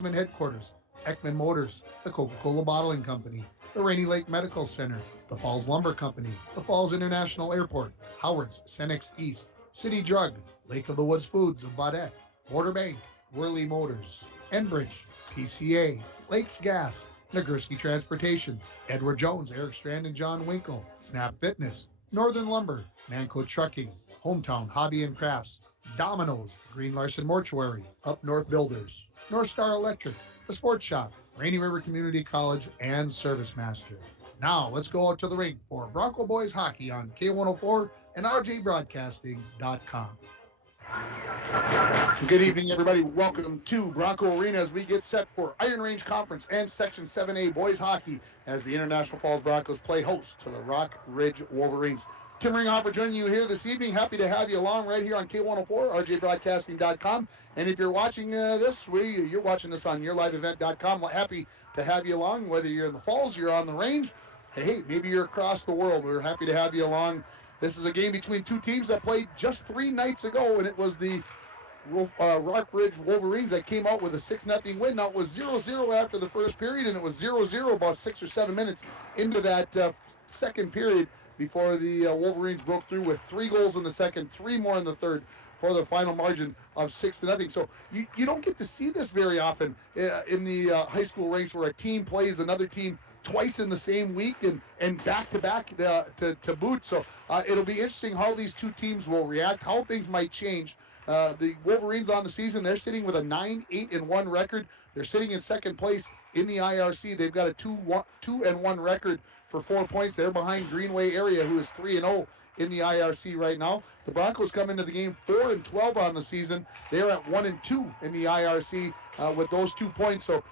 Headquarters, Ekman Motors, the Coca-Cola Bottling Company, the Rainy Lake Medical Center, the Falls Lumber Company, the Falls International Airport, Howard's, Cenex East, City Drug, Lake of the Woods Foods of Baudette, Border Bank, Worley Motors, Enbridge, PCA, Lakes Gas, Nagurski Transportation, Edward Jones, Eric Strand and John Winkle, Snap Fitness, Northern Lumber, Manco Trucking, Hometown Hobby and Crafts, Domino's, Green Larson Mortuary, Up North Builders, North Star Electric, The Sports Shop, Rainy River Community College, and Service Master. Now let's go out to the rink for Bronco Boys Hockey on K104 and RJBroadcasting.com. Good evening, everybody. Welcome to Bronco Arena as we get set for Iron Range Conference and Section 7A Boys Hockey as the International Falls Broncos play host to the Rock Ridge Wolverines. Tim Ringhofer joining you here this evening. Happy to have you along right here on K104, RJBroadcasting.com. And if you're watching you're watching this on yourliveevent.com. Happy to have you along, whether you're in the Falls, you're on the range, hey, maybe you're across the world. We're happy to have you along. This is a game between two teams that played just 3 nights ago, and it was the Rock Ridge Wolverines that came out with a 6-0 win. Now, it was 0-0 after the first period, and it was 0-0 about 6 or 7 minutes into that second period before the Wolverines broke through with 3 goals in the second, 3 more in the third for the final margin of 6-0. So you don't get to see this very often in the high school ranks where a team plays another team twice in the same week and back-to-back to boot. So it'll be interesting how these two teams will react, how things might change. The Wolverines on the season, they're sitting with a 9-8-1 record. They're sitting in second place in the IRC. They've got a 2-1 record for 4 points. They're behind Greenway Area, who is 3-0 in the IRC right now. The Broncos come into the game 4-12 on the season. They're at 1-2 in the IRC with those 2 points. So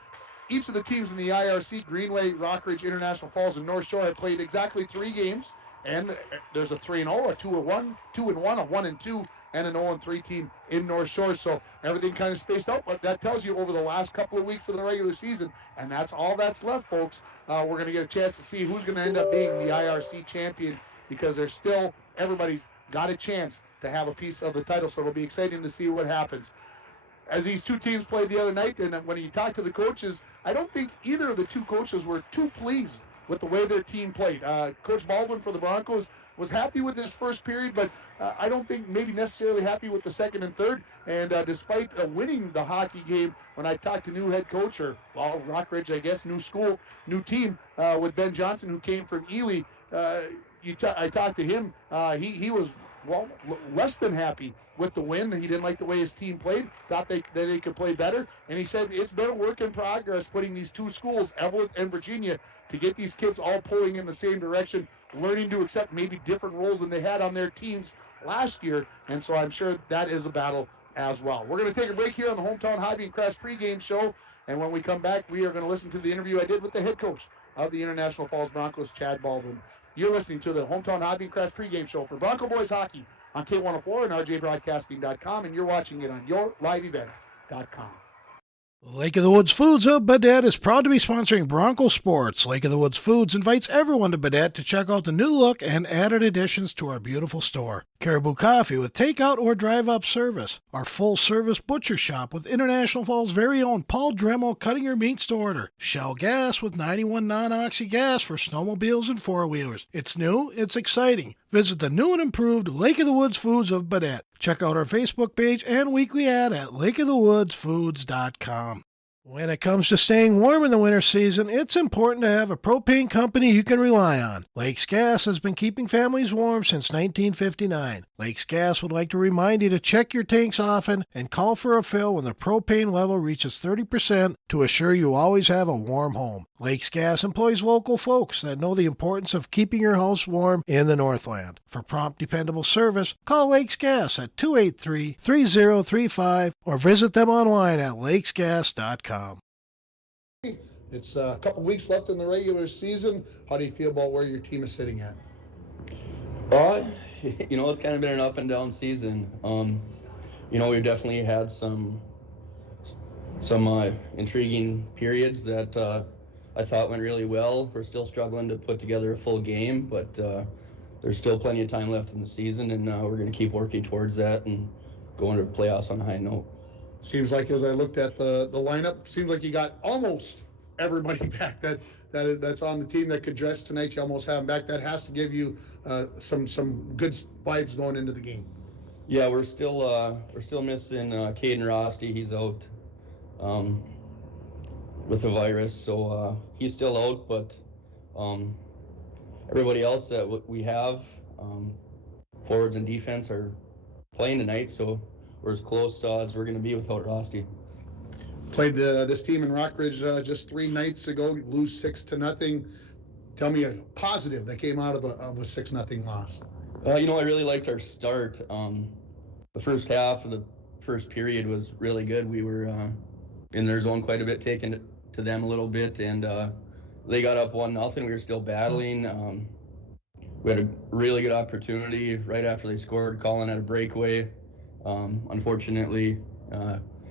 each of the teams in the IRC, Greenway, Rockridge, International Falls, and North Shore, have played exactly 3 games. And there's a 3-0, a 2-1, 2-1, a 1-2, and an 0-3 team in North Shore. So everything kind of spaced out, but that tells you over the last couple of weeks of the regular season, and that's all that's left, folks. We're going to get a chance to see who's going to end up being the IRC champion, because there's still, everybody's got a chance to have a piece of the title. So it'll be exciting to see what happens. As these two teams played the other night, and when you talk to the coaches, I don't think either of the two coaches were too pleased with the way their team played. Coach Baldwin for the Broncos was happy with his first period, but I don't think maybe necessarily happy with the second and third. And despite winning the hockey game, when I talked to new head coach, or, well, Rockridge, I guess, new school, new team, with Ben Johnson, who came from Ely, I talked to him. He was, well, less than happy with the win. He didn't like the way his team played, thought that they could play better. And he said it's been a work in progress putting these two schools, Evelyn and Virginia, to get these kids all pulling in the same direction, learning to accept maybe different roles than they had on their teams last year. And so I'm sure that is a battle as well. We're going to take a break here on the Hometown Hobby and Crafts pregame show. And when we come back, we are going to listen to the interview I did with the head coach of the International Falls Broncos, Chad Baldwin. You're listening to the Hometown Hobby and Crafts pregame show for Bronco Boys Hockey on K104 and RJBroadcasting.com, and you're watching it on yourliveevent.com. Lake of the Woods Foods of Baudette is proud to be sponsoring Bronco Sports. Lake of the Woods Foods invites everyone to Baudette to check out the new look and added additions to our beautiful store. Caribou Coffee with takeout or drive-up service. Our full-service butcher shop with International Falls' very own Paul Dremel cutting your meats to order. Shell Gas with 91 non-oxy gas for snowmobiles and four-wheelers. It's new, it's exciting. Visit the new and improved Lake of the Woods Foods of Baudette. Check out our Facebook page and weekly ad at lakeofthewoodsfoods.com. When it comes to staying warm in the winter season, it's important to have a propane company you can rely on. Lakes Gas has been keeping families warm since 1959. Lakes Gas would like to remind you to check your tanks often and call for a fill when the propane level reaches 30% to assure you always have a warm home. Lakes Gas employs local folks that know the importance of keeping your house warm in the Northland. For prompt, dependable service, call Lakes Gas at 283-3035 or visit them online at lakesgas.com. It's a couple weeks left in the regular season. How do you feel about where your team is sitting at? Well, it's kind of been an up and down season. We definitely had some intriguing periods that I thought went really well. We're still struggling to put together a full game, but there's still plenty of time left in the season, and we're going to keep working towards that and going to the playoffs on a high note. Seems like as I looked at the lineup, seems like you got almost everybody back that's on the team that could dress tonight. You almost have them back. That has to give you some good vibes going into the game. Yeah, we're still missing Caden Rosti. He's out with the virus, so he's still out. But everybody else that we have, forwards and defense, are playing tonight, so we're as close as we're going to be without Rosti. Played this team in Rockridge just 3 nights ago, lose 6-0. Tell me a positive that came out of a 6-0 loss. I really liked our start. The first half of the first period was really good. We were in their zone quite a bit, taking it to them a little bit, and they got up 1-0. We were still battling. We had a really good opportunity right after they scored, calling at a breakaway. Unfortunately,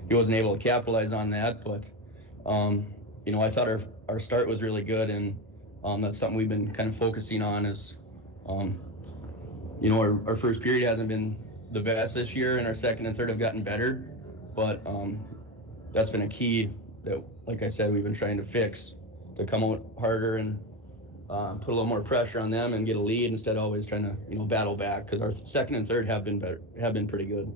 he wasn't able to capitalize on that, but I thought our start was really good, and that's something we've been kind of focusing on. Is our first period hasn't been the best this year, and our second and third have gotten better, but that's been a key that, like I said, we've been trying to fix, to come out harder and put a little more pressure on them and get a lead instead of always trying to battle back, because our second and third have been pretty good.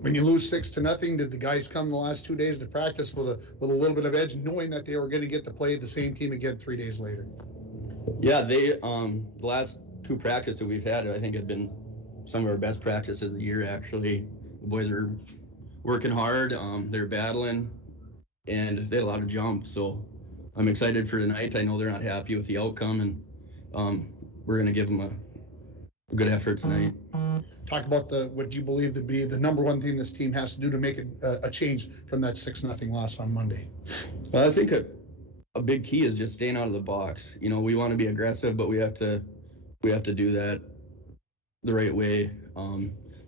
When you lose 6-0, did the guys come the last 2 days to practice with a little bit of edge, knowing that they were going to get to play the same team again 3 days later? Yeah, they the last 2 practices that we've had, I think, have been some of our best practices of the year. Actually, the boys are working hard. They're battling, and they had a lot of jump. So I'm excited for tonight. I know they're not happy with the outcome, and we're going to give them a good effort tonight. Talk about what you believe to be the number one thing this team has to do to make a change from that 6-0 loss on Monday. Well, I think a big key is just staying out of the box. We want to be aggressive, but we have to do that the right way.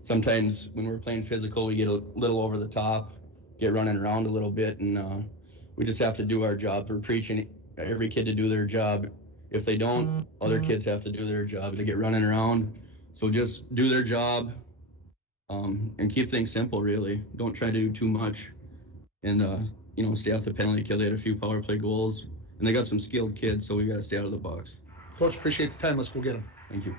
Sometimes when we're playing physical, we get a little over the top, get running around a little bit, and we just have to do our job. We're preaching every kid to do their job. If they don't, other kids have to do their job. They get running around. So just do their job, and keep things simple, really. Don't try to do too much, and stay off the penalty kill. They had a few power play goals, and they got some skilled kids, so we got to stay out of the box. Coach, appreciate the time. Let's go get them. Thank you.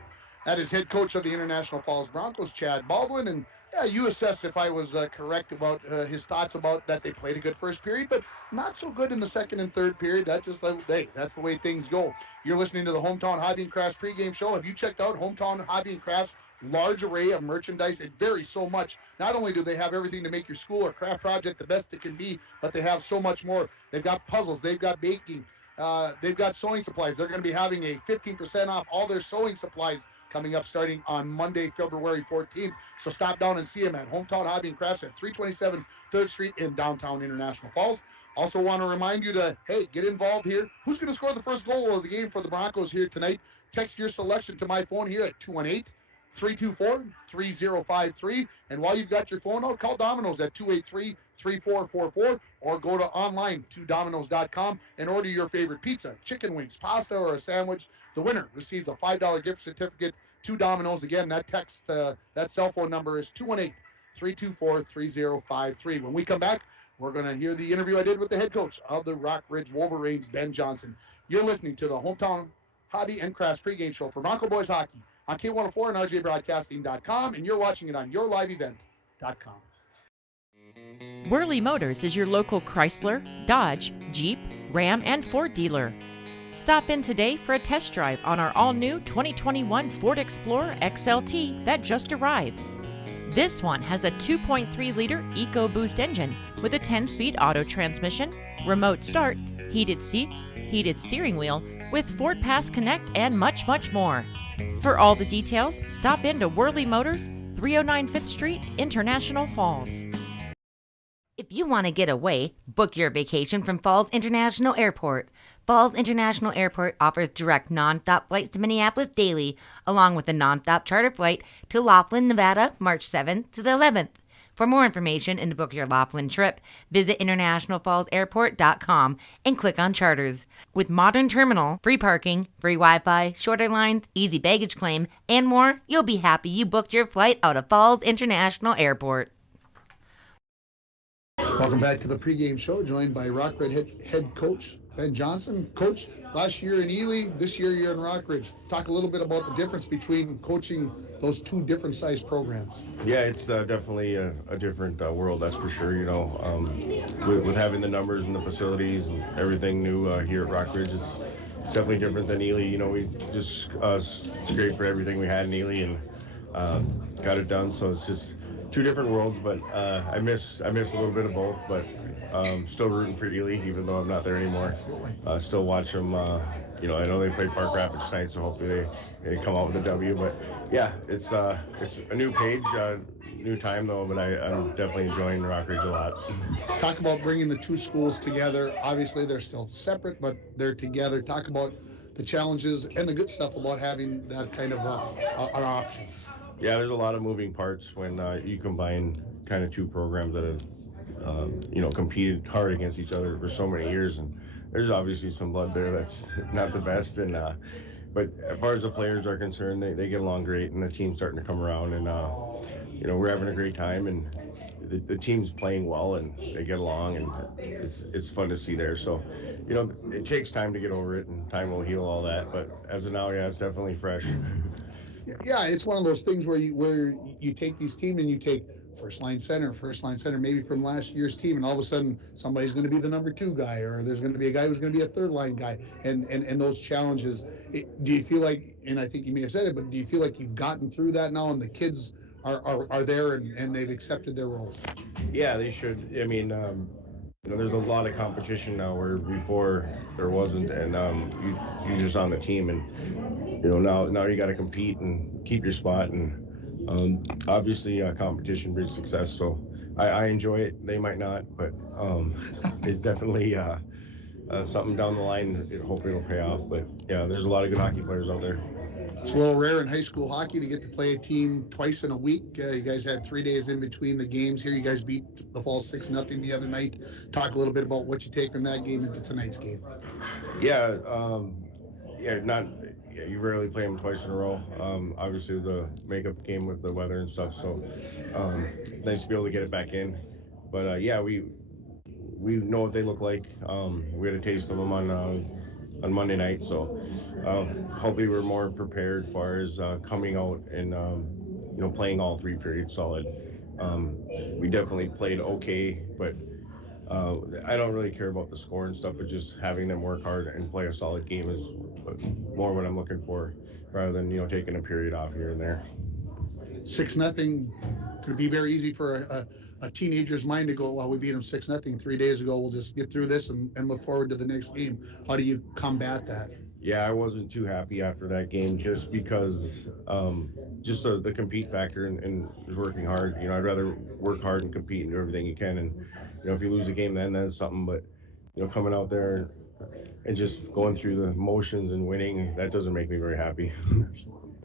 That is head coach of the International Falls Broncos, Chad Baldwin, and you assess if I was correct about his thoughts about that they played a good first period, but not so good in the second and third period. That's just that's the way things go. You're listening to the Hometown Hobby and Crafts pregame show. Have you checked out Hometown Hobby and Crafts' large array of merchandise? It varies so much. Not only do they have everything to make your school or craft project the best it can be, but they have so much more. They've got puzzles. They've got baking. They've got sewing supplies. They're going to be having a 15% off all their sewing supplies coming up starting on Monday, February 14th. So stop down and see them at Hometown Hobby and Crafts at 327 3rd Street in downtown International Falls. Also want to remind you to, get involved here. Who's going to score the first goal of the game for the Broncos here tonight? Text your selection to my phone here at 218-324-3053. And while you've got your phone out, call Domino's at 283-3444 or go to online to Domino's.com and order your favorite pizza, chicken wings, pasta, or a sandwich. The winner receives a $5 gift certificate to Domino's. Again, that that cell phone number is 218-324-3053. When we come back, we're going to hear the interview I did with the head coach of the Rockridge Wolverines, Ben Johnson. You're listening to the Hometown Hobby and Crafts pregame show for Bronco Boys Hockey on K104 and RJBroadcasting.com, and you're watching it on yourliveevent.com. Worley Motors is your local Chrysler, Dodge, Jeep, Ram, and Ford dealer. Stop in today for a test drive on our all-new 2021 Ford Explorer XLT that just arrived. This one has a 2.3-liter EcoBoost engine with a 10-speed auto transmission, remote start, heated seats, heated steering wheel, with Ford Pass Connect, and much, much more. For all the details, stop in to Worley Motors, 309 5th Street, International Falls. If you want to get away, book your vacation from Falls International Airport. Falls International Airport offers direct non-stop flights to Minneapolis daily, along with a non-stop charter flight to Laughlin, Nevada, March 7th to the 11th. For more information and to book your Laughlin trip, visit internationalfallsairport.com and click on Charters. With modern terminal, free parking, free Wi-Fi, shorter lines, easy baggage claim, and more, you'll be happy you booked your flight out of Falls International Airport. Welcome back to the pregame show, joined by Rockridge head coach Ben Johnson. Coach, last year in Ely, this year you're in Rockridge. Talk a little bit about the difference between coaching those two different sized programs. Yeah, it's definitely a different world, that's for sure. You know, with having the numbers and the facilities and everything new here at Rockridge, it's definitely different than Ely. You know, we just scraped for everything we had in Ely and got it done. So it's just two different worlds, but I miss a little bit of both, but still rooting for Ely, even though I'm not there anymore. Still watch them. You know, I know they play Park Rapids tonight, so hopefully they come out with a W. But yeah, it's a new page, new time though. But I'm definitely enjoying Rockridge a lot. Talk about bringing the two schools together. Obviously, they're still separate, but they're together. Talk about the challenges and the good stuff about having that kind of an option. Yeah, there's a lot of moving parts when you combine kind of two programs that have, you know, competed hard against each other for so many years, and there's obviously some blood there that's not the best. And but as far as the players are concerned, they get along great, and the team's starting to come around, and you know, we're having a great time, and the team's playing well, and they get along, and it's fun to see there. So, you know, it takes time to get over it, and time will heal all that. But as of now, yeah, it's definitely fresh. Yeah, it's one of those things where you take these teams and you take first line center maybe from last year's team, and all of a sudden somebody's going to be the number 2 guy, or there's going to be a guy who's going to be a third line guy, and those challenges. Do you feel like, and I think you may have said it, but do you feel like you've gotten through that now and the kids are there and they've accepted their roles? Yeah, they should. I mean, you know, there's a lot of competition now where before there wasn't, and you're just on the team, and you know, now you got to compete and keep your spot, and obviously competition brings success. So I enjoy it. They might not, but it's definitely something down the line. Hopefully it'll pay off. But yeah, there's a lot of good hockey players out there. It's a little rare in high school hockey to get to play a team twice in a week. You guys had 3 days in between the games here. You guys beat the Falls 6-0 the other night. Talk a little bit about what you take from that game into tonight's game. Yeah, you rarely play them twice in a row. Obviously the makeup game with the weather and stuff, so nice to be able to get it back in. But yeah, we know what they look like. We had a taste of them on Monday night, so hopefully we're more prepared as far as coming out and you know, playing all 3 periods solid. We definitely played okay, but I don't really care about the score and stuff, but just having them work hard and play a solid game is more what I'm looking for, rather than, you know, taking a period off here and there. 6-0 could be very easy for a teenager's mind to go, well, we beat them 6-0 3 days ago. We'll just get through this and look forward to the next game. How do you combat that? Yeah, I wasn't too happy after that game, just because just the compete factor and working hard. You know, I'd rather work hard and compete and do everything you can. And, you know, if you lose a game, then that's something. But, you know, coming out there and just going through the motions and winning, that doesn't make me very happy.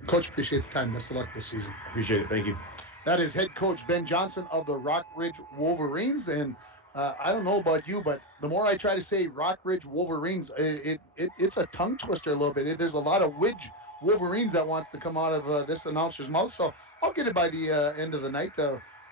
Coach, appreciate the time. Best of luck this season. Appreciate it. Thank you. That is head coach Ben Johnson of the Rockridge Wolverines. And I don't know about you, but the more I try to say Rockridge Wolverines, it's a tongue twister a little bit. There's a lot of Widge Wolverines that wants to come out of this announcer's mouth. So I'll get it by the end of the night.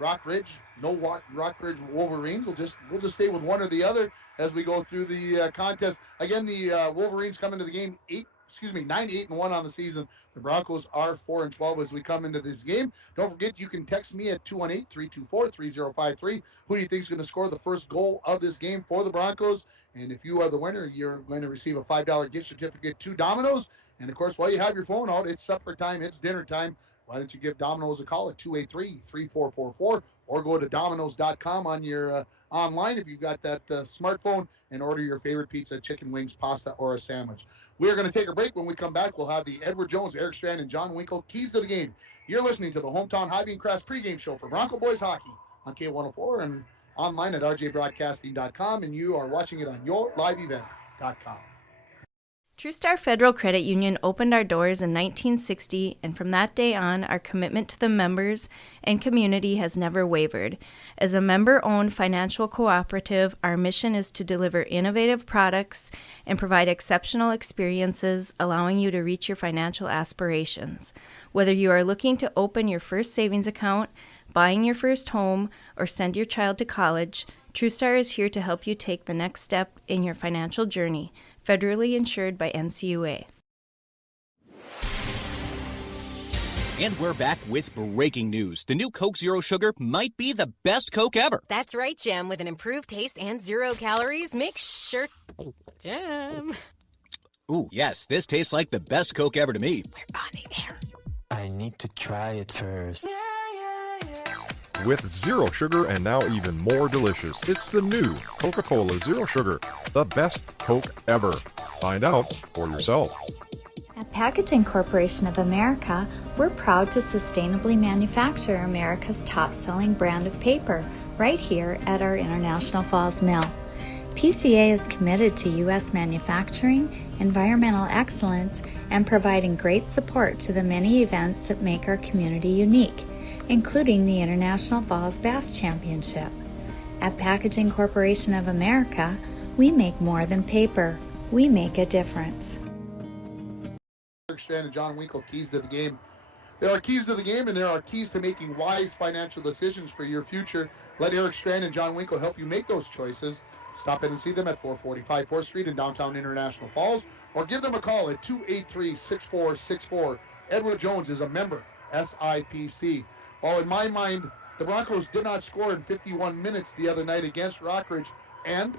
Rockridge, no Rockridge Wolverines. We'll just stay with one or the other as we go through the contest. Again, the Wolverines come into the game 9-8-1 on the season. The Broncos are 4-12 as we come into this game. Don't forget, you can text me at 218-324-3053. Who do you think is going to score the first goal of this game for the Broncos? And if you are the winner, you're going to receive a $5 gift certificate to Domino's. And of course, while you have your phone out, it's supper time, it's dinner time. Why don't you give Domino's a call at 283-3444, or go to Domino's.com on your online if you've got that smartphone, and order your favorite pizza, chicken wings, pasta, or a sandwich. We are going to take a break. When we come back, we'll have the Edward Jones, Eric Strand, and John Winkle keys to the game. You're listening to the Hometown Hobby and Crafts pregame show for Bronco Boys Hockey on K104 and online at rjbroadcasting.com, and you are watching it on yourliveevent.com. TrueStar Federal Credit Union opened our doors in 1960, and from that day on, our commitment to the members and community has never wavered. As a member-owned financial cooperative, our mission is to deliver innovative products and provide exceptional experiences, allowing you to reach your financial aspirations. Whether you are looking to open your first savings account, buying your first home, or send your child to college, TrueStar is here to help you take the next step in your financial journey. Federally insured by NCUA. And we're back with breaking news. The new Coke Zero Sugar might be the best Coke ever. That's right, Jim. With an improved taste and 0 calories, make sure... Jim. Ooh, yes, this tastes like the best Coke ever to me. We're on the air. I need to try it first. With zero sugar and now even more delicious, it's the new Coca-Cola Zero Sugar, the best Coke ever. Find out for yourself. At Packaging Corporation of America, we're proud to sustainably manufacture America's top-selling brand of paper right here at our International Falls mill. PCA is committed to U.S. manufacturing, environmental excellence, and providing great support to the many events that make our community unique, including the International Falls Bass Championship. At Packaging Corporation of America, we make more than paper. We make a difference. Eric Strand and John Winkle, keys to the game. There are keys to the game, and there are keys to making wise financial decisions for your future. Let Eric Strand and John Winkle help you make those choices. Stop in and see them at 445 4th Street in downtown International Falls, or give them a call at 283-6464. Edward Jones is a member, SIPC. Well, in my mind, the Broncos did not score in 51 minutes the other night against Rockridge, and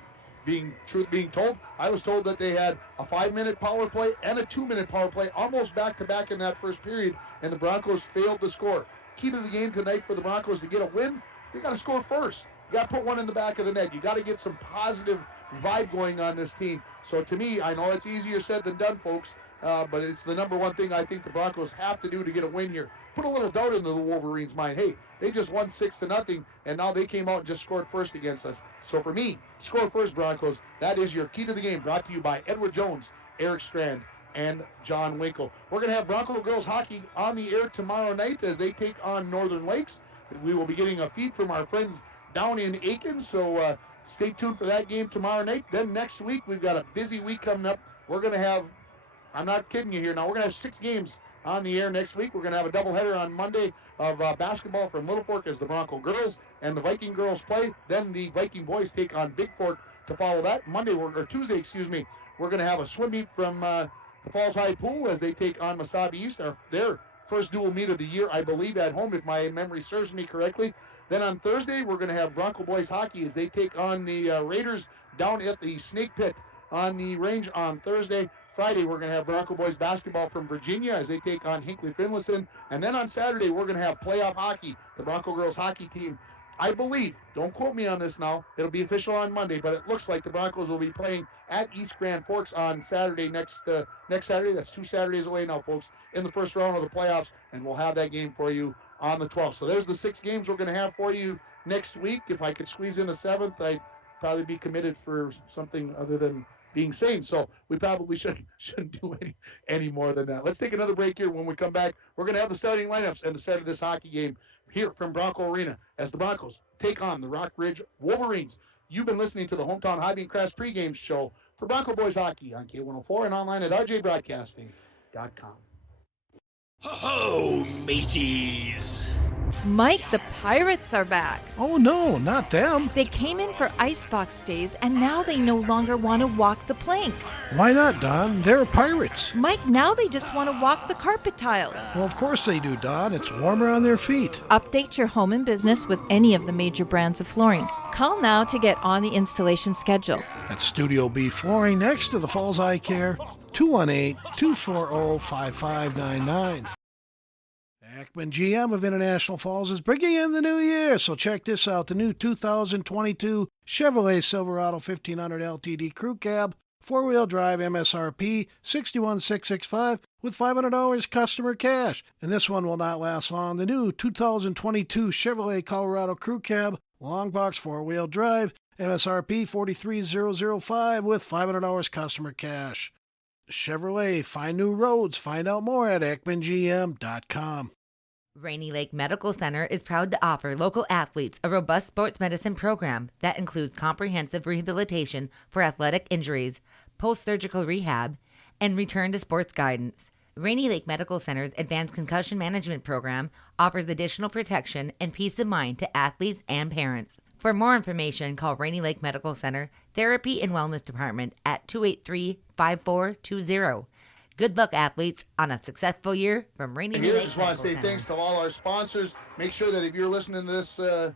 truth being told, I was told that they had a 5-minute power play and a 2-minute power play almost back-to-back in that first period, and the Broncos failed to score. Key to the game tonight for the Broncos to get a win, they got to score first. You got to put one in the back of the net. You got to get some positive vibe going on this team. So to me, I know it's easier said than done, folks, but it's the number one thing I think the Broncos have to do to get a win here. Put a little doubt into the Wolverines' mind. Hey, they just won 6-0, and now they came out and just scored first against us. So for me, score first, Broncos. That is your key to the game, brought to you by Edward Jones, Eric Strand, and John Winkle. We're going to have Bronco girls hockey on the air tomorrow night as they take on Northern Lakes. We will be getting a feed from our friends down in Aiken, so stay tuned for that game tomorrow night. Then next week, we've got a busy week coming up. We're going to have, I'm not kidding you here now, we're going to have 6 games on the air next week. We're going to have a doubleheader on Monday of basketball from Little Fork as the Bronco girls and the Viking girls play. Then the Viking boys take on Big Fork to follow that. Tuesday, we're going to have a swim meet from the Falls High Pool as they take on Mesabi East, their first dual meet of the year, I believe, at home, if my memory serves me correctly. Then on Thursday, we're going to have Bronco boys hockey as they take on the Raiders down at the Snake Pit on the range on Thursday. Friday, we're going to have Bronco boys basketball from Virginia as they take on Hinckley Finlayson. And then on Saturday, we're going to have playoff hockey. The Bronco girls hockey team, I believe, don't quote me on this now, it'll be official on Monday, but it looks like the Broncos will be playing at East Grand Forks on Saturday, next Saturday. That's 2 Saturdays away now, folks, in the first round of the playoffs, and we'll have that game for you on the 12th. So there's the 6 games we're going to have for you next week. If I could squeeze in a 7th, I'd probably be committed for something other than being sane. So we probably shouldn't do any more than that. Let's take another break here. When we come back, we're going to have the starting lineups and the start of this hockey game here from Bronco Arena as the Broncos take on the Rockridge Wolverines. You've been listening to the Hometown Hobby and Crafts pregame show for Bronco Boys Hockey on K104 and online at rjbroadcasting.com. Ho-ho, mateys! Mike, the Pirates are back. Oh no, not them. They came in for icebox days, and now they no longer want to walk the plank. Why not, Don? They're pirates. Mike, now they just want to walk the carpet tiles. Well, of course they do, Don. It's warmer on their feet. Update your home and business with any of the major brands of flooring. Call now to get on the installation schedule. At Studio B Flooring next to the Falls Eye Care, 218-240-5599. Ackman GM of International Falls is bringing in the new year, so check this out. The new 2022 Chevrolet Silverado 1500 LTD Crew Cab, 4-wheel drive, MSRP $61,665 with $500 customer cash. And this one will not last long. The new 2022 Chevrolet Colorado Crew Cab, long box 4-wheel drive, MSRP $43,005 with $500 customer cash. Chevrolet, find new roads. Find out more at EckmanGM.com. Rainy Lake Medical Center is proud to offer local athletes a robust sports medicine program that includes comprehensive rehabilitation for athletic injuries, post-surgical rehab, and return to sports guidance. Rainy Lake Medical Center's Advanced Concussion Management Program offers additional protection and peace of mind to athletes and parents. For more information, call Rainy Lake Medical Center Therapy and Wellness Department at 283-5420. Good luck, athletes, on a successful year from Rainy Lake Medical Center. I just want to say thanks to all our sponsors. Make sure that if you're listening to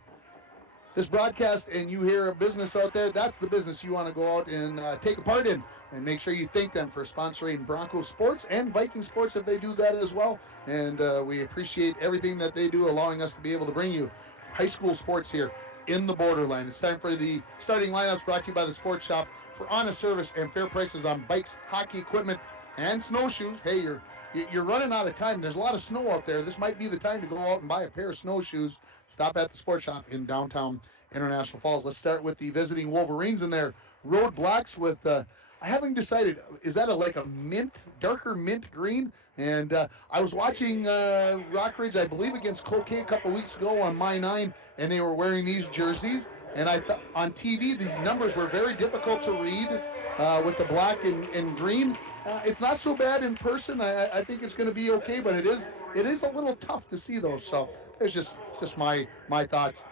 this broadcast and you hear a business out there, that's the business you want to go out and take a part in. And make sure you thank them for sponsoring Bronco sports and Viking sports if they do that as well. And we appreciate everything that they do, allowing us to be able to bring you high school sports here in the borderland. It's time for the starting lineups brought to you by the Sports Shop for honest service and fair prices on bikes, hockey equipment, and snowshoes. Hey, you're running out of time. There's a lot of snow out there. This might be the time to go out and buy a pair of snowshoes. Stop at the Sports Shop in downtown International Falls. Let's start with the visiting Wolverines in their road blacks with, I haven't decided, is that like a darker mint green? And I was watching Rockridge, I believe, against Cloquet a couple weeks ago on My 9, and they were wearing these jerseys. And I thought on TV, the numbers were very difficult to read with the black and green. It's not so bad in person. I think it's going to be okay, but it is a little tough to see those. So it's just my thoughts.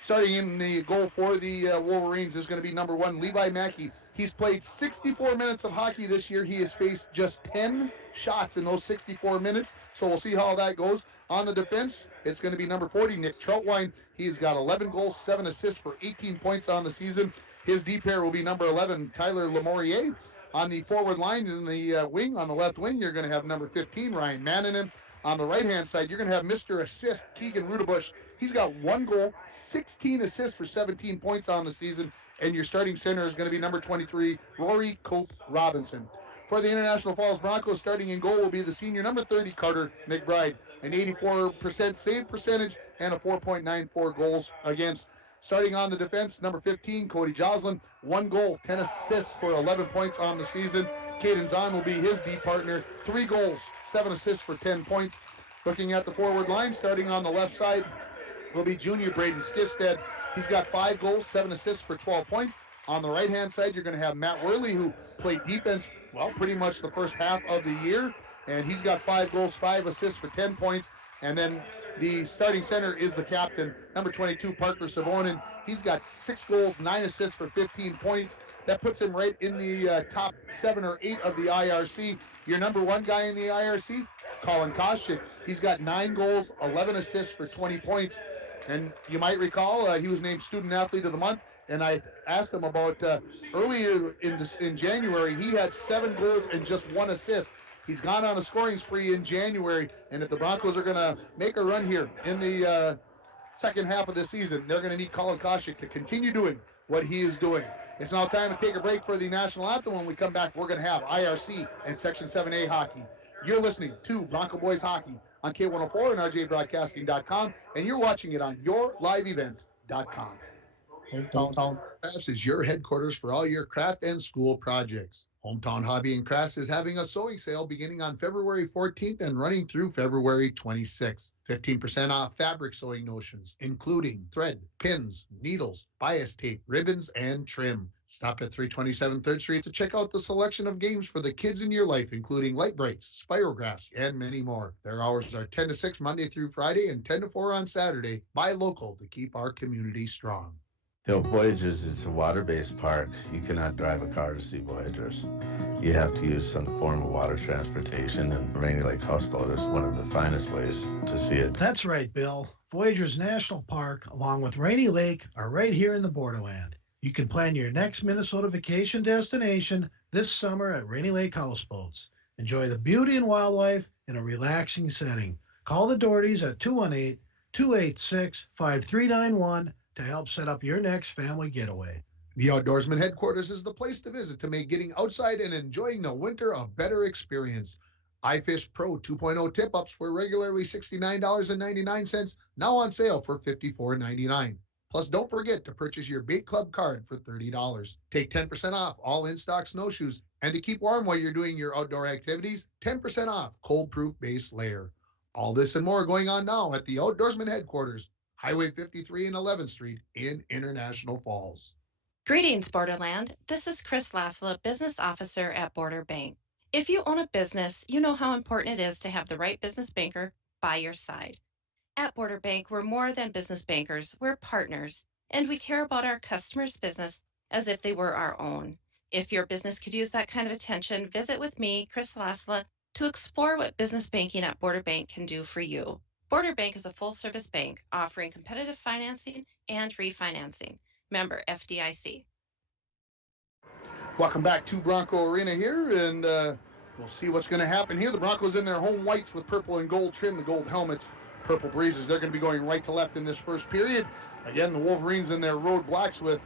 Starting in the goal for the Wolverines is going to be number 1, Levi Mackey. He's played 64 minutes of hockey this year. He has faced just 10 shots in those 64 minutes, so we'll see how that goes. On the defense, it's going to be number 40, Nick Troutwine. He's got 11 goals, 7 assists for 18 points on the season. His D pair will be number 11, Tyler Lemorier. On the forward line in the wing, on the left wing, you're going to have number 15, Ryan Mannanen. On the right-hand side, you're going to have Mr. Assist, Keegan Rudebush. He's got 1 goal, 16 assists for 17 points on the season. And your starting center is going to be number 23, Rory Cope Robinson. For the International Falls Broncos, starting in goal will be the senior number 30, Carter McBride. An 84% save percentage and a 4.94 goals against. Starting on the defense, number 15, Cody Joslin. 1 goal, 10 assists for 11 points on the season. Caden Zahn will be his D partner. 3 goals, 7 assists for 10 points. Looking at the forward line, starting on the left side, will be junior Braden Skifstead. He's got 5 goals, 7 assists for 12 points. On the right-hand side, you're going to have Matt Worley, who played defense, pretty much the first half of the year. And he's got 5 goals, 5 assists for 10 points. And then the starting center is the captain, number 22, Parker Savonin. He's got 6 goals, 9 assists for 15 points. That puts him right in the top 7 or 8 of the IRC. Your number 1 guy in the IRC, Colin Koschik. He's got 9 goals, 11 assists for 20 points. And you might recall he was named Student Athlete of the Month. And I asked him about earlier in January, he had 7 goals and just 1 assist. He's gone on a scoring spree in January, and if the Broncos are going to make a run here in the second half of the season, they're going to need Colin Koschik to continue doing what he is doing. It's now time to take a break for the national anthem. When we come back, we're going to have IRC and Section 7A hockey. You're listening to Bronco Boys Hockey on K104 and RJBroadcasting.com, and you're watching it on YourLiveEvent.com. Hometown Crafts is your headquarters for all your craft and school projects. Hometown Hobby and Crafts is having a sewing sale beginning on February 14th and running through February 26th. 15% off fabric sewing notions, including thread, pins, needles, bias tape, ribbons, and trim. Stop at 327 3rd Street to check out the selection of games for the kids in your life, including light brights, spirographs, and many more. Their hours are 10 to 6 Monday through Friday and 10 to 4 on Saturday. Buy local to keep our community strong. Voyagers is a water-based park. You cannot drive a car to see Voyagers. You have to use some form of water transportation, and Rainy Lake Houseboat is one of the finest ways to see it. That's right, Bill. Voyagers National Park, along with Rainy Lake, are right here in the borderland. You can plan your next Minnesota vacation destination this summer at Rainy Lake Houseboats. Enjoy the beauty and wildlife in a relaxing setting. Call the Dohertys at 218-286-5391 to help set up your next family getaway. The Outdoorsman headquarters is the place to visit to make getting outside and enjoying the winter a better experience. iFish Pro 2.0 tip-ups were regularly $69.99, now on sale for $54.99. Plus, don't forget to purchase your Bait Club card for $30. Take 10% off all in-stock snowshoes. And to keep warm while you're doing your outdoor activities, 10% off cold-proof base layer. All this and more going on now at the Outdoorsman headquarters, Highway 53 and 11th Street in International Falls. Greetings, Borderland. This is Chris Laszlo, Business Officer at Border Bank. If you own a business, you know how important it is to have the right business banker by your side. At Border Bank, we're more than business bankers. We're partners. and we care about our customers' business as if they were our own. If your business could use that kind of attention, visit with me, Chris Lasla, to explore what business banking at Border Bank can do for you. Border Bank is a full-service bank offering competitive financing and refinancing. Member FDIC. Welcome back to Bronco Arena here, and we'll see what's going to happen here. The Broncos in their home whites with purple and gold trim, the gold helmets, purple breezes. They're going to be going right to left in this first period. Again, the Wolverines in their road blacks with,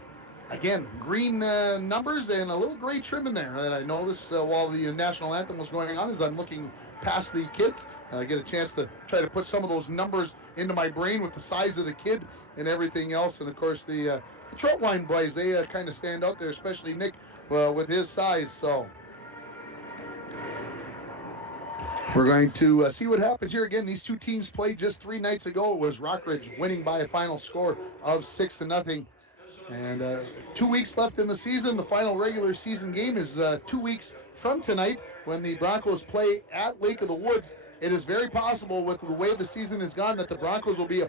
again, green numbers and a little gray trim in there that I noticed while the national anthem was going on as I'm looking past the kids. I get a chance to try to put some of those numbers into my brain with the size of the kid and everything else. And, of course, the Troutwine boys, they kind of stand out there, especially Nick with his size. So we're going to see what happens here. Again, these two teams played just 3 nights ago. It was Rockridge winning by a final score of 6-0. And 2 weeks left in the season. The final regular season game is 2 weeks from tonight when the Broncos play at Lake of the Woods. It is very possible with the way the season has gone that the Broncos will be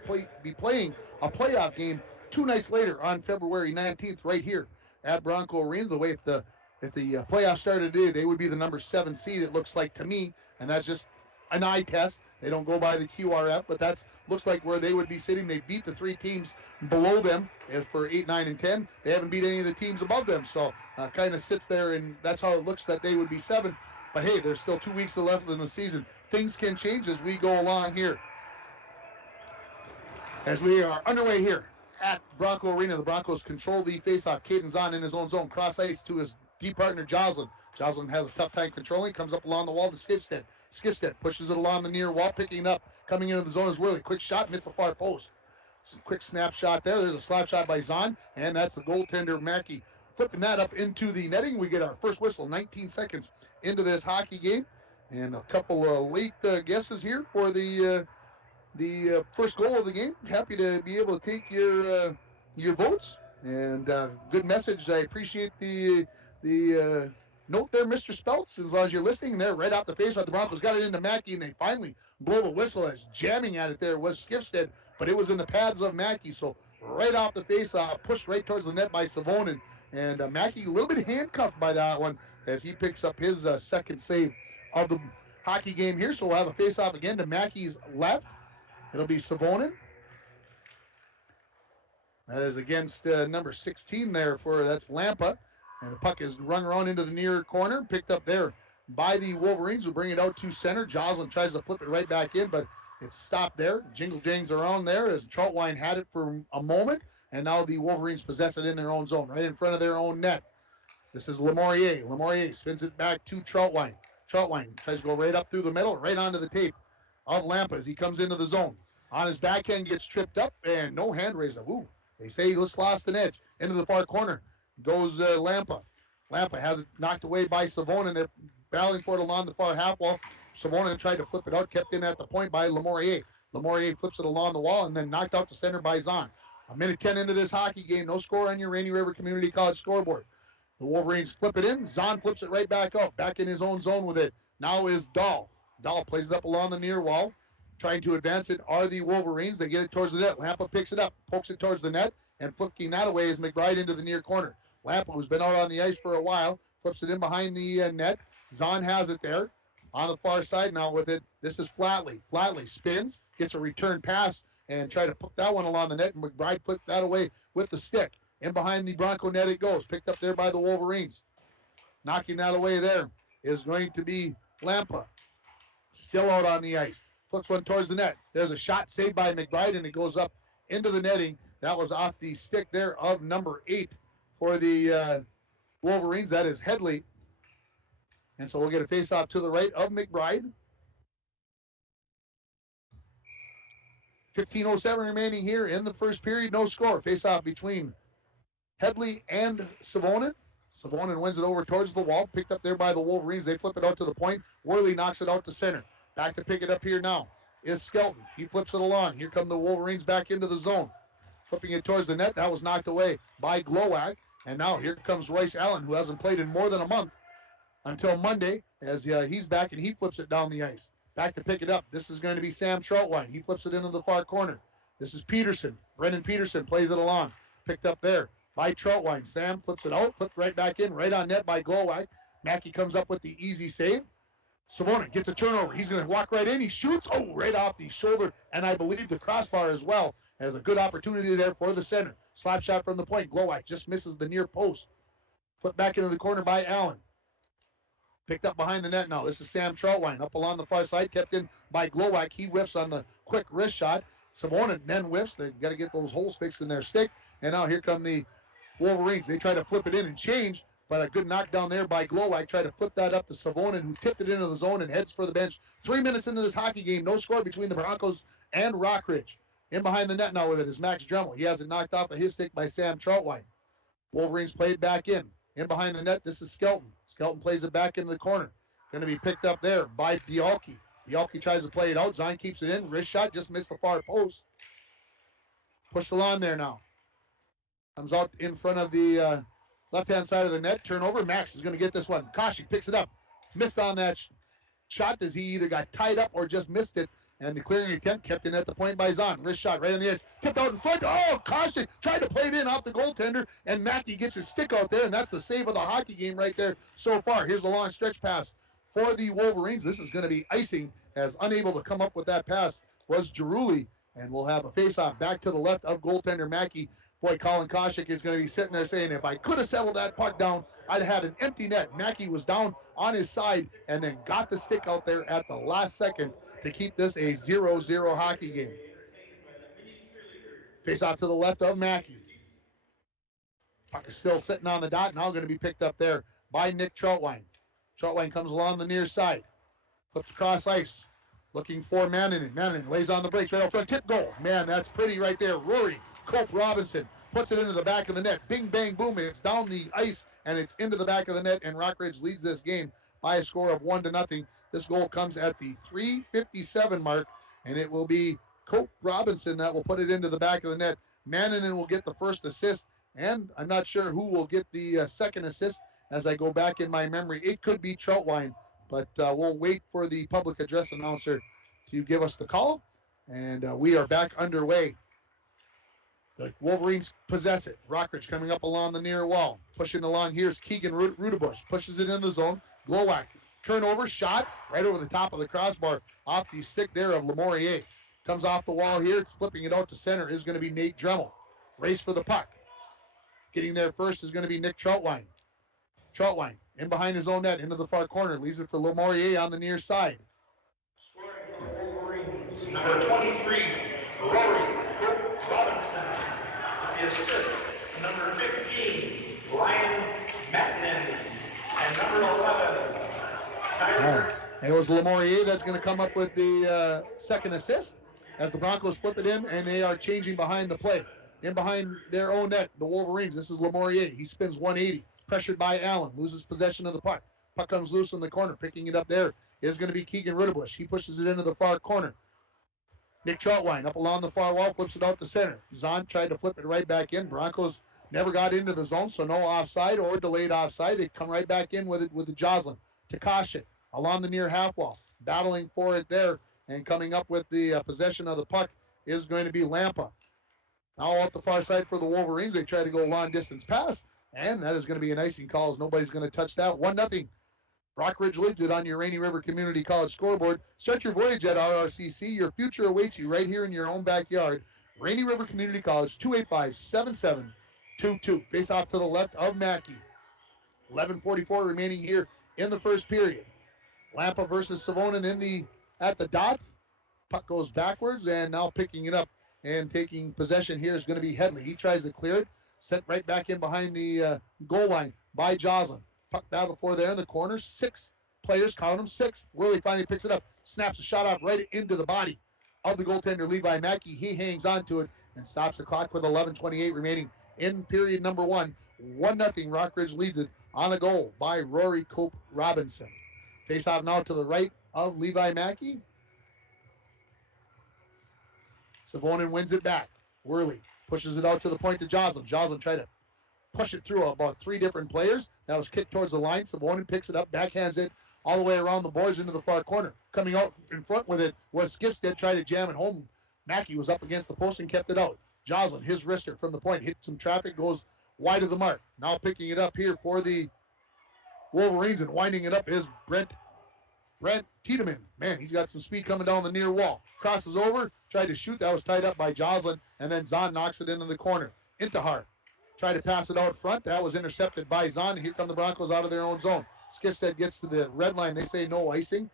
playing a playoff game 2 nights later on February 19th right here at Bronco Arena. The way if the playoffs started today, they would be the number 7 seed, it looks like to me, and that's just an eye test. They don't go by the QRF, but that looks like where they would be sitting. They beat the 3 teams below them as for 8, 9, and 10. They haven't beat any of the teams above them, so kind of sits there, and that's how it looks that they would be 7. But hey, there's still 2 weeks left in the season. Things can change as we go along here. As we are underway here at Bronco Arena, the Broncos control the faceoff. Caden's on in his own zone, cross ice to his deep partner Jocelyn. Jocelyn has a tough time controlling, comes up along the wall to Skifstead. Skifstead pushes it along the near wall, picking it up, coming into the zone is Worley. Quick shot, missed the far post. Some quick snapshot there. There's a slap shot by Zahn, and that's the goaltender Mackey flipping that up into the netting. We get our first whistle 19 seconds into this hockey game, and a couple of late guesses here for the first goal of the game. Happy to be able to take your votes, and good message. I appreciate the note there, Mr. Speltz, as long as you're listening there. Right off the faceoff, the Broncos got it into Mackey, and they finally blow the whistle as jamming at it there was Skifstead, but it was in the pads of Mackey, so right off the faceoff, pushed right towards the net by Savonin, and Mackey a little bit handcuffed by that one as he picks up his second save of the hockey game here. So we'll have a faceoff again to Mackey's left. It'll be Savonin. That is against number 16 there that's Lampa. And the puck is run around into the near corner, picked up there by the Wolverines, who bring it out to center. Jocelyn tries to flip it right back in, but it's stopped there. Jingle jangs around there as Troutwine had it for a moment, and now the Wolverines possess it in their own zone, right in front of their own net. This is Lemourier. Lemourier spins it back to Troutwine. Troutwine tries to go right up through the middle, right onto the tape of Lampa as he comes into the zone. On his backhand, gets tripped up, and no hand raised. Ooh, they say he just lost an edge. Into the far corner goes Lampa. Lampa has it knocked away by Savonin. They're battling for it along the far half wall. Savonin tried to flip it out, kept in at the point by Lemourier. Lemourier flips it along the wall and then knocked out to center by Zahn. 1:10 into this hockey game. No score on your Rainy River Community College scoreboard. The Wolverines flip it in. Zahn flips it right back out. Back in his own zone with it. Now is Dahl. Dahl plays it up along the near wall. Trying to advance it are the Wolverines. They get it towards the net. Lampa picks it up, pokes it towards the net, and flicking that away is McBride into the near corner. Lampa, who's been out on the ice for a while, flips it in behind the net. Zahn has it there on the far side now with it. This is Flatley. Flatley spins, gets a return pass, and try to put that one along the net, and McBride flipped that away with the stick. In behind the Bronco net it goes, picked up there by the Wolverines. Knocking that away there is going to be Lampa. Still out on the ice. Flips one towards the net. There's a shot saved by McBride, and it goes up into the netting. That was off the stick there of number 8 for the Wolverines. That is Headley. And so we'll get a face-off to the right of McBride. 15:07 remaining here in the first period. No score. Face-off between Headley and Savonin. Savonin wins it over towards the wall. Picked up there by the Wolverines. They flip it out to the point. Worley knocks it out to center. Back to pick it up here now is Skelton. He flips it along. Here come the Wolverines back into the zone. Flipping it towards the net. That was knocked away by Glowak. And now here comes Royce Allen, who hasn't played in more than a month until Monday, as he's back and he flips it down the ice. Back to pick it up. This is going to be Sam Troutwine. He flips it into the far corner. This is Peterson. Brendan Peterson plays it along. picked up there by Troutwine. Sam flips it out, flipped right back in, right on net by Glowak. Mackey comes up with the easy save. Savonin gets a turnover. He's going to walk right in. He shoots. Oh, right off the shoulder, and I believe the crossbar as well. Has a good opportunity there for the center. Slap shot from the point. Glowak just misses the near post. Flip back into the corner by Allen. Picked up behind the net now. This is Sam Troutwine up along the far side. Kept in by Glowak. He whiffs on the quick wrist shot. Savonin then whiffs. They've got to get those holes fixed in their stick. And now here come the Wolverines. They try to flip it in and change, but a good knockdown there by Glowak. Try to flip that up to Savonin, who tipped it into the zone and heads for the bench. 3 minutes into this hockey game. No score between the Broncos and Rockridge. In behind the net now with it is Max Dremel. He has it knocked off of his stick by Sam Troutwine. Wolverines played back in. In behind the net, this is Skelton. Skelton plays it back into the corner. Going to be picked up there by Bialke. Bialke tries to play it out. Zahn keeps it in. Wrist shot, just missed the far post. Pushed along there now. Comes out in front of the left-hand side of the net. Turnover. Max is going to get this one. Koshik picks it up. Missed on that shot as he either got tied up or just missed it. And the clearing attempt kept in at the point by Zahn. Wrist shot right on the edge. Tipped out in front. Oh, Koshik tried to play it in off the goaltender. And Mackey gets his stick out there. And that's the save of the hockey game right there so far. Here's a long stretch pass for the Wolverines. This is going to be icing, as unable to come up with that pass was Giruli. And we'll have a face-off back to the left of goaltender Mackey. Boy, Colin Koshik is going to be sitting there saying, if I could have settled that puck down, I'd have had an empty net. Mackey was down on his side and then got the stick out there at the last second to keep this a 0-0 hockey game. Face-off to the left of Mackey. Puck is still sitting on the dot, now going to be picked up there by Nick Troutwine. Troutwine comes along the near side. Flipped across ice. Looking for Mannanen. Mannanen lays on the brakes right out front. Tip goal. Man, that's pretty right there. Rory Cope Robinson puts it into the back of the net. Bing, bang, boom. It's down the ice, and it's into the back of the net, and Rockridge leads this game by a score of 1-0. This goal comes at the 3:57 mark, and it will be Cope Robinson that will put it into the back of the net. Mannanen will get the first assist, and I'm not sure who will get the second assist as I go back in my memory. It could be Troutwine, but we'll wait for the public address announcer to give us the call, and we are back underway. The Wolverines possess it. Rockridge coming up along the near wall. Pushing along here is Keegan Rudebush. Pushes it in the zone. Glowak. Turnover, shot right over the top of the crossbar off the stick there of Lemorier. Comes off the wall here. Flipping it out to center is going to be Nate Dremel. Race for the puck. Getting there first is going to be Nick Troutwine. Troutwine in behind his own net into the far corner. Leaves it for Lemorier on the near side. Number 23, Rory Robinson. The assist, number 15, Ryan Mannanen. And number 11, Tyler. It was Lemorier that's going to come up with the second assist as the Broncos flip it in, and they are changing behind the play. In behind their own net, the Wolverines. This is Lemorier. He spins 180. Pressured by Allen. Loses possession of the puck. Puck comes loose in the corner. Picking it up there is going to be Keegan Rudebush. He pushes it into the far corner. Nick Troutwine up along the far wall, flips it out to center. Zahn tried to flip it right back in. Broncos never got into the zone, so no offside or delayed offside. They come right back in with it with the Joslin. Takasha along the near half wall, battling for it there, and coming up with the possession of the puck is going to be Lampa. Now out the far side for the Wolverines. They try to go long distance pass, and that is going to be an icing call as nobody's going to touch that. 1-0. Rockridge leads it on your Rainy River Community College scoreboard. Start your voyage at RRCC. Your future awaits you right here in your own backyard. Rainy River Community College, 285-7722. Face off to the left of Mackey. 11:44 remaining here in the first period. Lampa versus Savonin at the dot. Puck goes backwards, and now picking it up and taking possession here is going to be Headley. He tries to clear it. Sent right back in behind the goal line by Joslin. Puck battle for there in the corner. 6 players, count them, 6. Worley finally picks it up. Snaps a shot off right into the body of the goaltender, Levi Mackey. He hangs on to it and stops the clock with 11:28 remaining in period number 1. 1-0. Rockridge leads it on a goal by Rory Cope Robinson. Face off now to the right of Levi Mackey. Savonin wins it back. Worley pushes it out to the point to Joslin. Joslin tried to push it through about 3 different players. That was kicked towards the line. Savonin picks it up, backhands it all the way around the boards into the far corner. Coming out in front with it was Skifstead, tried to jam it home. Mackey was up against the post and kept it out. Joslin, his wrister from the point, hits some traffic, goes wide of the mark. Now picking it up here for the Wolverines and winding it up is Brent Tiedemann. Man, he's got some speed coming down the near wall. Crosses over, tried to shoot. That was tied up by Joslin, and then Zahn knocks it into the corner. Intihar tried to pass it out front. That was intercepted by Zahn. Here come the Broncos out of their own zone. Skifstead gets to the red line. They say no icing.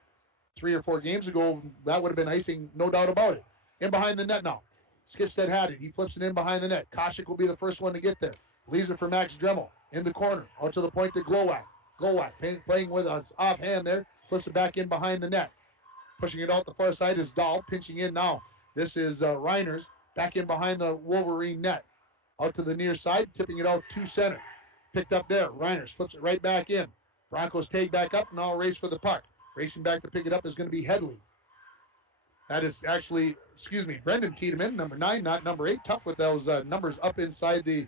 3 or 4 games ago, that would have been icing, no doubt about it. In behind the net now. Skifstead had it. He flips it in behind the net. Koshik will be the first one to get there. Leaves it for Max Dremel in the corner. Out to the point to Glowak. Glowak playing with us offhand there. Flips it back in behind the net. Pushing it out the far side is Dahl. Pinching in now. This is Reiners back in behind the Wolverine net. Out to the near side. Tipping it out to center. Picked up there. Reiners flips it right back in. Broncos take back up. Now race for the puck. Racing back to pick it up is going to be Headley. That is actually, Brendan Tiedemann, number 9, not number 8. Tough with those numbers up inside the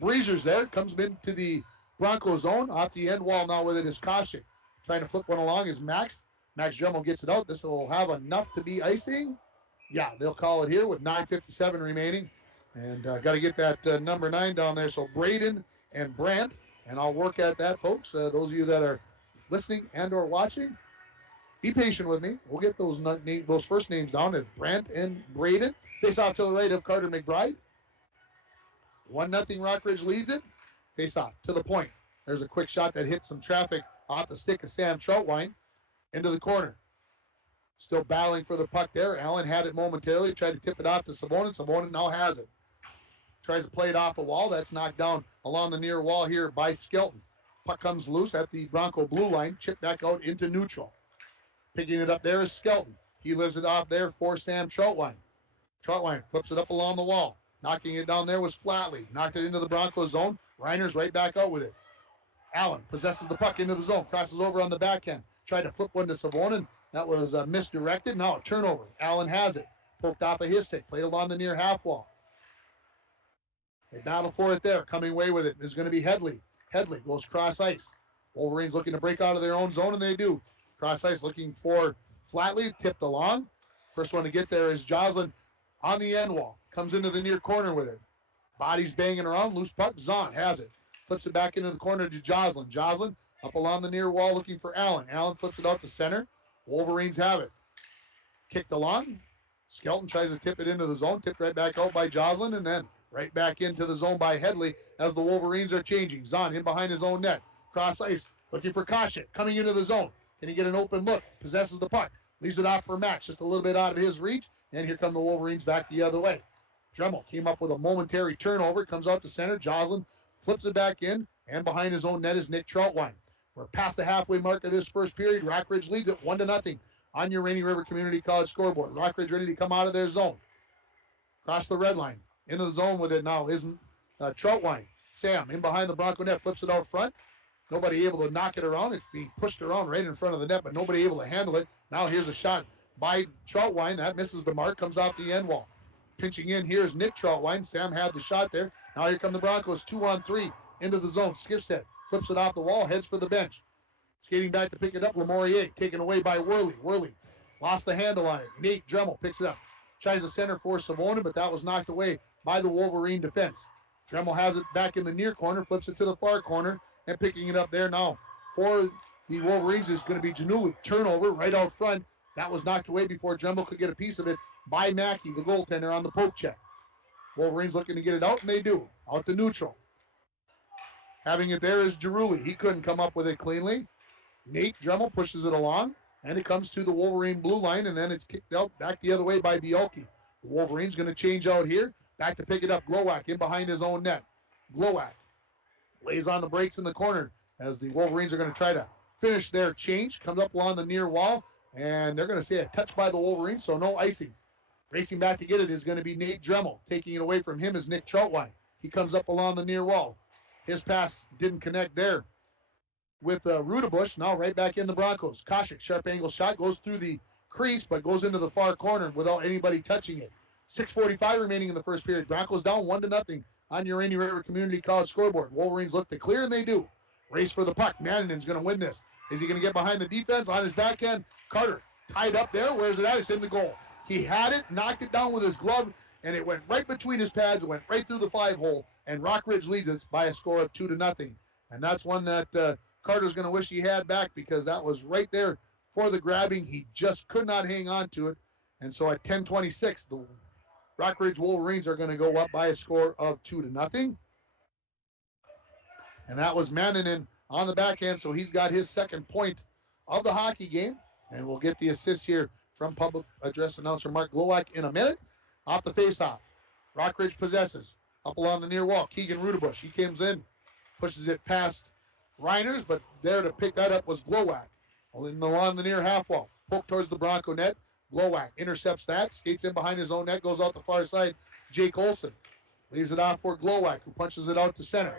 breezers there. Comes into the Broncos zone. Off the end wall now with it is Koshik. Trying to flip one along is Max. Max Dremel gets it out. This will have enough to be icing. Yeah, they'll call it here with 9:57 remaining. And got to get that number 9 down there. So Braden and Brandt. And I'll work at that, folks. Those of you that are listening and or watching, be patient with me. We'll get those first names down as Brandt and Braden. Face off to the right of Carter McBride. 1-0 Rockridge leads it. Face off to the point. There's a quick shot that hits some traffic off the stick of Sam Troutwine into the corner. Still battling for the puck there. Allen had it momentarily. Tried to tip it off to Savonin. Savonin now has it. Tries to play it off the wall. That's knocked down along the near wall here by Skelton. Puck comes loose at the Bronco blue line. Chipped back out into neutral. Picking it up there is Skelton. He lives it off there for Sam Troutwine. Troutwine flips it up along the wall. Knocking it down there was Flatley. Knocked it into the Broncos zone. Reiner's right back out with it. Allen possesses the puck into the zone. Crosses over on the backhand. Tried to flip one to Savonin. That was misdirected. Now a turnover. Allen has it. Poked off of his stick. Played along the near half wall. They battle for it there. Coming away with it is going to be Headley. Headley goes cross ice. Wolverines looking to break out of their own zone, and they do. Cross ice looking for Flatley. Tipped along. First one to get there is Joslin on the end wall. Comes into the near corner with it. Body's banging around. Loose puck. Zahn has it. Flips it back into the corner to Joslin. Joslin up along the near wall looking for Allen. Allen flips it out to center. Wolverines have it. Kicked along. Skelton tries to tip it into the zone. Tipped right back out by Joslin, and then right back into the zone by Headley as the Wolverines are changing. Zahn in behind his own net. Cross ice. Looking for Koshik. Coming into the zone. Can he get an open look? Possesses the puck. Leaves it off for Max. Just a little bit out of his reach. And here come the Wolverines back the other way. Dremel came up with a momentary turnover. Comes out to center. Joslin flips it back in. And behind his own net is Nick Troutwine. We're past the halfway mark of this first period. Rockridge leads it 1-0 on your Rainy River Community College scoreboard. Rockridge ready to come out of their zone. Cross the red line. Into the zone with it now is Troutwine. Sam in behind the Bronco net. Flips it out front. Nobody able to knock it around. It's being pushed around right in front of the net, but nobody able to handle it. Now here's a shot by Troutwine. That misses the mark. Comes off the end wall. Pinching in here is Nick Troutwine. Sam had the shot there. Now here come the Broncos. 2-on-3 into the zone. Skifstead flips it off the wall. Heads for the bench. Skating back to pick it up. Lemorier taken away by Worley. Worley lost the handle on it. Nate Dremel picks it up. Tries to center for Savonin, but that was knocked away by the Wolverine defense. Dremel has it back in the near corner. Flips it to the far corner. And picking it up there now for the Wolverines is going to be Giannulli. Turnover right out front. That was knocked away before Dremel could get a piece of it by Mackey, the goaltender, on the poke check. Wolverines looking to get it out, and they do. Out to neutral. Having it there is Giannulli. He couldn't come up with it cleanly. Nate Dremel pushes it along, and it comes to the Wolverine blue line, and then it's kicked out back the other way by Bielke. The Wolverines going to change out here. Back to pick it up. Glowak in behind his own net. Glowak lays on the brakes in the corner as the Wolverines are going to try to finish their change. Comes up along the near wall, and they're going to say a touch by the Wolverines, so no icing. Racing back to get it is going to be Nate Dremel. Taking it away from him is Nick Troutwine. He comes up along the near wall. His pass didn't connect there with Rudebush. Now right back in the Broncos. Koshik, sharp angle shot, goes through the crease, but goes into the far corner without anybody touching it. 6:45 remaining in the first period. Broncos down 1-0 on your Rainy River Community College scoreboard. Wolverines look to clear, and they do. Race for the puck. Mannen's going to win this. Is he going to get behind the defense on his backhand? Carter tied up there. Where's it at? It's in the goal. He had it, knocked it down with his glove, and it went right between his pads. It went right through the 5-hole, and Rockridge leads us by a score of 2-0. And that's one that Carter's going to wish he had back, because that was right there for the grabbing. He just could not hang on to it. And so at 10:26, the Rockridge Wolverines are going to go up by a score of 2-0. And that was Manninen on the backhand, so he's got his second point of the hockey game. And we'll get the assist here from public address announcer Mark Glowak in a minute. Off the faceoff, Rockridge possesses. Up along the near wall, Keegan Rudebush. He comes in, pushes it past Reiners, but there to pick that up was Glowak. Along the near half wall, poke towards the Bronco net. Glowak intercepts that, skates in behind his own net, goes out the far side. Jake Olson leaves it off for Glowak, who punches it out to center.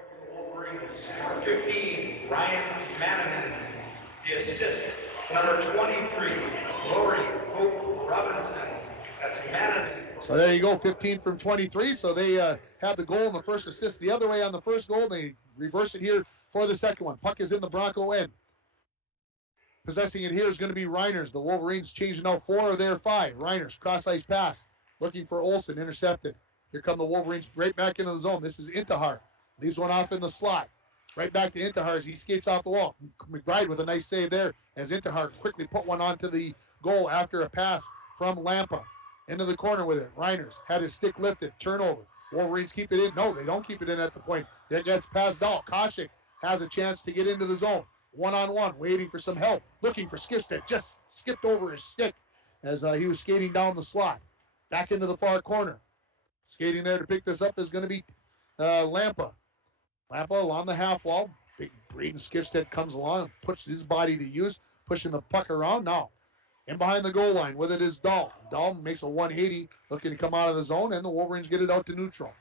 15, Ryan Manninen. The assist, number 23, Lori Hope Robinson. That's Manninen. So there you go, 15 from 23. So they have the goal and the first assist the other way on the first goal. They reverse it here for the second one. Puck is in the Bronco end. Possessing it here is going to be Reiners. The Wolverines changing out 4 of their 5. Reiners, cross-ice pass, looking for Olsen, intercepted. Here come the Wolverines right back into the zone. This is Intihar. Leaves one off in the slot. Right back to Intihar as he skates off the wall. McBride with a nice save there as Intihar quickly put one onto the goal after a pass from Lampa. Into the corner with it. Reiners had his stick lifted. Turnover. Wolverines keep it in. No, they don't keep it in at the point. That gets past Dahl. Koshik has a chance to get into the zone. One-on-one, waiting for some help. Looking for Skipstead. Just skipped over his stick as he was skating down the slot. Back into the far corner. Skating there to pick this up is going to be Lampa. Lampa along the half wall. Big Braden Skipstead comes along and puts his body to use, pushing the puck around. Now, in behind the goal line with it is Dahl. Dahl makes a 180, looking to come out of the zone, and the Wolverines get it out to neutral.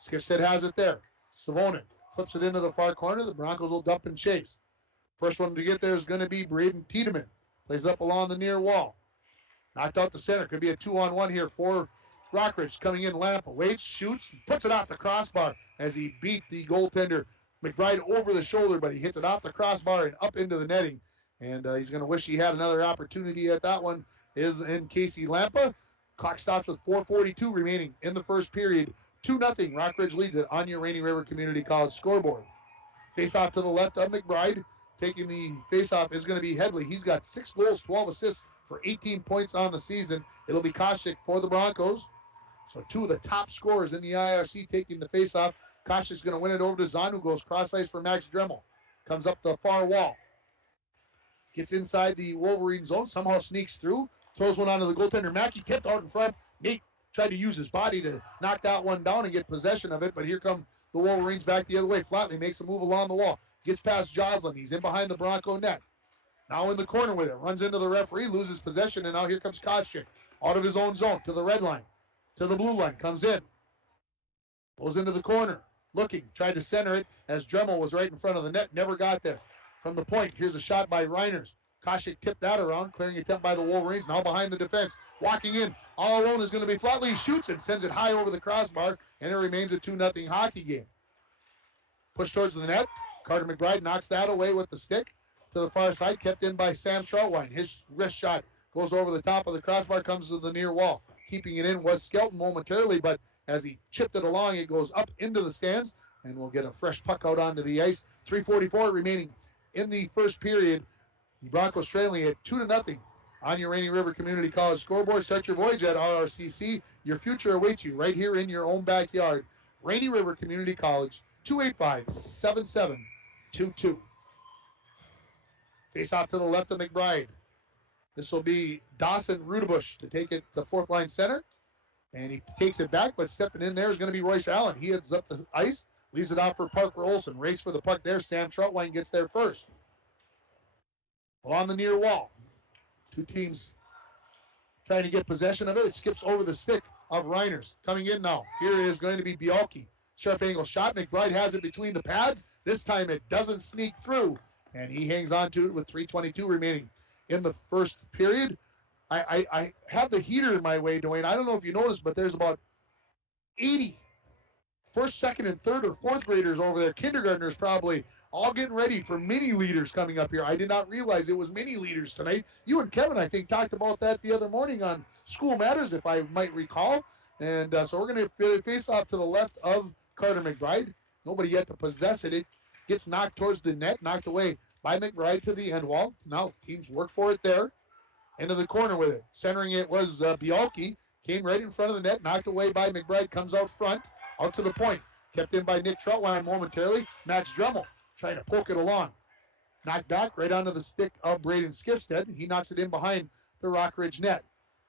Skipstead has it there. Savonin flips it into the far corner. The Broncos will dump and chase. First one to get there is going to be Braden Tiedemann. Plays up along the near wall. Knocked out the center. Could be a 2-on-1 here for Rockridge. Coming in, Lampa waits, shoots, puts it off the crossbar as he beat the goaltender McBride over the shoulder, but he hits it off the crossbar and up into the netting. And he's going to wish he had another opportunity at that one. Is in Casey Lampa. Clock stops with 4:42 remaining in the first period. 2-0. Rockridge leads it on your Rainy River Community College scoreboard. Face off to the left of McBride. Taking the face-off is going to be Headley. He's got 6 goals, 12 assists for 18 points on the season. It'll be Koshik for the Broncos. So 2 of the top scorers in the IRC taking the face-off. Koshik's going to win it over to Zahn, who goes cross-ice for Max Dremel. Comes up the far wall. Gets inside the Wolverine zone. Somehow sneaks through. Throws one onto the goaltender. Mackey tipped out in front. Nate tried to use his body to knock that one down and get possession of it. But here come the Wolverines back the other way. Flatley makes a move along the wall. Gets past Joslin. He's in behind the Bronco net. Now in the corner with it. Runs into the referee. Loses possession. And now here comes Koshik. Out of his own zone. To the red line. To the blue line. Comes in. Goes into the corner. Looking. Tried to center it as Dremel was right in front of the net. Never got there. From the point. Here's a shot by Reiners. Koshik tipped that around. Clearing attempt by the Wolverines. Now behind the defense. Walking in. All alone is going to be Flatley. He shoots and sends it high over the crossbar. And it remains a 2-0 hockey game. Push towards the net. Carter McBride knocks that away with the stick to the far side, kept in by Sam Troutwine. His wrist shot goes over the top of the crossbar, comes to the near wall. Keeping it in was Skelton momentarily, but as he chipped it along, it goes up into the stands, and we'll get a fresh puck out onto the ice. 3:44 remaining in the first period. The Broncos trailing at 2-0 on your Rainy River Community College scoreboard. Start your voyage at RRCC. Your future awaits you right here in your own backyard. Rainy River Community College, 285-7722. Face off to the left of McBride. This will be Dawson Rudebush to take it to fourth line center. And he takes it back, but stepping in there is going to be Royce Allen. He heads up the ice, leaves it out for Parker Olson. Race for the puck there. Sam Troutwine gets there first. Along the near wall. 2 teams trying to get possession of it. It skips over the stick of Reiners. Coming in now. Here is going to be Bialke. Sharp angle shot. McBride has it between the pads. This time it doesn't sneak through. And he hangs on to it with 3:22 remaining in the first period. I have the heater in my way, Dwayne. I don't know if you noticed, but there's about 80 first, second, and third or fourth graders over there. Kindergartners probably all getting ready for mini leaders coming up here. I did not realize it was mini leaders tonight. You and Kevin, I think, talked about that the other morning on School Matters, if I might recall. And so we're going to face off to the left of Carter McBride. Nobody yet to possess it. It gets knocked towards the net, knocked away by McBride to the end wall. Now teams work for it there. Into the corner with it. Centering it was Bialke. Came right in front of the net, knocked away by McBride, comes out front, out to the point. Kept in by Nick Troutwine momentarily. Max Drummel trying to poke it along. Knocked back right onto the stick of Braden Skifstead, and he knocks it in behind the Rockridge net.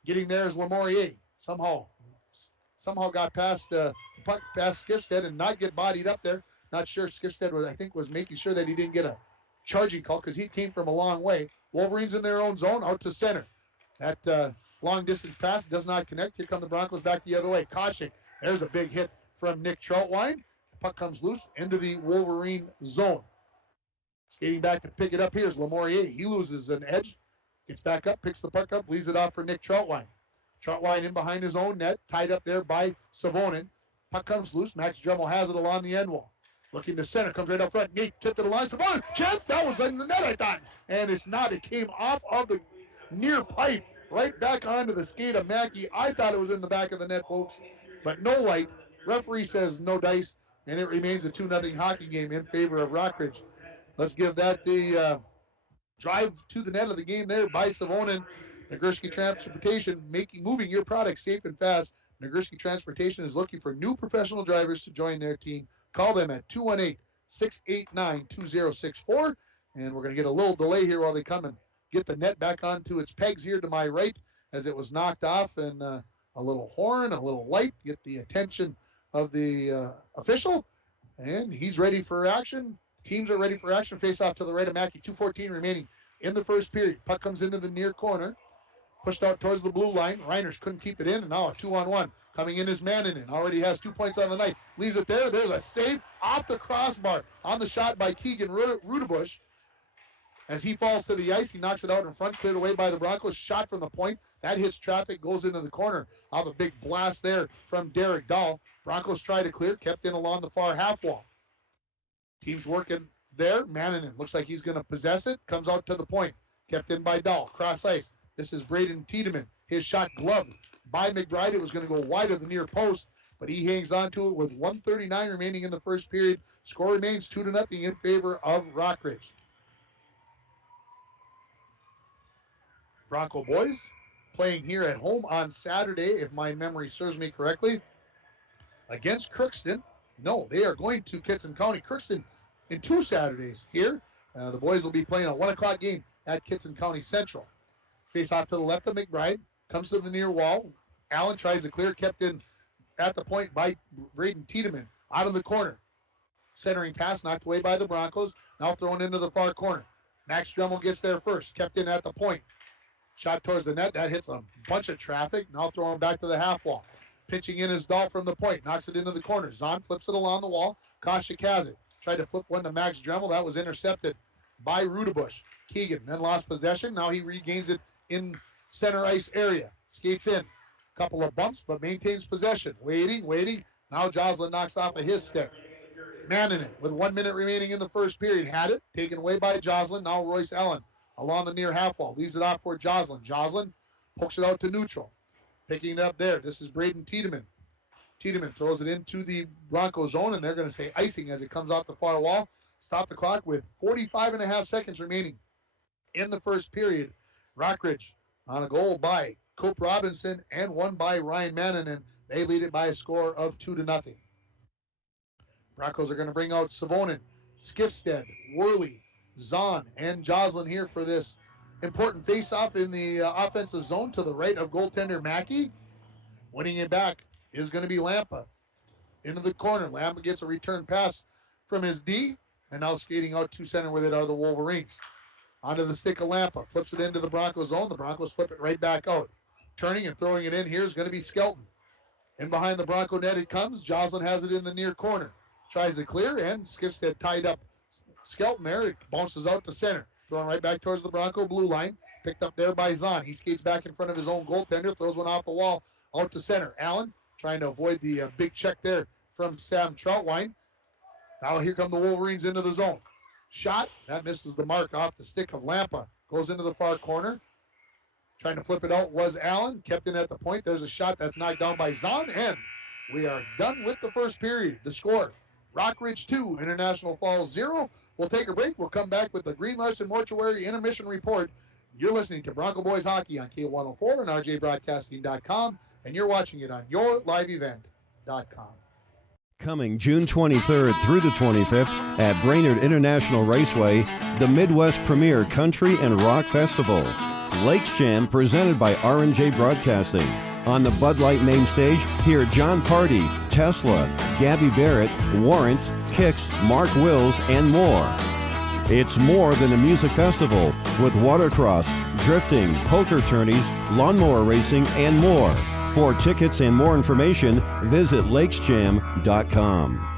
Getting there is Lamorier. Somehow got past past Skifstead and not get bodied up there. Not sure Skifstead was making sure that he didn't get a charging call because he came from a long way. Wolverines in their own zone, out to center. That long distance pass does not connect. Here come the Broncos back the other way. Koshik, there's a big hit from Nick Troutwine. Puck comes loose into the Wolverine zone. Skating back to pick it up here is Lamorier. He loses an edge. Gets back up, picks the puck up, leaves it off for Nick Troutwine. Troutwine in behind his own net, tied up there by Savonin. Puck comes loose. Max Drummel has it along the end wall. Looking to center, comes right up front. Nate tipped it to the line. Savonin, chance, that was in the net, I thought. And it's not. It came off of the near pipe, right back onto the skate of Mackey. I thought it was in the back of the net, folks, but no light. Referee says no dice, and it remains a 2-0 hockey game in favor of Rockridge. Let's give that the drive to the net of the game there by Savonin. Nagurski Transportation, moving your product safe and fast. Nagurski Transportation is looking for new professional drivers to join their team. Call them at 218-689-2064. And we're going to get a little delay here while they come and get the net back onto its pegs here to my right as it was knocked off. And a little horn, a little light, get the attention of the official. And he's ready for action. Teams are ready for action. Face off to the right of Mackey. 2:14 remaining in the first period. Puck comes into the near corner. Pushed out towards the blue line. Reiners couldn't keep it in, and now a 2-on-1. Coming in is Mannanen. Already has 2 points on the night. Leaves it there. There's a save off the crossbar on the shot by Keegan Rudebush. As he falls to the ice, he knocks it out in front, cleared away by the Broncos. Shot from the point. That hits traffic, goes into the corner. Off a big blast there from Derek Dahl. Broncos try to clear, kept in along the far half wall. Team's working there. Mannanen looks like he's going to possess it. Comes out to the point. Kept in by Dahl. Cross ice. This is Braden Tiedemann. His shot gloved by McBride. It was going to go wide of the near post, but he hangs on to it with 1:39 remaining in the first period. Score remains 2-0 in favor of Rockridge. Bronco boys playing here at home on Saturday, if my memory serves me correctly, against Crookston. No, they are going to Kitson County. Crookston in 2 Saturdays here. The boys will be playing a 1 o'clock game at Kitson County Central. Face off to the left of McBride. Comes to the near wall. Allen tries to clear. Kept in at the point by Braden Tiedemann. Out of the corner. Centering pass knocked away by the Broncos. Now thrown into the far corner. Max Drummel gets there first. Kept in at the point. Shot towards the net. That hits a bunch of traffic. Now throwing back to the half wall. Pitching in is Dahl from the point. Knocks it into the corner. Zahn flips it along the wall. Koshik has it. Tried to flip one to Max Drummel. That was intercepted by Rudebush. Keegan then lost possession. Now he regains it in center ice area. Skates in. Couple of bumps, but maintains possession. Waiting. Now Joslin knocks off of his stick. Mannanen with 1 minute remaining in the first period. Had it. Taken away by Joslin. Now Royce Allen along the near half wall. Leaves it off for Joslin. Joslin pokes it out to neutral. Picking it up there. This is Braden Tiedemann. Tiedemann throws it into the Bronco zone, and they're going to say icing as it comes off the far wall. Stop the clock with 45.5 seconds remaining in the first period. Rockridge on a goal by Cope Robinson and one by Ryan Mannanen. They lead it by a score of 2-0. Broncos are going to bring out Savonin, Skifstead, Worley, Zahn, and Joslin here for this important face-off in the offensive zone to the right of goaltender Mackey. Winning it back is going to be Lampa. Into the corner. Lampa gets a return pass from his D, and now skating out to center with it are the Wolverines. Onto the stick of Lampa. Flips it into the Broncos zone. The Broncos flip it right back out. Turning and throwing it in here is going to be Skelton. In behind the Bronco net it comes. Joslin has it in the near corner. Tries to clear, and Skifstead tied up Skelton there. It bounces out to center. Throwing right back towards the Bronco blue line. Picked up there by Zahn. He skates back in front of his own goaltender. Throws one off the wall out to center. Allen trying to avoid the big check there from Sam Troutwine. Now here come the Wolverines into the zone. Shot. That misses the mark off the stick of Lampa. Goes into the far corner. Trying to flip it out was Allen. Kept it at the point. There's a shot that's knocked down by Zahn. And we are done with the first period. The score, Rockridge 2, International Falls 0. We'll take a break. We'll come back with the Green Larson Mortuary Intermission Report. You're listening to Bronco Boys Hockey on K104 and RJBroadcasting.com. And you're watching it on YourLiveEvent.com. Coming June 23rd through the 25th at Brainerd International Raceway, the Midwest Premier Country and Rock Festival. Lakes Jam presented by R&J Broadcasting. On the Bud Light main stage, hear John Party, Tesla, Gabby Barrett, Warrant, Kix, Mark Wills, and more. It's more than a music festival with watercross, drifting, poker tourneys, lawnmower racing, and more. For tickets and more information, visit lakesjam.com.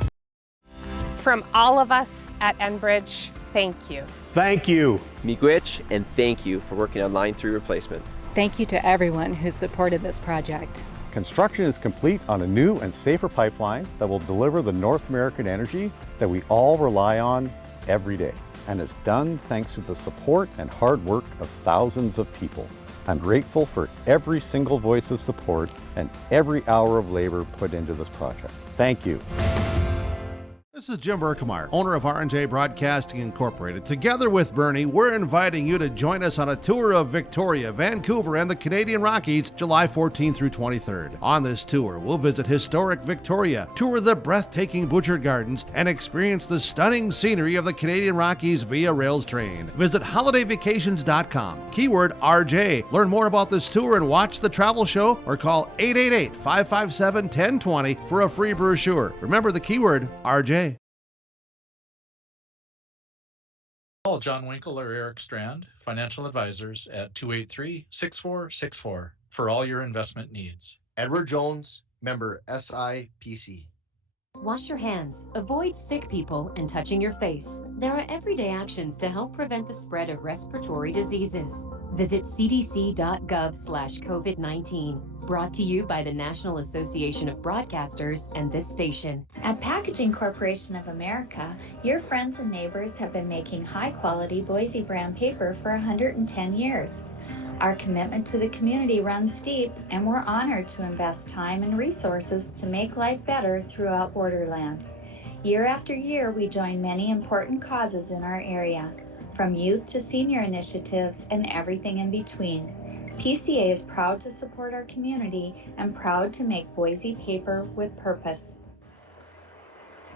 From all of us at Enbridge, thank you. Thank you. Miigwech, and thank you for working on Line 3 replacement. Thank you to everyone who supported this project. Construction is complete on a new and safer pipeline that will deliver the North American energy that we all rely on every day. And it's done thanks to the support and hard work of thousands of people. I'm grateful for every single voice of support and every hour of labor put into this project. Thank you. This is Jim Berkemeyer, owner of R&J Broadcasting Incorporated. Together with Bernie, we're inviting you to join us on a tour of Victoria, Vancouver, and the Canadian Rockies, July 14th through 23rd. On this tour, we'll visit historic Victoria, tour the breathtaking Butchert Gardens, and experience the stunning scenery of the Canadian Rockies via rails train. Visit holidayvacations.com, keyword RJ. Learn more about this tour and watch the travel show, or call 888-557-1020 for a free brochure. Remember the keyword RJ. Call John Winkle or Eric Strand, financial advisors, at 283-6464 for all your investment needs. Edward Jones, member SIPC. Wash your hands, avoid sick people, and touching your face. There are everyday actions to help prevent the spread of respiratory diseases. Visit cdc.gov/COVID-19. Brought to you by the National Association of Broadcasters and this station. At Packaging Corporation of America, your friends and neighbors have been making high-quality Boise brand paper for 110 years. Our commitment to the community runs deep, and we're honored to invest time and resources to make life better throughout Borderland. Year after year, we join many important causes in our area, from youth to senior initiatives and everything in between. PCA is proud to support our community and proud to make Boise paper with purpose.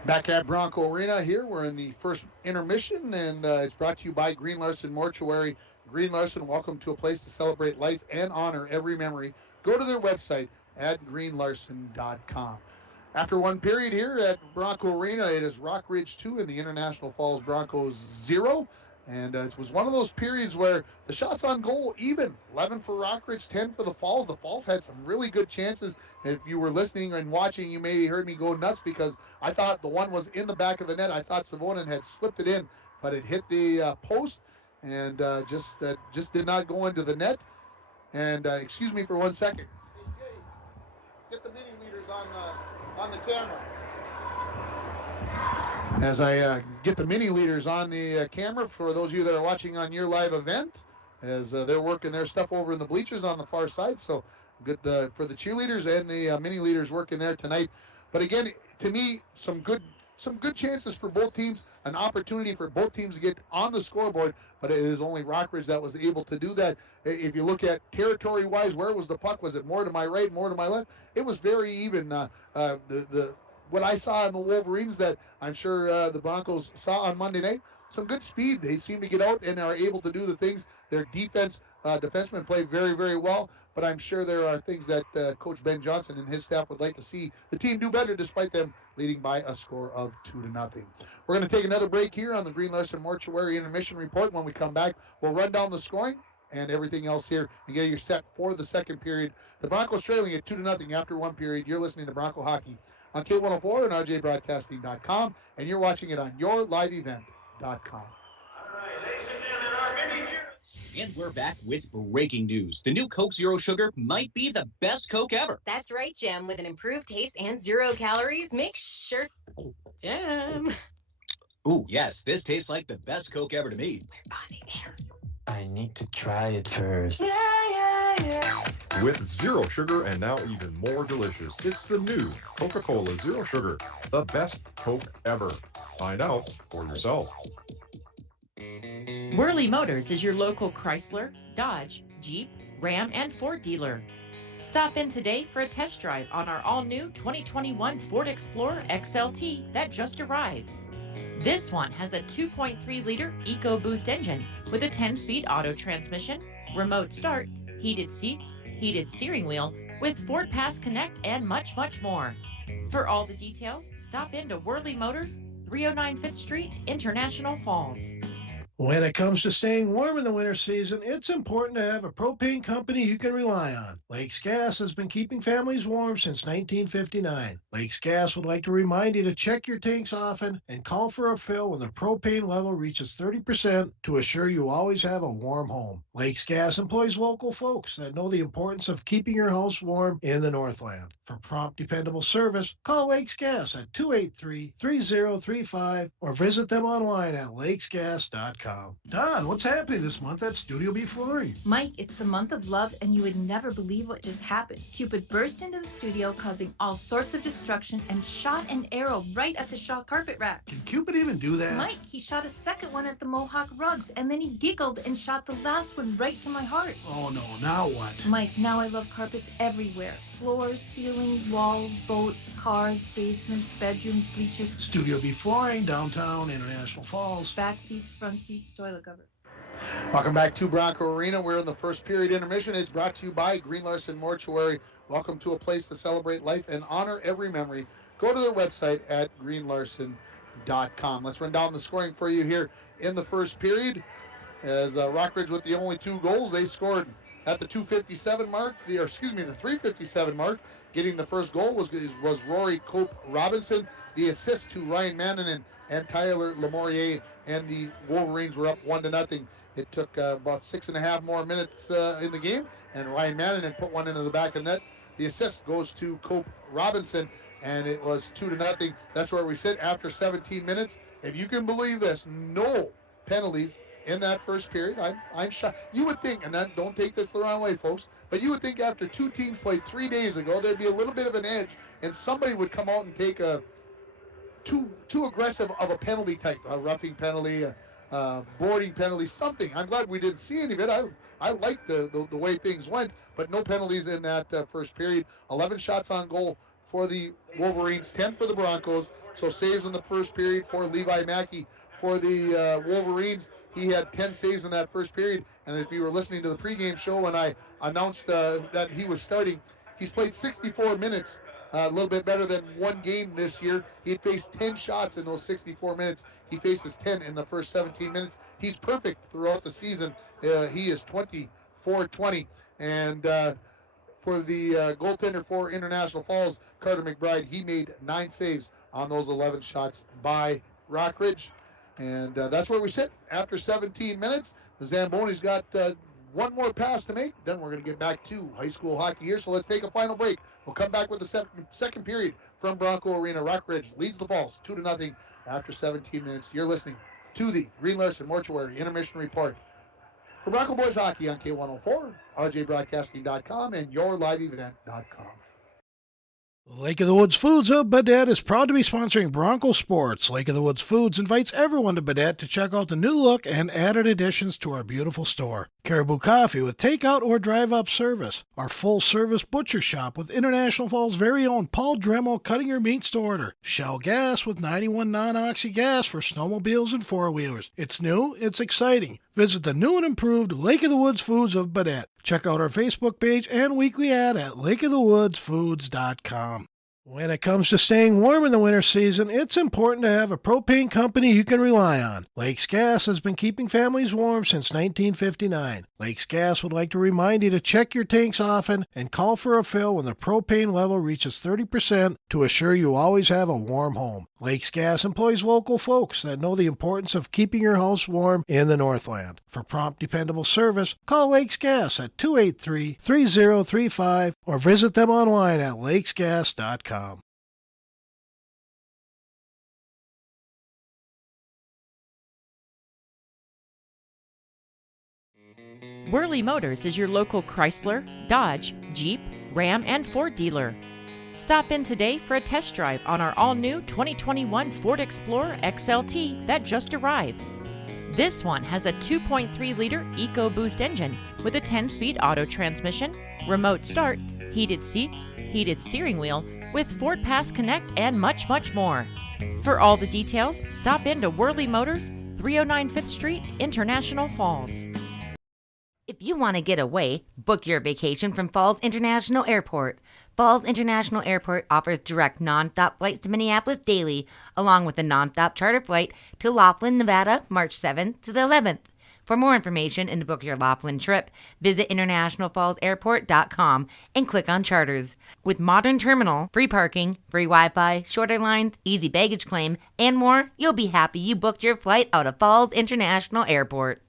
Back at Bronco Arena here, we're in the first intermission, and it's brought to you by Green Larson Mortuary. Green Larson, welcome to a place to celebrate life and honor every memory. Go to their website at greenlarson.com. After one period here at Bronco Arena, it is Rockridge 2 and the International Falls Broncos 0. And it was one of those periods where the shots on goal even. 11 for Rockridge, 10 for the Falls. The Falls had some really good chances. If you were listening and watching, you maybe heard me go nuts because I thought the one was in the back of the net. I thought Savonin had slipped it in, but it hit the post and just did not go into the net. And excuse me for 1 second. Hey, Jay, get the mini meters on the camera. As I get the mini leaders on the camera for those of you that are watching on your live event, as they're working their stuff over in the bleachers on the far side. So good for the cheerleaders and the mini leaders working there tonight. But again, to me, some good chances for both teams, an opportunity for both teams to get on the scoreboard, but it is only Rockridge that was able to do that. If you look at territory-wise, where was the puck? Was it more to my right, more to my left? It was very even. What I saw in the Wolverines that I'm sure the Broncos saw on Monday night, some good speed. They seem to get out and are able to do the things. Their defensemen play very, very well, but I'm sure there are things that Coach Ben Johnson and his staff would like to see the team do better despite them leading by a score of 2-0. We're going to take another break here on the Green Larson Mortuary Intermission Report. When we come back, we'll run down the scoring and everything else here and get you set for the second period. The Broncos trailing at 2-0 after one period. You're listening to Bronco Hockey on K104 and RJBroadcasting.com, and you're watching it on YourLiveEvent.com. And we're back with breaking news. The new Coke Zero Sugar might be the best Coke ever. That's right, Jim. With an improved taste and 0 calories, make sure... Jim. Ooh, yes, this tastes like the best Coke ever to me. I need to try it first. Yeah. With zero sugar and now even more delicious, it's the new Coca-Cola Zero Sugar, the best Coke ever. Find out for yourself. Worley Motors is your local Chrysler, Dodge, Jeep, Ram, and Ford dealer. Stop in today for a test drive on our all-new 2021 Ford Explorer XLT that just arrived. This one has a 2.3-liter EcoBoost engine with a 10-speed auto transmission, remote start, heated seats, heated steering wheel, with Ford Pass Connect, and much, much more. For all the details, stop into Worley Motors, 309 5th Street, International Falls. When it comes to staying warm in the winter season, it's important to have a propane company you can rely on. Lakes Gas has been keeping families warm since 1959. Lakes Gas would like to remind you to check your tanks often and call for a fill when the propane level reaches 30% to assure you always have a warm home. Lakes Gas employs local folks that know the importance of keeping your house warm in the Northland. For prompt, dependable service, call Lakes Gas at 283-3035 or visit them online at lakesgas.com. Don, what's happening this month at Studio B Flooring? Mike, it's the month of love, and you would never believe what just happened. Cupid burst into the studio, causing all sorts of destruction, and shot an arrow right at the Shaw carpet rack. Can Cupid even do that? Mike, he shot a second one at the Mohawk rugs, and then he giggled and shot the last one right to my heart. Oh no, now what? Mike, now I love carpets everywhere. Floors, ceilings, walls, boats, cars, basements, bedrooms, bleachers. Studio B Flooring, downtown International Falls. Back seats, front seats, toilet cover. Welcome back to Bronco Arena. We're in the first period intermission. It's brought to you by Green Larson Mortuary. Welcome to a place to celebrate life and honor every memory. Go to their website at greenlarson.com. Let's run down the scoring for you here in the first period. As Rockridge with the only 2 goals, they scored at the 2:57 mark, the 3:57 mark. Getting the first goal was Rory Cope Robinson. The assist to Ryan Mannanen and Tyler Lemorier, and the Wolverines were up 1-0. It took about 6.5 more minutes in the game, and Ryan Mannanen put one into the back of net. The assist goes to Cope Robinson, and it was 2-0. That's where we sit after 17 minutes. If you can believe this, no penalties in that first period. I'm shocked. You would think, and don't take this the wrong way, folks, but you would think after 2 teams played 3 days ago, there'd be a little bit of an edge, and somebody would come out and take a too aggressive of a penalty type, a roughing penalty, a boarding penalty, something. I'm glad we didn't see any of it. I liked the way things went, but no penalties in that first period. 11 shots on goal for the Wolverines, 10 for the Broncos. So saves in the first period for Levi Mackey for the Wolverines. He had 10 saves in that first period, and if you were listening to the pregame show when I announced that he was starting, he's played 64 minutes, a little bit better than one game this year. He had faced 10 shots in those 64 minutes. He faces 10 in the first 17 minutes. He's perfect throughout the season. He is 24-20, and for the goaltender for International Falls, Carter McBride, he made 9 saves on those 11 shots by Rockridge. And that's where we sit after 17 minutes. The Zambonis got one more pass to make. Then we're going to get back to high school hockey here. So let's take a final break. We'll come back with the second period from Bronco Arena. Rockridge leads the Falls 2-0 after 17 minutes. You're listening to the Green Larson Mortuary Intermission Report. For Bronco Boys Hockey on K104, RJBroadcasting.com, and YourLiveEvent.com. Lake of the Woods Foods of Baudette is proud to be sponsoring Bronco Sports. Lake of the Woods Foods invites everyone to Baudette to check out the new look and added additions to our beautiful store. Caribou Coffee with takeout or drive-up service. Our full-service butcher shop with International Falls' very own Paul Dremel cutting your meats to order. Shell Gas with 91 non-oxy gas for snowmobiles and four-wheelers. It's new, it's exciting. Visit the new and improved Lake of the Woods Foods of Baudette. Check out our Facebook page and weekly ad at lakeofthewoodsfoods.com. When it comes to staying warm in the winter season, it's important to have a propane company you can rely on. Lakes Gas has been keeping families warm since 1959. Lakes Gas would like to remind you to check your tanks often and call for a fill when the propane level reaches 30% to assure you always have a warm home. Lakes Gas employs local folks that know the importance of keeping your house warm in the Northland. For prompt, dependable service, call Lakes Gas at 283-3035 or visit them online at lakesgas.com. Worley Motors is your local Chrysler, Dodge, Jeep, Ram, and Ford dealer. Stop in today for a test drive on our all-new 2021 Ford Explorer XLT that just arrived. This one has a 2.3-liter EcoBoost engine with a 10-speed auto transmission, remote start, heated seats, heated steering wheel, with Ford Pass Connect, and much, much more. For all the details, stop in to Worley Motors, 309 5th Street, International Falls. If you want to get away, book your vacation from Falls International Airport. Falls International Airport offers direct non-stop flights to Minneapolis daily, along with a non-stop charter flight to Laughlin, Nevada, March 7th to the 11th. For more information and to book your Laughlin trip, visit internationalfallsairport.com and click on Charters. With modern terminal, free parking, free Wi-Fi, shorter lines, easy baggage claim, and more, you'll be happy you booked your flight out of Falls International Airport.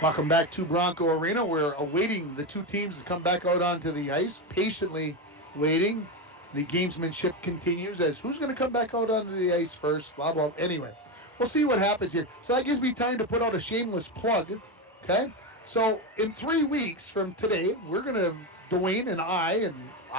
Welcome back to Bronco Arena. We're awaiting the two teams to come back out onto the ice, patiently waiting. The gamesmanship continues as who's going to come back out onto the ice first, blah, blah. Anyway, we'll see what happens here. So that gives me time to put out a shameless plug, okay? So in 3 weeks from today, we're going to, Dwayne and I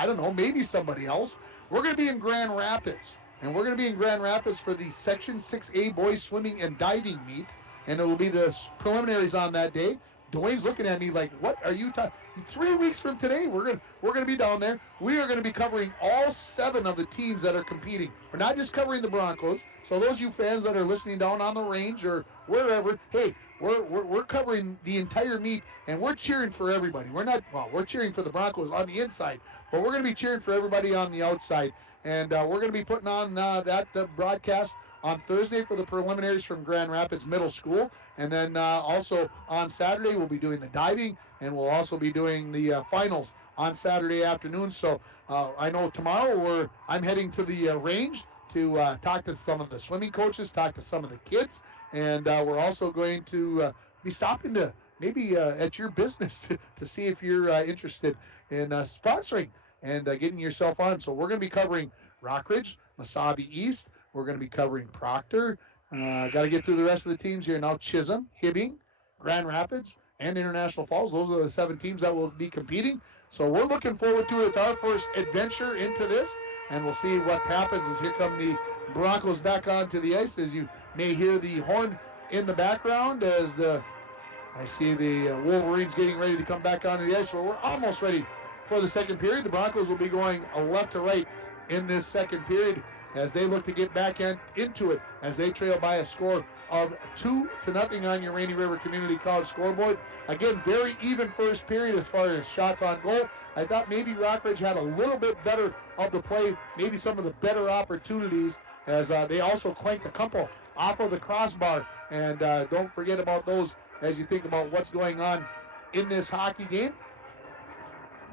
don't know, maybe somebody else, we're going to be in Grand Rapids. And we're going to be in Grand Rapids for the Section 6A boys swimming and diving meet. And it will be the preliminaries on that day. Dwayne's looking at me like, what are you talking? 3 weeks from today, we're gonna be down there. We are gonna be covering all 7 of the teams that are competing. We're not just covering the Broncos. So those of you fans that are listening down on the range or wherever, hey, we're covering the entire meet, and we're cheering for everybody. We're cheering for the Broncos on the inside, but we're gonna be cheering for everybody on the outside. And we're gonna be putting on that broadcast on Thursday for the preliminaries from Grand Rapids Middle School. And then also on Saturday, we'll be doing the diving, and we'll also be doing the finals on Saturday afternoon. So I know tomorrow I'm heading to the range to talk to some of the swimming coaches, talk to some of the kids, and we're also going to be stopping to maybe at your business to see if you're interested in sponsoring and getting yourself on. So we're going to be covering Rockridge, Mesabi East. We're going to be covering Proctor. Got to get through the rest of the teams here now. Chisholm, Hibbing, Grand Rapids, and International Falls. Those are the 7 teams that will be competing. So we're looking forward to it. It's our first adventure into this, and we'll see what happens as here come the Broncos back onto the ice. As you may hear the horn in the background as I see the Wolverines getting ready to come back onto the ice. So we're almost ready for the second period. The Broncos will be going left to right in this second period as they look to get back into it as they trail by a score of 2-0 on your Rainy River Community College scoreboard. Again, very even first period as far as shots on goal. I thought maybe Rockridge had a little bit better of the play, maybe some of the better opportunities as they also clanked a couple off of the crossbar. And don't forget about those as you think about what's going on in this hockey game.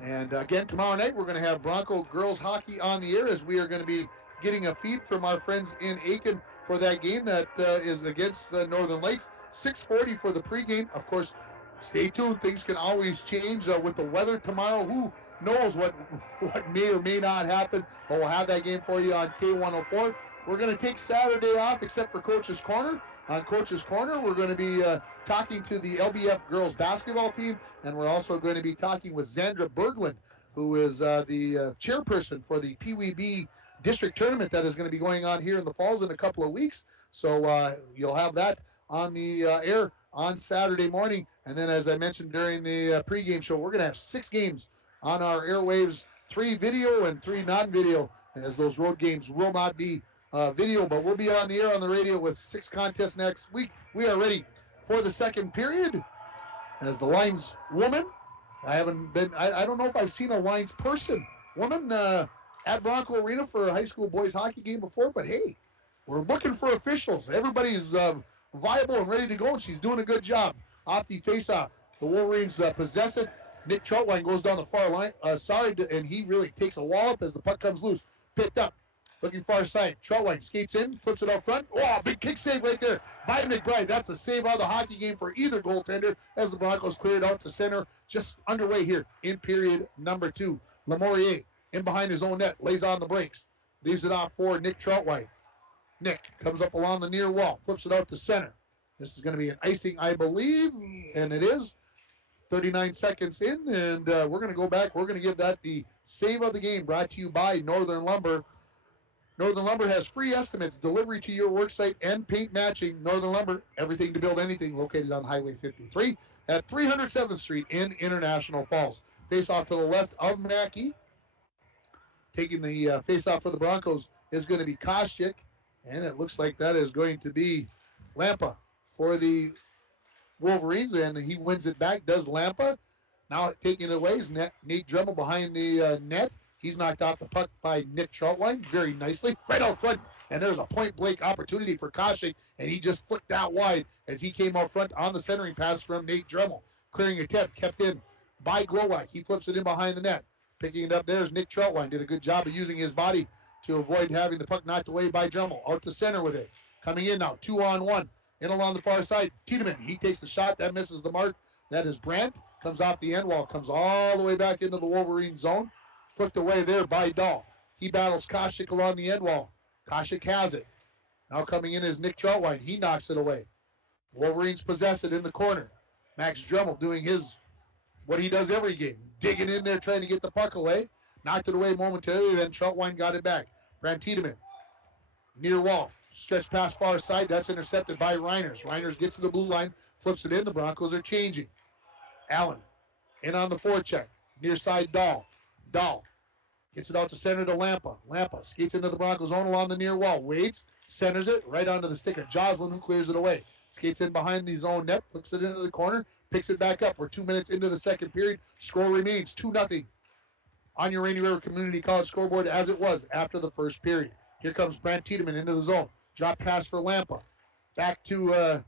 And again, tomorrow night we're going to have Bronco girls hockey on the air as we are going to be getting a feed from our friends in Aiken for that game that is against Northern Lakes. 6:40 for the pregame. Of course, stay tuned. Things can always change with the weather tomorrow. Who knows what may or may not happen. But we'll have that game for you on K104. We're going to take Saturday off except for Coach's Corner. On Coach's Corner, we're going to be talking to the LBF girls basketball team, and we're also going to be talking with Zandra Berglund, who is the chairperson for the PWB district tournament that is going to be going on here in the Falls in a couple of weeks. So you'll have that on the air on Saturday morning. And then, as I mentioned during the pregame show, we're going to have 6 games on our airwaves, 3 video and 3 non-video, as those road games will not be video, but we'll be on the air on the radio with 6 contests next week. We are ready for the second period as the lines woman. I don't know if I've seen a lines person woman at Bronco Arena for a high school boys hockey game before, but hey, we're looking for officials. Everybody's viable and ready to go, and she's doing a good job off the face-off. The Wolverines possess it. Nick Troutwine goes down the far line side, and he really takes a wallop as the puck comes loose. Picked up Looking far side. Troutwine skates in, flips it out front. Oh, big kick save right there by McBride. That's the save of the hockey game for either goaltender as the Broncos cleared out to center. Just underway here in period number 2. Lamourier in behind his own net, lays on the brakes. Leaves it off for Nick Troutwine. Nick comes up along the near wall, flips it out to center. This is going to be an icing, I believe, and it is. 39 seconds in, and we're going to go back. We're going to give that the save of the game, brought to you by Northern Lumber. Northern Lumber has free estimates, delivery to your work site, and paint matching. Northern Lumber, everything to build anything, located on Highway 53 at 307th Street in International Falls. Face off to the left of Mackey. Taking the face off for the Broncos is going to be Koscheck, and it looks like that is going to be Lampa for the Wolverines, and he wins it back, does Lampa. Now taking it away is Nate Dremel behind the net. He's knocked off the puck by Nick Troutwine very nicely, right out front, and there's a point-blank opportunity for Koscheck, and he just flicked out wide as he came out front on the centering pass from Nate Dremel. Clearing attempt, kept in by Glowacz. He flips it in behind the net. Picking it up there is Nick Troutwine. Did a good job of using his body to avoid having the puck knocked away by Dremel. Out to center with it. Coming in now, 2-on-1. In along the far side, Tiedemann. He takes the shot. That misses the mark. That is Brandt. Comes off the end wall. Comes all the way back into the Wolverine zone. Flicked away there by Dahl. He battles Koscheck along the end wall. Koscheck has it. Now coming in is Nick Troutwine. He knocks it away. Wolverines possess it in the corner. Max Dremel doing what he does every game. Digging in there, trying to get the puck away. Knocked it away momentarily, then Troutwine got it back. Brandt Tiedemann. Near wall. Stretch pass far side. That's intercepted by Reiners. Reiners gets to the blue line. Flips it in. The Broncos are changing. Allen. In on the forecheck. Near side Dahl. Dahl gets it out to center to Lampa. Lampa skates into the Broncos zone along the near wall. Waits, centers it right onto the stick of Joslin, who clears it away. Skates in behind the zone net, flicks it into the corner, picks it back up. We're 2 minutes into the second period. Score remains 2-0 on your Rainy River Community College scoreboard as it was after the first period. Here comes Brandt Tiedemann into the zone. Drop pass for Lampa. Back to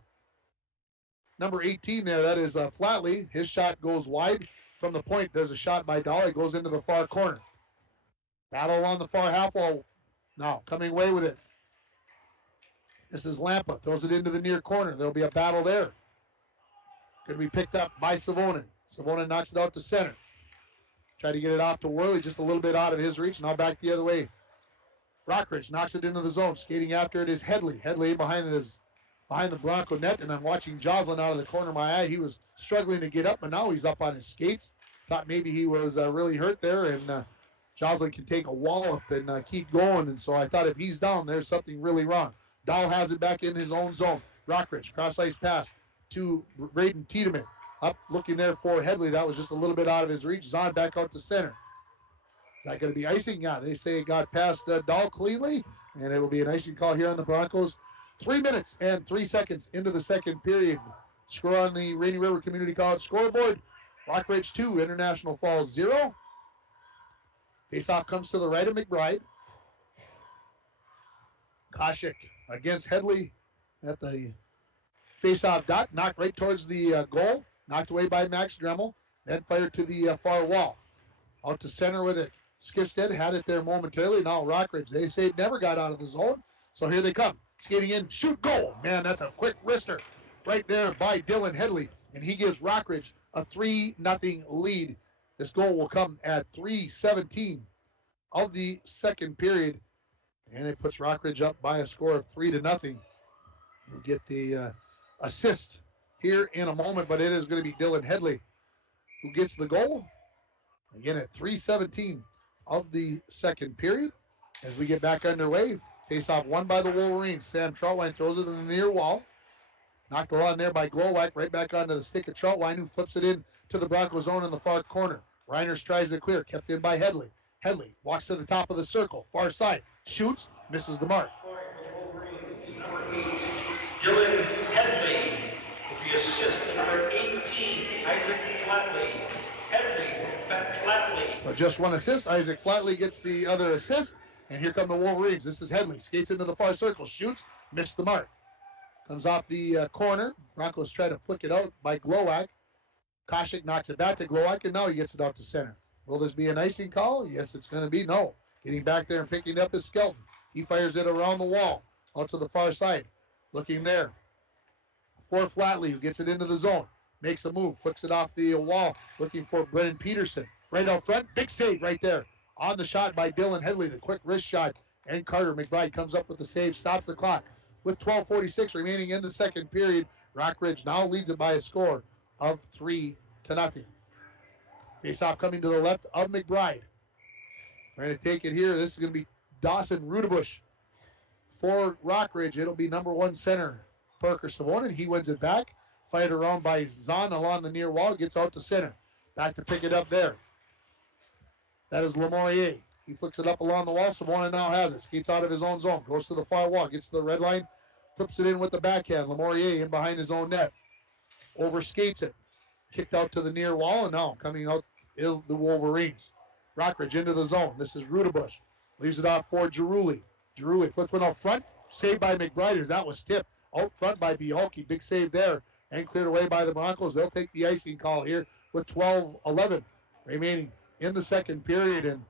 number 18 there. That is Flatley. His shot goes wide. From the point, there's a shot by Dahl. It goes into the far corner. Battle on the far half wall. Now, coming away with it. This is Lampa. Throws it into the near corner. There'll be a battle there. Going to be picked up by Savonin. Savonin knocks it out to center. Try to get it off to Worley, just a little bit out of his reach. Now back the other way. Rockridge knocks it into the zone. Skating after it is Headley. Headley behind the Bronco net, and I'm watching Joslin out of the corner of my eye. He was struggling to get up, but now he's up on his skates. Thought maybe he was really hurt there, and Joslin can take a wallop and keep going, and so I thought if he's down, there's something really wrong. Dahl has it back in his own zone. Rockridge, cross-ice pass to Braden Tiedemann. Up looking there for Headley. That was just a little bit out of his reach. Zahn back out to center. Is that going to be icing? Yeah, they say it got past Dahl cleanly, and it will be an icing call here on the Broncos. 3 minutes and 3 seconds into the second period. Score on the Rainy River Community College scoreboard. Rockridge 2, International Falls 0. Faceoff comes to the right of McBride. Koscheck against Headley at the faceoff dot. Knocked right towards the goal. Knocked away by Max Dremel. Then fired to the far wall. Out to center with it. Skifstead had it there momentarily. Now Rockridge, they say it never got out of the zone. So here they come. Skating in, shoot, goal. Man, that's a quick wrister right there by Dylan Headley. And he gives Rockridge a 3-0 lead. This goal will come at 3:17 of the second period. And it puts Rockridge up by a score of 3-0. You'll get the assist here in a moment, but it is going to be Dylan Headley who gets the goal. Again at 3:17 of the second period. As we get back underway, face-off won by the Wolverines. Sam Troutwine throws it in the near wall. Knocked on there by Glowacz, right back onto the stick of Troutwine, who flips it in to the Broncos zone in the far corner. Reiners tries to clear, kept in by Headley. Headley walks to the top of the circle, far side, shoots, misses the mark. Number 8, Dylan Headley, with the assist to number 18, Isaac Flatley. Headley, Flatley. So just one assist. Isaac Flatley gets the other assist. And here come the Wolverines. This is Headley. Skates into the far circle. Shoots. Missed the mark. Comes off the corner. Broncos try to flick it out by Glowacz. Koscheck knocks it back to Glowacz, and now he gets it out to center. Will this be an icing call? Yes, it's going to be. No. Getting back there and picking up is Skelton. He fires it around the wall, out to the far side. Looking there for Flatley, who gets it into the zone. Makes a move, flicks it off the wall, looking for Brennan Peterson. Right out front, big save right there. On the shot by Dylan Headley, the quick wrist shot. And Carter McBride comes up with the save, stops the clock. With 12:46 remaining in the second period, Rockridge now leads it by a score of 3-0. Face-off coming to the left of McBride. Trying to take it here. This is going to be Dawson Rudebush. For Rockridge, it'll be number 1 center, Parker Savonin. He wins it back. Fired around by Zahn along the near wall. Gets out to center. Back to pick it up there. That is Lamourier. He flicks it up along the wall. Savonin now has it. Skates out of his own zone. Goes to the far wall. Gets to the red line. Flips it in with the backhand. Lamourier in behind his own net. Overskates it. Kicked out to the near wall. And now coming out the Wolverines. Rockridge into the zone. This is Rudebush. Leaves it off for Giruli. Giruli flips one out front. Saved by McBride as that was tipped out front by Bialke. Big save there. And cleared away by the Broncos. They'll take the icing call here with 12:11 remaining in the second period. And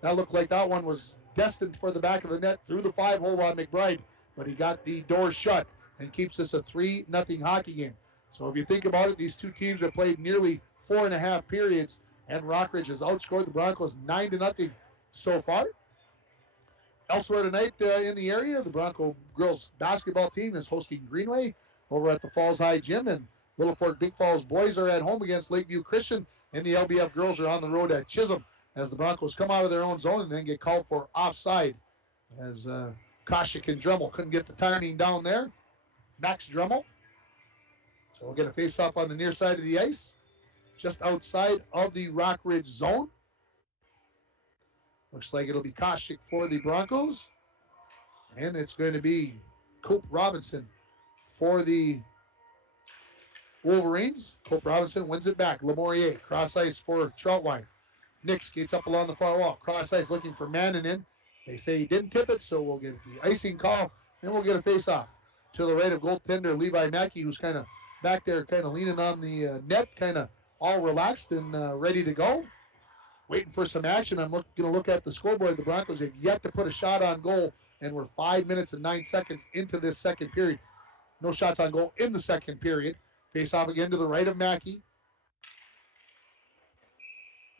that looked like that one was destined for the back of the net through the 5-hole on McBride. But he got the door shut and keeps this a 3-0 hockey game. So if you think about it, these two teams have played nearly 4.5 periods. And Rockridge has outscored the Broncos 9-0 so far. Elsewhere tonight in the area, the Bronco girls basketball team is hosting Greenway over at the Falls High Gym, and Little Fork Big Falls boys are at home against Lakeview Christian, and the LBF girls are on the road at Chisholm as the Broncos come out of their own zone and then get called for offside as Koshik and Dremel couldn't get the timing down there. Max Dremel. So we'll get a face-off on the near side of the ice, just outside of the Rockridge zone. Looks like it'll be Koshik for the Broncos. And it's going to be Cope Robinson for the Wolverines. Cope Robinson wins it back. Lamourier, cross ice for Troutwine. Nick skates up along the far wall. Cross ice looking for Mannanen. They say he didn't tip it, so we'll get the icing call, and we'll get a face-off. To the right of goaltender Levi Mackey, who's kind of back there, kind of leaning on the net, kind of all relaxed and ready to go. Waiting for some action. I'm going to look at the scoreboard. The Broncos have yet to put a shot on goal, and we're 5 minutes and 9 seconds into this second period. No shots on goal in the second period. Face off again to the right of Mackey.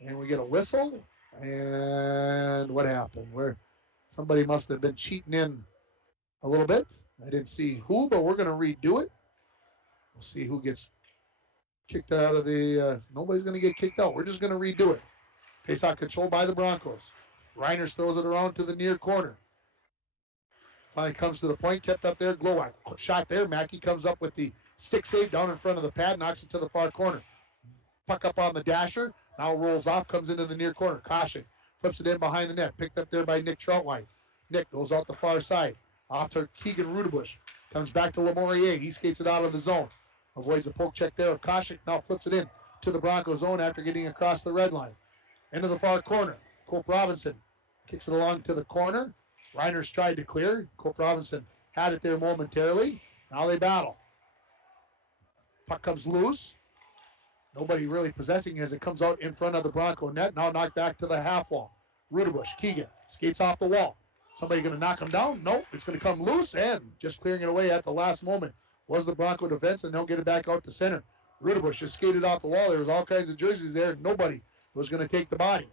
And we get a whistle. And what happened? Somebody must have been cheating in a little bit. I didn't see who, but we're going to redo it. We'll see who gets kicked out of the... nobody's going to get kicked out. We're just going to redo it. Face-off control by the Broncos. Reiners throws it around to the near corner. Finally comes to the point, kept up there. Glowak shot there. Mackey comes up with the stick save down in front of the pad, knocks it to the far corner. Puck up on the dasher. Now rolls off, comes into the near corner. Caution. Flips it in behind the net. Picked up there by Nick Troutwine. Nick goes out the far side. Off to Keegan Rudebush. Comes back to Lamourier. He skates it out of the zone. Avoids a poke check there of Koshik. Now flips it in to the Broncos zone after getting across the red line. Into the far corner. Cope Robinson kicks it along to the corner. Reiners tried to clear. Cope Robinson had it there momentarily. Now they battle. Puck comes loose. Nobody really possessing as it comes out in front of the Bronco net. Now knocked back to the half wall. Rudebush, Keegan, skates off the wall. Somebody going to knock him down? Nope. It's going to come loose, and just clearing it away at the last moment was the Bronco defense, and they'll get it back out to center. Rudebush just skated off the wall. There was all kinds of jerseys there. Nobody was going to take the body.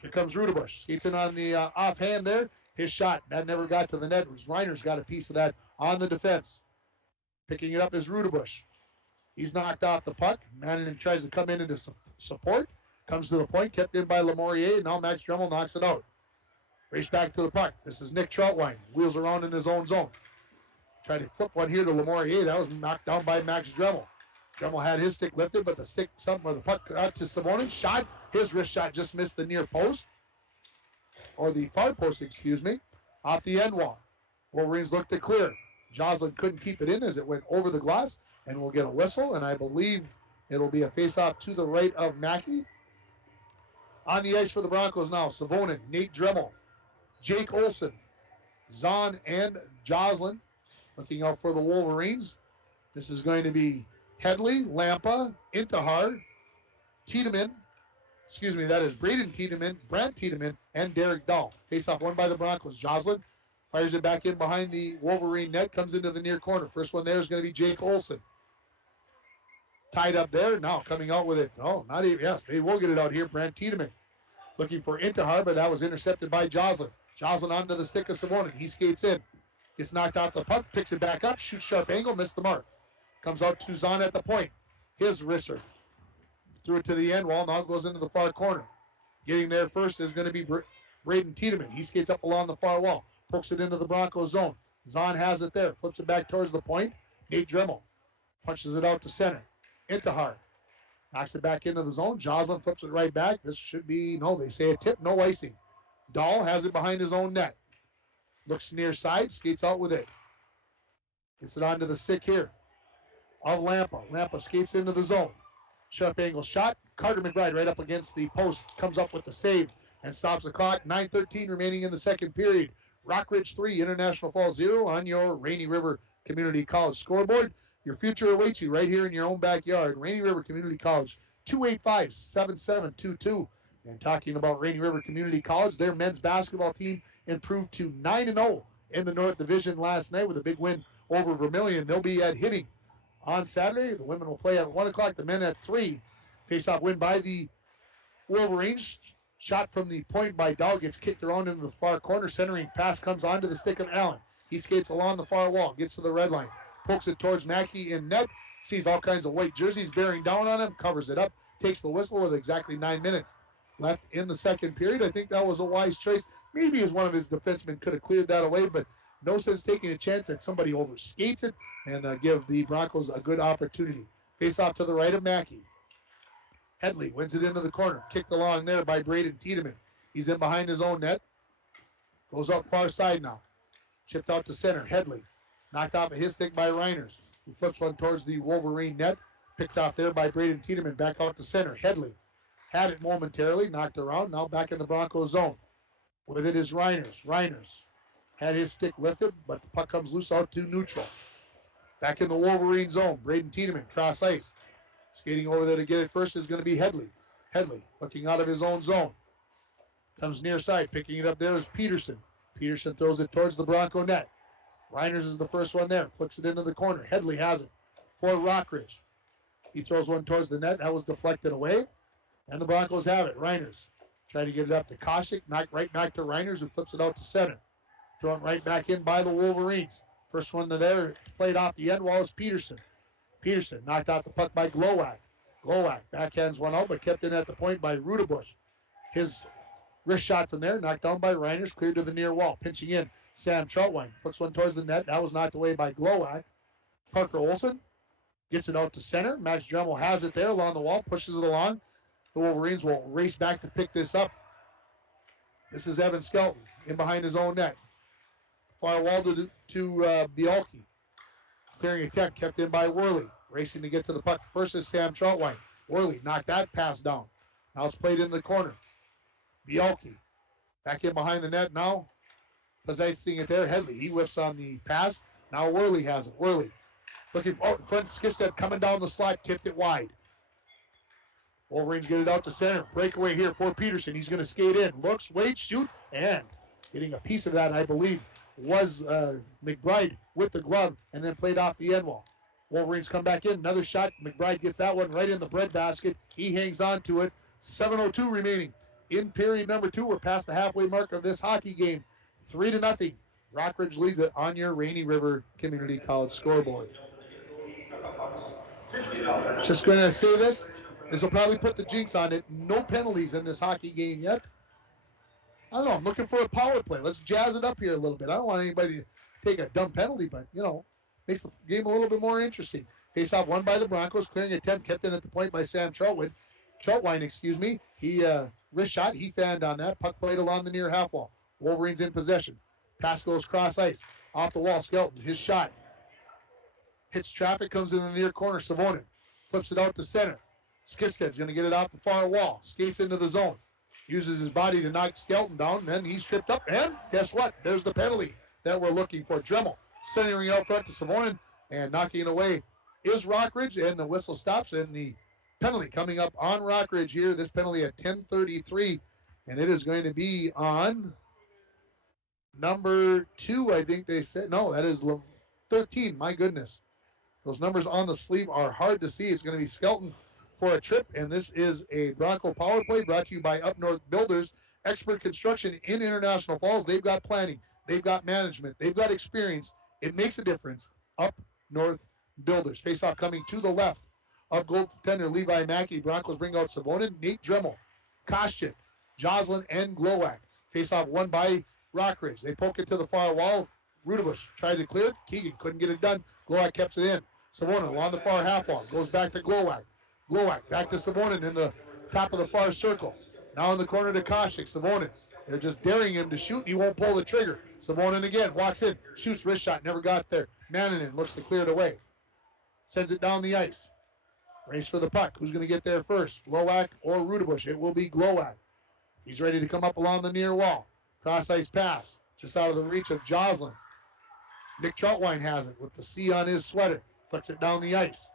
Here comes Rudebush. Skates in on the offhand there. His shot, that never got to the net. It was Reiners got a piece of that on the defense. Picking it up is Rudebush. He's knocked off the puck. Manning tries to come in into support. Comes to the point, kept in by Lamourier. Now Max Dremel knocks it out. Race back to the puck. This is Nick Troutwine. Wheels around in his own zone. Tried to flip one here to Lamourier. That was knocked down by Max Dremel. Dremel had his stick lifted, but the puck got to Savonin. Shot. His wrist shot just missed the near post. Or the far post, excuse me. Off the end wall. Wolverines looked to clear. Joslin couldn't keep it in as it went over the glass. And we'll get a whistle. And I believe it'll be a face-off to the right of Mackey. On the ice for the Broncos now. Savonin, Nate Dremel, Jake Olson, Zahn, and Joslin. Looking out for the Wolverines. This is going to be Headley, Lampa, Intihar, Tiedemann, That is Braden Tiedemann, Brant Tiedemann, and Derek Dahl. Face-off won by the Broncos. Joslin fires it back in behind the Wolverine net, comes into the near corner. First one there is going to be Jake Olson. Tied up there, now coming out with it. Oh, not even, yes, they will get it out here. Brant Tiedemann looking for Intihar, but that was intercepted by Joslin. Joslin onto the stick of Savonin. He skates in. Gets knocked off the puck, picks it back up, shoots sharp angle, missed the mark. Comes out to Zahn at the point. His wrister. Threw it to the end wall, now it goes into the far corner. Getting there first is going to be Braden Tiedemann. He skates up along the far wall, pokes it into the Broncos zone. Zahn has it there, flips it back towards the point. Nate Dremel punches it out to center. Intihar knocks it back into the zone. Joslin flips it right back. This should be, no, they say a tip, no icing. Dahl has it behind his own net. Looks near side, skates out with it. Gets it onto the stick here of Lampa. Lampa skates into the zone. Sharp angle shot. Carter McBride right up against the post. Comes up with the save and stops the clock. 9:13 remaining in the second period. Rockridge 3, International Falls 0 on your Rainy River Community College scoreboard. Your future awaits you right here in your own backyard. Rainy River Community College, 285-7722. And talking about Rainy River Community College, their men's basketball team improved to 9-0 in the North Division last night with a big win over Vermilion. They'll be at Hibbing on Saturday. The women will play at 1 o'clock, the men at 3. Face-off win by the Wolverines. Shot from the point by Dahl gets kicked around into the far corner. Centering pass comes onto the stick of Allen. He skates along the far wall, gets to the red line, pokes it towards Mackey in net, sees all kinds of white jerseys bearing down on him, covers it up, takes the whistle with exactly 9 minutes left in the second period. I think that was a wise choice. Maybe as one of his defensemen could have cleared that away, but no sense taking a chance that somebody overskates it and give the Broncos a good opportunity. Face off to the right of Mackey. Headley wins it into the corner. Kicked along there by Braden Tiedemann. He's in behind his own net. Goes up far side now. Chipped out to center. Headley knocked off of his stick by Reiners, who flips one towards the Wolverine net. Picked off there by Braden Tiedemann. Back out to center. Headley had it momentarily. Knocked around. Now back in the Broncos zone. With it is Reiners. Reiners had his stick lifted, but the puck comes loose out to neutral. Back in the Wolverine zone. Braden Tiedemann cross ice. Skating over there to get it first is going to be Headley. Headley looking out of his own zone. Comes near side. Picking it up there is Peterson. Peterson throws it towards the Bronco net. Reiners is the first one there. Flicks it into the corner. Headley has it for Rockridge. He throws one towards the net. That was deflected away. And the Broncos have it. Reiners trying to get it up to Koshik. Right back to Reiners, who flips it out to center. Thrown right back in by the Wolverines. First one to there played off the end wall is Peterson. Peterson knocked out the puck by Glowak. Glowak backhands one out, but kept in at the point by Rudebush. His wrist shot from there, knocked down by Reiners, cleared to the near wall. Pinching in, Sam Troutwine. Flicks one towards the net. That was knocked away by Glowak. Parker Olson gets it out to center. Max Dremel has it there along the wall, pushes it along. The Wolverines will race back to pick this up. This is Evan Skelton in behind his own net. Far wall to Bialke. Clearing attempt kept in by Worley. Racing to get to the puck. First is Sam Troutwine. Worley knocked that pass down. Now it's played in the corner. Bialke back in behind the net now. Possessing it there. Headley. He whiffs on the pass. Now Worley has it. Worley looking out in front. Skipstead coming down the slot. Tipped it wide. Wolverines get it out to center. Breakaway here for Peterson. He's going to skate in. Looks, waits, shoot, and getting a piece of that, I believe, was McBride with the glove and then played off the end wall. Wolverines come back in. Another shot. McBride gets that one right in the breadbasket. He hangs on to it. 7:02 remaining in period number 2. We're past the halfway mark of this hockey game. 3-0. Rockridge leads it on your Rainy River Community College scoreboard. Just going to say this. This will probably put the jinx on it. No penalties in this hockey game yet. I don't know. I'm looking for a power play. Let's jazz it up here a little bit. I don't want anybody to take a dumb penalty, but, makes the game a little bit more interesting. Face-off won by the Broncos. Clearing attempt kept in at the point by Sam Troutwine. He wrist shot. He fanned on that. Puck played along the near half wall. Wolverines in possession. Pass goes cross ice. Off the wall. Skelton. His shot. Hits traffic. Comes in the near corner. Savonin flips it out to center. Skipstead's going to get it off the far wall. Skates into the zone. Uses his body to knock Skelton down. And then he's tripped up. And guess what? There's the penalty that we're looking for. Dremel centering out front to Savonin and knocking it away is Rockridge. And the whistle stops. And the penalty coming up on Rockridge here. This penalty at 10:33, and it is going to be on number 2, I think they said. No, that is 13. My goodness. Those numbers on the sleeve are hard to see. It's going to be Skelton for a trip, and this is a Bronco power play brought to you by Up North Builders, expert construction in International Falls. They've got planning, they've got management, they've got experience. It makes a difference. Up North Builders. Face-off coming to the left of goaltender Levi Mackey. Broncos bring out Savonin, Nate Dremel, Koschik, Jocelyn, and Glowak. Face-off won by Rockridge. They poke it to the far wall. Rudebush tried to clear it. Keegan couldn't get it done. Glowak kept it in. Savonin along the far half wall. Goes back to Glowak. Glowak back to Savonin in the top of the far circle. Now in the corner to Koschik. Savonin. They're just daring him to shoot. He won't pull the trigger. Savonin again. Walks in. Shoots. Wrist shot. Never got there. Mannanen looks to clear it away. Sends it down the ice. Race for the puck. Who's going to get there first? Glowak or Rudebush? It will be Glowak. He's ready to come up along the near wall. Cross ice pass. Just out of the reach of Jocelyn. Nick Troutwine has it with the C on his sweater. Flicks it down the ice.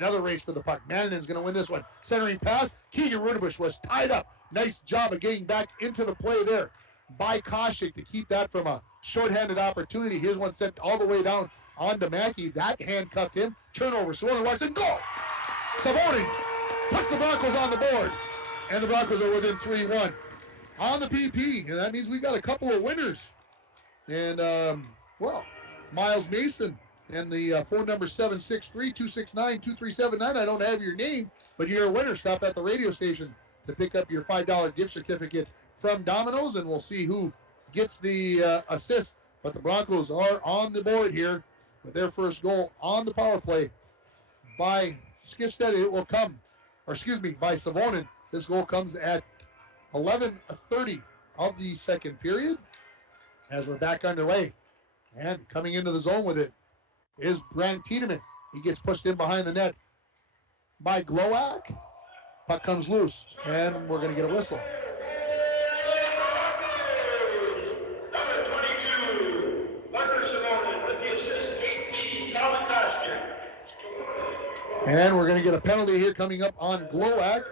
Another race for the puck. Mannen's going to win this one. Centering pass. Keegan Rudebush was tied up. Nice job of getting back into the play there by Koschik to keep that from a shorthanded opportunity. Here's one sent all the way down onto Mackey. That handcuffed him. Turnover. Savonin walks in. Goal! Savonin puts the Broncos on the board. And the Broncos are within 3-1 on the PP. And that means we got a couple of winners. And, well, Miles Mason and the phone number 763-269-2379. I don't have your name, but you're a winner. Stop at the radio station to pick up your $5 gift certificate from Domino's, and we'll see who gets the assist. But the Broncos are on the board here with their first goal on the power play by Skifstead. It will come, or excuse me, by Savonin. This goal comes at 11:30 of the second period as we're back underway. And coming into the zone with it is Brant Tiedemann. He gets pushed in behind the net by Glowak. Puck comes loose, and we're going to get a whistle. Number 22, Marcus Savonin with the assist, 18, Colin Koschik. And we're going to get a penalty here coming up on Glowak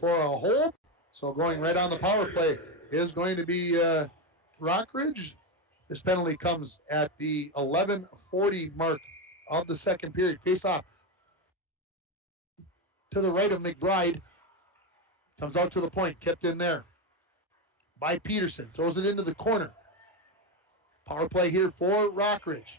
for a hold. So going right on the power play is going to be Rockridge. This penalty comes at the 11:40 mark of the second period. Face off to the right of McBride. Comes out to the point, kept in there by Peterson. Throws it into the corner. Power play here for Rockridge.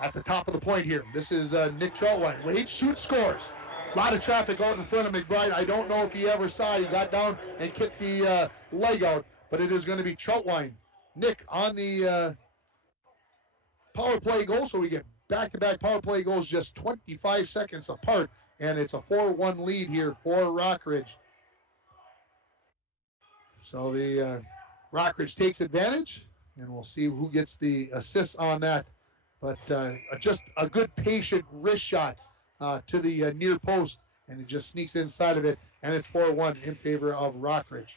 At the top of the point here, this is Nick Troutwine. Wade shoots, scores. A lot of traffic out in front of McBride. I don't know if he ever saw it. He got down and kicked the leg out, but it is going to be Troutwine. Nick on the power play goal, so we get back-to-back power play goals just 25 seconds apart, and it's a 4-1 lead here for Rockridge. So the Rockridge takes advantage, and we'll see who gets the assist on that. But just a good patient wrist shot to the near post, and it just sneaks inside of it, and it's 4-1 in favor of Rockridge.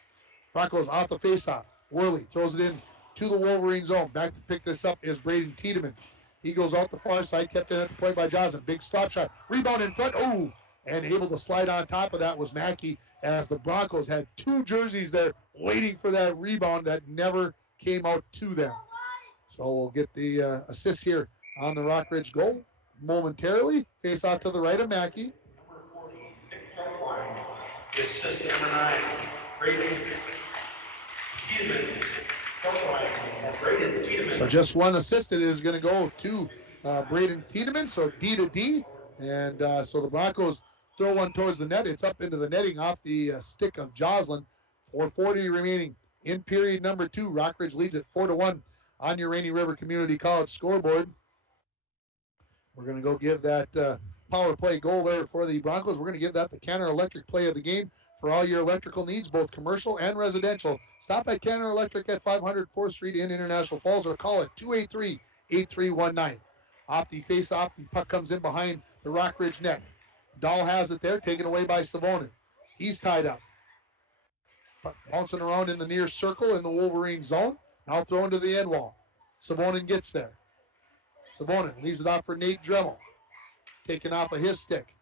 Broncos off the faceoff. Worley throws it in to the Wolverine zone. Back to pick this up is Braden Tiedemann. He goes out the far side, kept in at the point by Johnson. Big slap shot. Rebound in front. Oh, and able to slide on top of that was Mackey, as the Broncos had two jerseys there waiting for that rebound that never came out to them. So we'll get the assist here on the Rockridge goal momentarily. Face off to the right of Mackey. Number 40, Nick Troutwine. The assist, number 9, Braden Tiedemann. So just one assist is going to go to Braden Tiedemann, so D to D. And so the Broncos throw one towards the net. It's up into the netting off the stick of Jocelyn. 4:40 remaining in period number 2. Rockridge leads at 4-1 on your Rainy River Community College scoreboard. We're going to go give that power play goal there for the Broncos. We're going to give that the Canner Electric play of the game. For all your electrical needs, both commercial and residential, stop at Canner Electric at 500 4th Street in International Falls, or call it 283-8319. Off the face-off, the puck comes in behind the Rockridge net. Dahl has it there, taken away by Savonin. He's tied up. Puck bouncing around in the near circle in the Wolverine zone. Now thrown to the end wall. Savonin gets there. Savonin leaves it off for Nate Dremel. Taken off of his stick.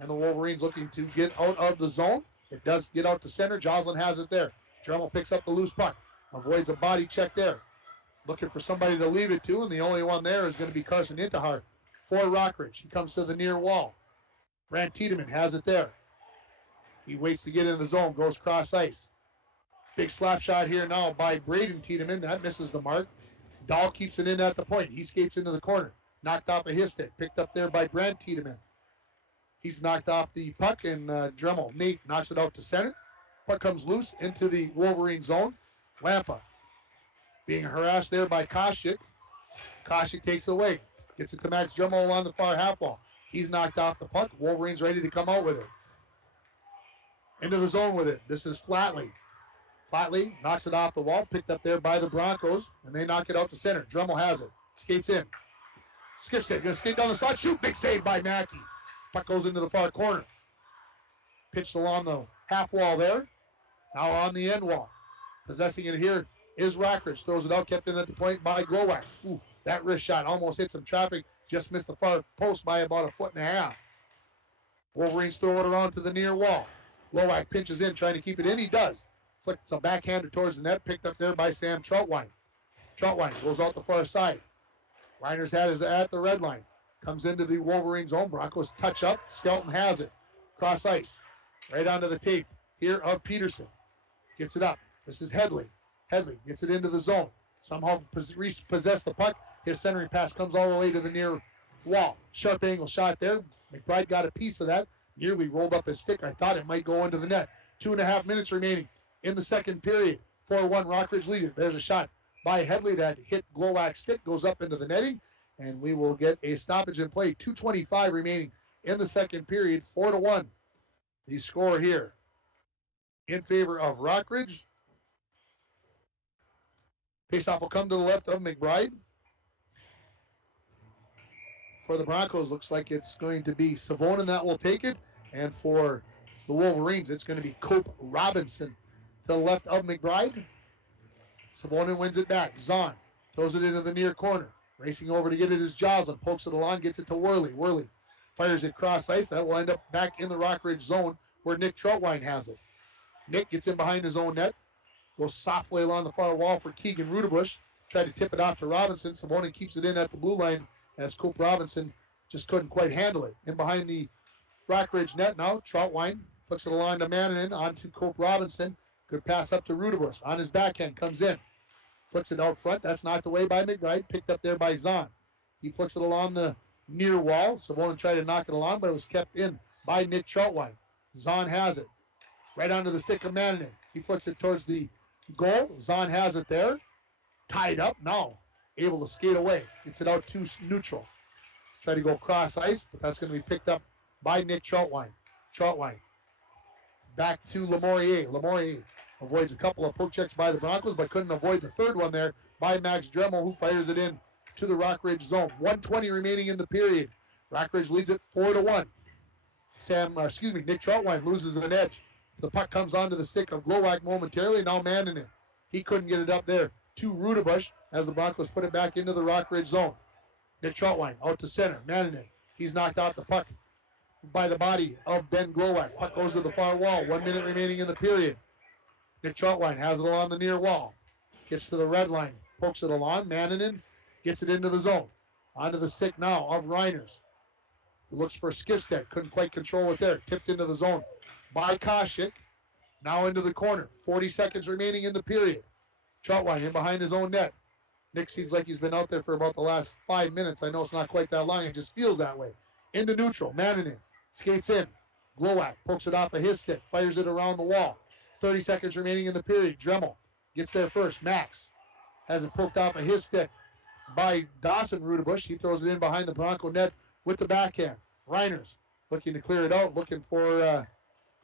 And the Wolverines looking to get out of the zone. It does get out to center. Jocelyn has it there. Dremel picks up the loose puck. Avoids a body check there. Looking for somebody to leave it to, and the only one there is going to be Carson Intihar for Rockridge. He comes to the near wall. Brant Tiedemann has it there. He waits to get in the zone, goes cross ice. Big slap shot here now by Braden Tiedemann. That misses the mark. Dahl keeps it in at the point. He skates into the corner. Knocked off of his stick. Picked up there by Brant Tiedemann. He's knocked off the puck, and Dremel, Nate, knocks it out to center. Puck comes loose into the Wolverine zone. Lampa being harassed there by Koshik. Koshik takes it away. Gets it to Max Dremel along the far half wall. He's knocked off the puck. Wolverine's ready to come out with it. Into the zone with it. This is Flatley. Flatley knocks it off the wall. Picked up there by the Broncos, and they knock it out to center. Dremel has it. Skates in. Skips it. Going to skate down the slot. Shoot. Big save by Mackey. Puck goes into the far corner. Pitched along the half wall there. Now on the end wall. Possessing it here is Rockridge. Throws it out. Kept in at the point by Glowacz. Ooh, that wrist shot almost hit some traffic. Just missed the far post by about a foot and a half. Wolverines throw it around to the near wall. Glowacz pinches in, trying to keep it in. He does. Flicks a backhander towards the net. Picked up there by Sam Troutwine. Troutwine goes out the far side. Reiner's hat is at the red line. Comes into the Wolverine zone. Broncos touch up. Skelton has it. Cross ice. Right onto the tape here of Peterson. Gets it up. This is Headley. Headley gets it into the zone. Somehow repossessed the puck. His centering pass comes all the way to the near wall. Sharp angle shot there. McBride got a piece of that. Nearly rolled up his stick. I thought it might go into the net. 2.5 minutes remaining in the second period. 4-1 Rockridge leading. There's a shot by Headley that hit Glowack's stick. Goes up into the netting. And we will get a stoppage in play. 2:25 remaining in the second period. 4-1. The score here in favor of Rockridge. Faceoff will come to the left of McBride. For the Broncos, looks like it's going to be Savonin that will take it. And for the Wolverines, it's going to be Cope Robinson to the left of McBride. Savonin wins it back. Zahn throws it into the near corner. Racing over to get it is Joslin. Pokes it along, gets it to Worley. Worley fires it cross ice. That will end up back in the Rockridge zone where Nick Troutwine has it. Nick gets in behind his own net. Goes softly along the far wall for Keegan Rudebush. Tried to tip it off to Robinson. Savonin keeps it in at the blue line as Cope Robinson just couldn't quite handle it. In behind the Rockridge net now, Troutwine flicks it along to Mannanen, onto Cope Robinson. Good pass up to Rudebush. On his backhand, comes in. Flicks it out front. That's knocked away by McBride. Picked up there by Zahn. He flicks it along the near wall. Savonin tried to knock it along, but it was kept in by Nick Troutwine. Zahn has it. Right onto the stick of Mannanen. He flicks it towards the goal. Zahn has it there. Tied up. Now able to skate away. Gets it out to neutral. Try to go cross ice, but that's going to be picked up by Nick Troutwine. Troutwine. Back to Lamourier. Lamourier avoids a couple of poke checks by the Broncos, but couldn't avoid the third one there by Max Dremel, who fires it in to the Rockridge zone. 1:20 remaining in the period. Rockridge leads it 4-1. Nick Troutwine loses an edge. The puck comes onto the stick of Glowacz momentarily. Now Mannanen. He couldn't get it up there to Rudebush as the Broncos put it back into the Rockridge zone. Nick Troutwine out to center. Mannanen. He's knocked out the puck by the body of Ben Glowacz. Puck goes to the far wall. 1 minute remaining in the period. Nick Troutwine has it along the near wall. Gets to the red line. Pokes it along. Mannanen gets it into the zone. Onto the stick now of Reiners. Looks for Skipstead. Couldn't quite control it there. Tipped into the zone by Koshik. Now into the corner. 40 seconds remaining in the period. Troutwine in behind his own net. Nick seems like he's been out there for about the last 5 minutes. I know it's not quite that long. It just feels that way. Into neutral. Mannanen skates in. Glowacz pokes it off of his stick. Fires it around the wall. 30 seconds remaining in the period. Dremel gets there first. Max has it poked off of his stick by Dawson Rudebush. He throws it in behind the Bronco net with the backhand. Reiners looking to clear it out, looking for the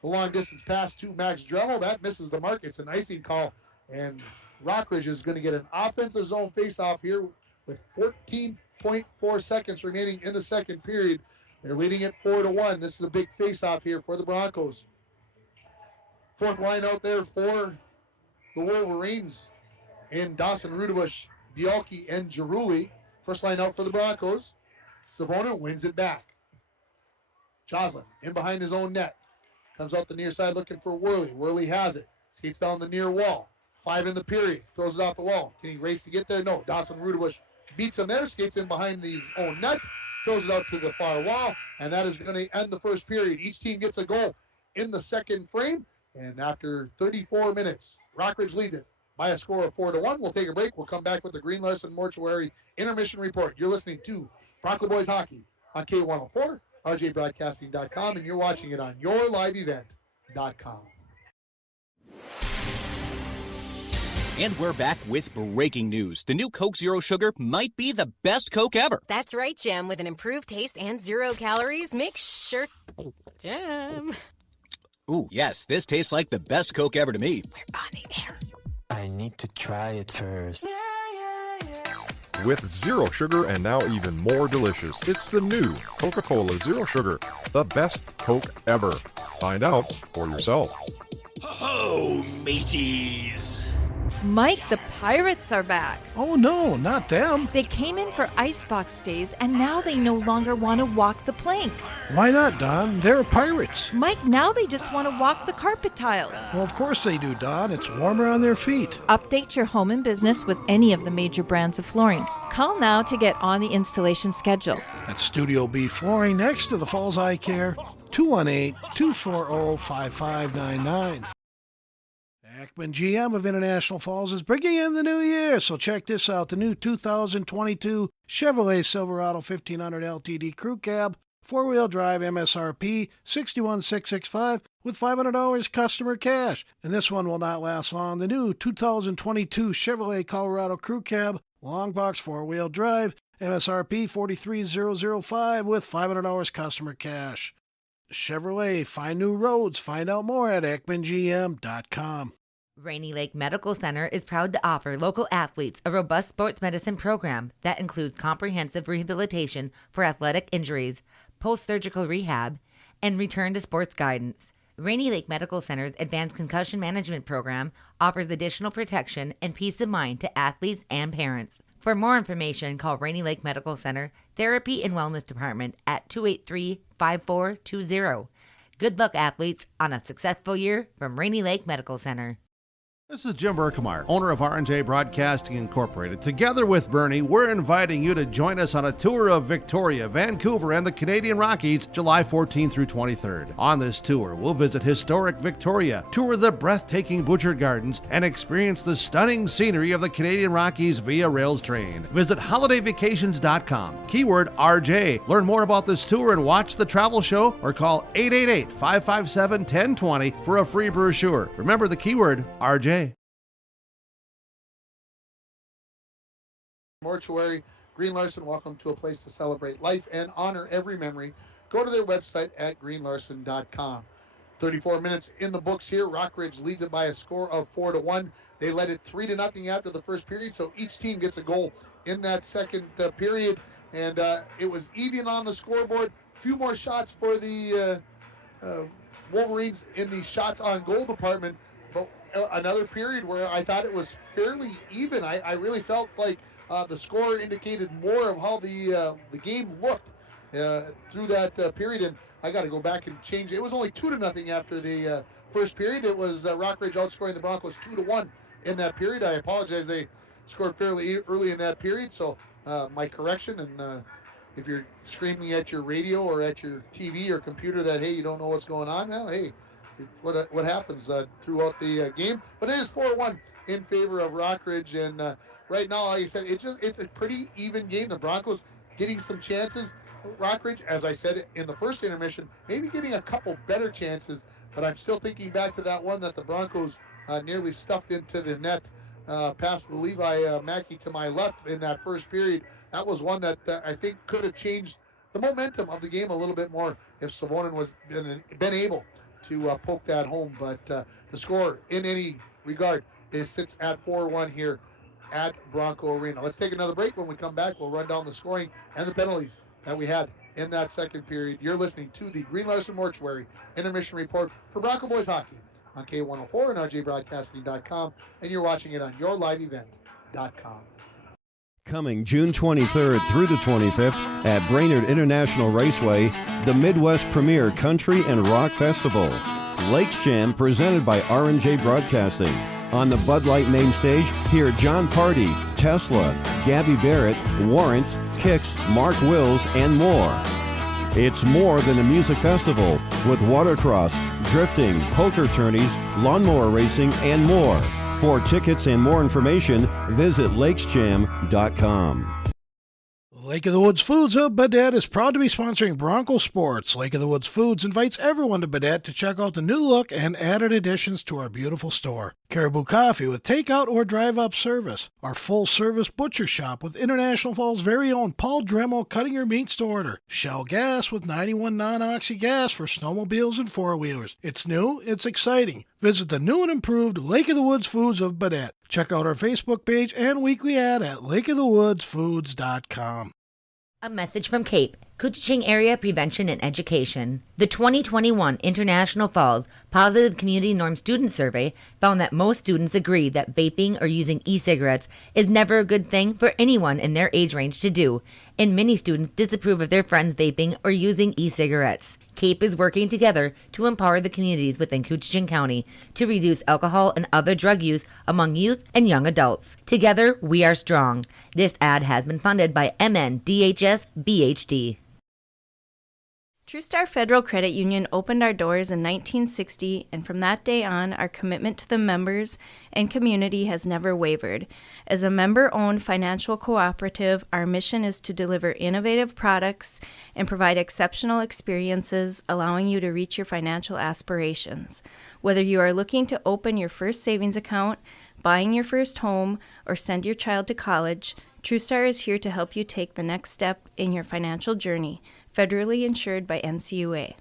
long distance pass to Max Dremel. That misses the mark. It's an icing call, and Rockridge is going to get an offensive zone face-off here with 14.4 seconds remaining in the second period. They're leading it 4-1. This is a big face-off here for the Broncos. Fourth line out there for the Wolverines in Dawson, Rudebush, Bialke, and Giruli. First line out for the Broncos. Savonin wins it back. Joslin in behind his own net. Comes out the near side looking for Worley. Worley has it. Skates down the near wall. 5 in the period. Throws it off the wall. Can he race to get there? No. Dawson Rudebush beats him there. Skates in behind his own net. Throws it out to the far wall. And that is going to end the first period. Each team gets a goal in the second frame. And after 34 minutes, Rockridge leads it by a score of 4-1. We'll take a break. We'll come back with the Green Larson Mortuary intermission report. You're listening to Bronco Boys Hockey on K104, rjbroadcasting.com, and you're watching it on yourliveevent.com. And we're back with breaking news. The new Coke Zero Sugar might be the best Coke ever. That's right, Jim. With an improved taste and 0 calories, make sure... Jim. Ooh, yes, this tastes like the best Coke ever to me. We're on the air. I need to try it first. With zero sugar and now even more delicious, it's the new Coca-Cola Zero Sugar, the best Coke ever. Find out for yourself. Ho, mateys! Mike, the Pirates are back. Oh no, not them. They came in for icebox days, and now they no longer want to walk the plank. Why not, Don? They're pirates. Mike, now they just want to walk the carpet tiles. Well, of course they do, Don. It's warmer on their feet. Update your home and business with any of the major brands of flooring. Call now to get on the installation schedule. At Studio B Flooring next to the Falls Eye Care, 218-240-5599. Ackman GM of International Falls is bringing in the new year, so check this out. The new 2022 Chevrolet Silverado 1500 LTD Crew Cab, 4-wheel drive, MSRP $61,665 with $500 customer cash. And this one will not last long. The new 2022 Chevrolet Colorado Crew Cab, long box, 4-wheel drive, MSRP $43,005 with $500 customer cash. Chevrolet, find new roads. Find out more at EckmanGM.com. Rainy Lake Medical Center is proud to offer local athletes a robust sports medicine program that includes comprehensive rehabilitation for athletic injuries, post-surgical rehab, and return to sports guidance. Rainy Lake Medical Center's Advanced Concussion Management Program offers additional protection and peace of mind to athletes and parents. For more information, call Rainy Lake Medical Center Therapy and Wellness Department at 283-5420. Good luck, athletes, on a successful year from Rainy Lake Medical Center. This is Jim Berkemeyer, owner of R&J Broadcasting Incorporated. Together with Bernie, we're inviting you to join us on a tour of Victoria, Vancouver, and the Canadian Rockies, July 14th through 23rd. On this tour, we'll visit historic Victoria, tour the breathtaking Butchert Gardens, and experience the stunning scenery of the Canadian Rockies via rails train. Visit holidayvacations.com, keyword RJ. Learn more about this tour and watch the travel show, or call 888-557-1020 for a free brochure. Remember the keyword RJ. Mortuary, Green Larson, welcome to a place to celebrate life and honor every memory. Go to their website at greenlarson.com. 34 minutes in the books here. Rockridge leads it by a score of 4-1. They led it 3-0 after the first period, so each team gets a goal in that second period, and it was even on the scoreboard. A few more shots for the Wolverines in the shots on goal department, but another period where I thought it was fairly even. I really felt like the score indicated more of how the game looked through that period, and I got to go back and change it. It was only 2-0 after the first period. It was Rockridge outscoring the Broncos 2-1 in that period. I apologize. They scored fairly early in that period, so my correction. And if you're screaming at your radio or at your TV or computer that, hey, you don't know what's going on, well, hey, what happens throughout the game. But it is 4-1 in favor of Rockridge, and right now, like I said, it's a pretty even game. The Broncos getting some chances. Rockridge, as I said in the first intermission, maybe getting a couple better chances, but I'm still thinking back to that one that the Broncos nearly stuffed into the net past the Levi Mackey to my left in that first period. That was one that I think could have changed the momentum of the game a little bit more if Savonin was been able to poke that home. But the score, in any regard, sits at 4-1 here at Bronco Arena. Let's take another break. When we come back, we'll run down the scoring and the penalties that we had in that second period. You're listening to the Green Larson Mortuary intermission report for Bronco Boys Hockey on K104 and rjbroadcasting.com, and you're watching it on yourliveevent.com. Coming June 23rd through the 25th at Brainerd International Raceway, the Midwest Premier Country and Rock Festival. Lakes Jam presented by R&J Broadcasting. On the Bud Light main stage, hear John Party, Tesla, Gabby Barrett, Warrant, Kix, Mark Wills, and more. It's more than a music festival with watercross, drifting, poker tourneys, lawnmower racing, and more. For tickets and more information, visit lakesjam.com. Lake of the Woods Foods of Baudette is proud to be sponsoring Bronco Sports. Lake of the Woods Foods invites everyone to Baudette to check out the new look and added additions to our beautiful store. Caribou Coffee with takeout or drive-up service. Our full-service butcher shop with International Falls' very own Paul Dremel cutting your meats to order. Shell Gas with 91 non-oxy gas for snowmobiles and four-wheelers. It's new, it's exciting. Visit the new and improved Lake of the Woods Foods of Baudette. Check out our Facebook page and weekly ad at lakeofthewoodsfoods.com. A message from CAPE, Couchiching Area Prevention and Education. The 2021 International Falls Positive Community Norm Student Survey found that most students agree that vaping or using e-cigarettes is never a good thing for anyone in their age range to do, and many students disapprove of their friends vaping or using e-cigarettes. CAPE is working together to empower the communities within Couchiching County to reduce alcohol and other drug use among youth and young adults. Together, we are strong. This ad has been funded by MNDHS BHD. TrueStar Federal Credit Union opened our doors in 1960, and from that day on, our commitment to the members and community has never wavered. As a member-owned financial cooperative, our mission is to deliver innovative products and provide exceptional experiences, allowing you to reach your financial aspirations. Whether you are looking to open your first savings account, buying your first home, or send your child to college, TrueStar is here to help you take the next step in your financial journey. Federally insured by NCUA.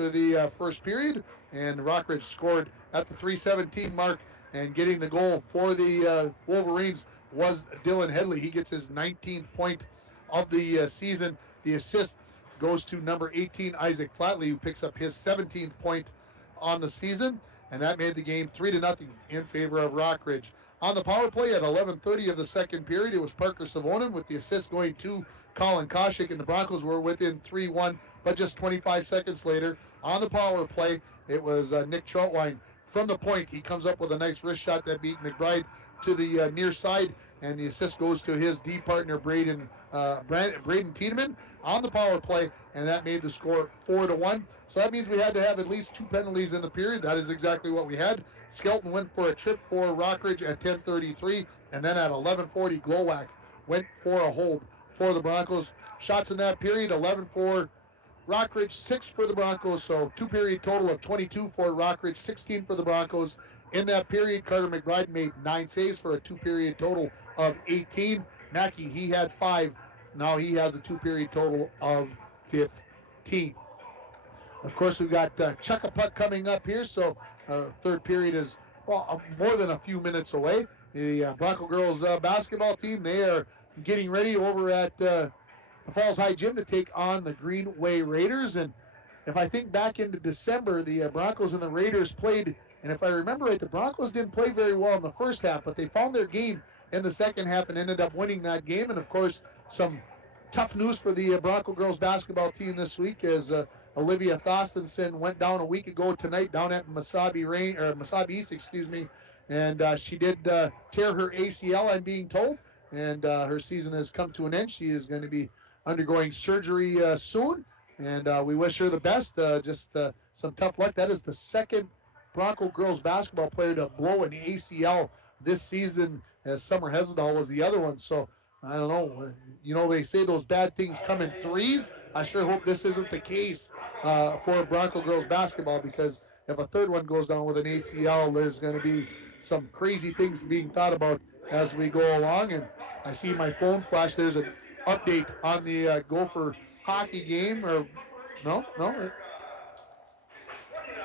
To the first period, and Rockridge scored at the 3:17 mark, and getting the goal for the Wolverines was Dylan Headley. He gets his 19th point of the season. The assist goes to number 18, Isaac Flatley, who picks up his 17th point on the season, and that made the game 3-0 in favor of Rockridge. On the power play at 11:30 of the second period, it was Parker Savonin with the assist going to Colin Koshik, and the Broncos were within 3-1, but just 25 seconds later, on the power play, it was Nick Troutwine from the point. He comes up with a nice wrist shot that beat McBride to the near side, and the assist goes to his D partner, Braden Tiedemann, on the power play, and that made the score 4-1. So that means we had to have at least 2 penalties in the period. That is exactly what we had. Skelton went for a trip for Rockridge at 10:33, and then at 11:40, Glowacz went for a hold for the Broncos. Shots in that period, 11 for Rockridge, 6 for the Broncos, so 2-period total of 22 for Rockridge, 16 for the Broncos. In that period, Carter McBride made 9 saves for a 2-period total of 18. Mackey, he had 5. Now he has a 2-period total of 15. Of course, we've got Chuck-a-Puck coming up here, so third period is more than a few minutes away. The Bronco girls basketball team, they are getting ready over at the Falls High Gym to take on the Greenway Raiders. And if I think back into December, the Broncos and the Raiders played, and if I remember right, the Broncos didn't play very well in the first half, but they found their game in the second half and ended up winning that game. And of course, some tough news for the Bronco girls basketball team this week as Olivia Thorstensen went down a week ago tonight down at Mesabi East, and she did tear her ACL, I'm being told, and her season has come to an end. She is going to be undergoing surgery soon, and we wish her the best. Just some tough luck. That is the second Bronco girls basketball player to blow an ACL this season, as Summer Hesendal was the other one. So I don't know. You know, they say those bad things come in threes. I sure hope this isn't the case for Bronco girls basketball, because if a third one goes down with an ACL, there's going to be some crazy things being thought about as we go along. And I see my phone flash. There's an update on the Gopher hockey game. Or no,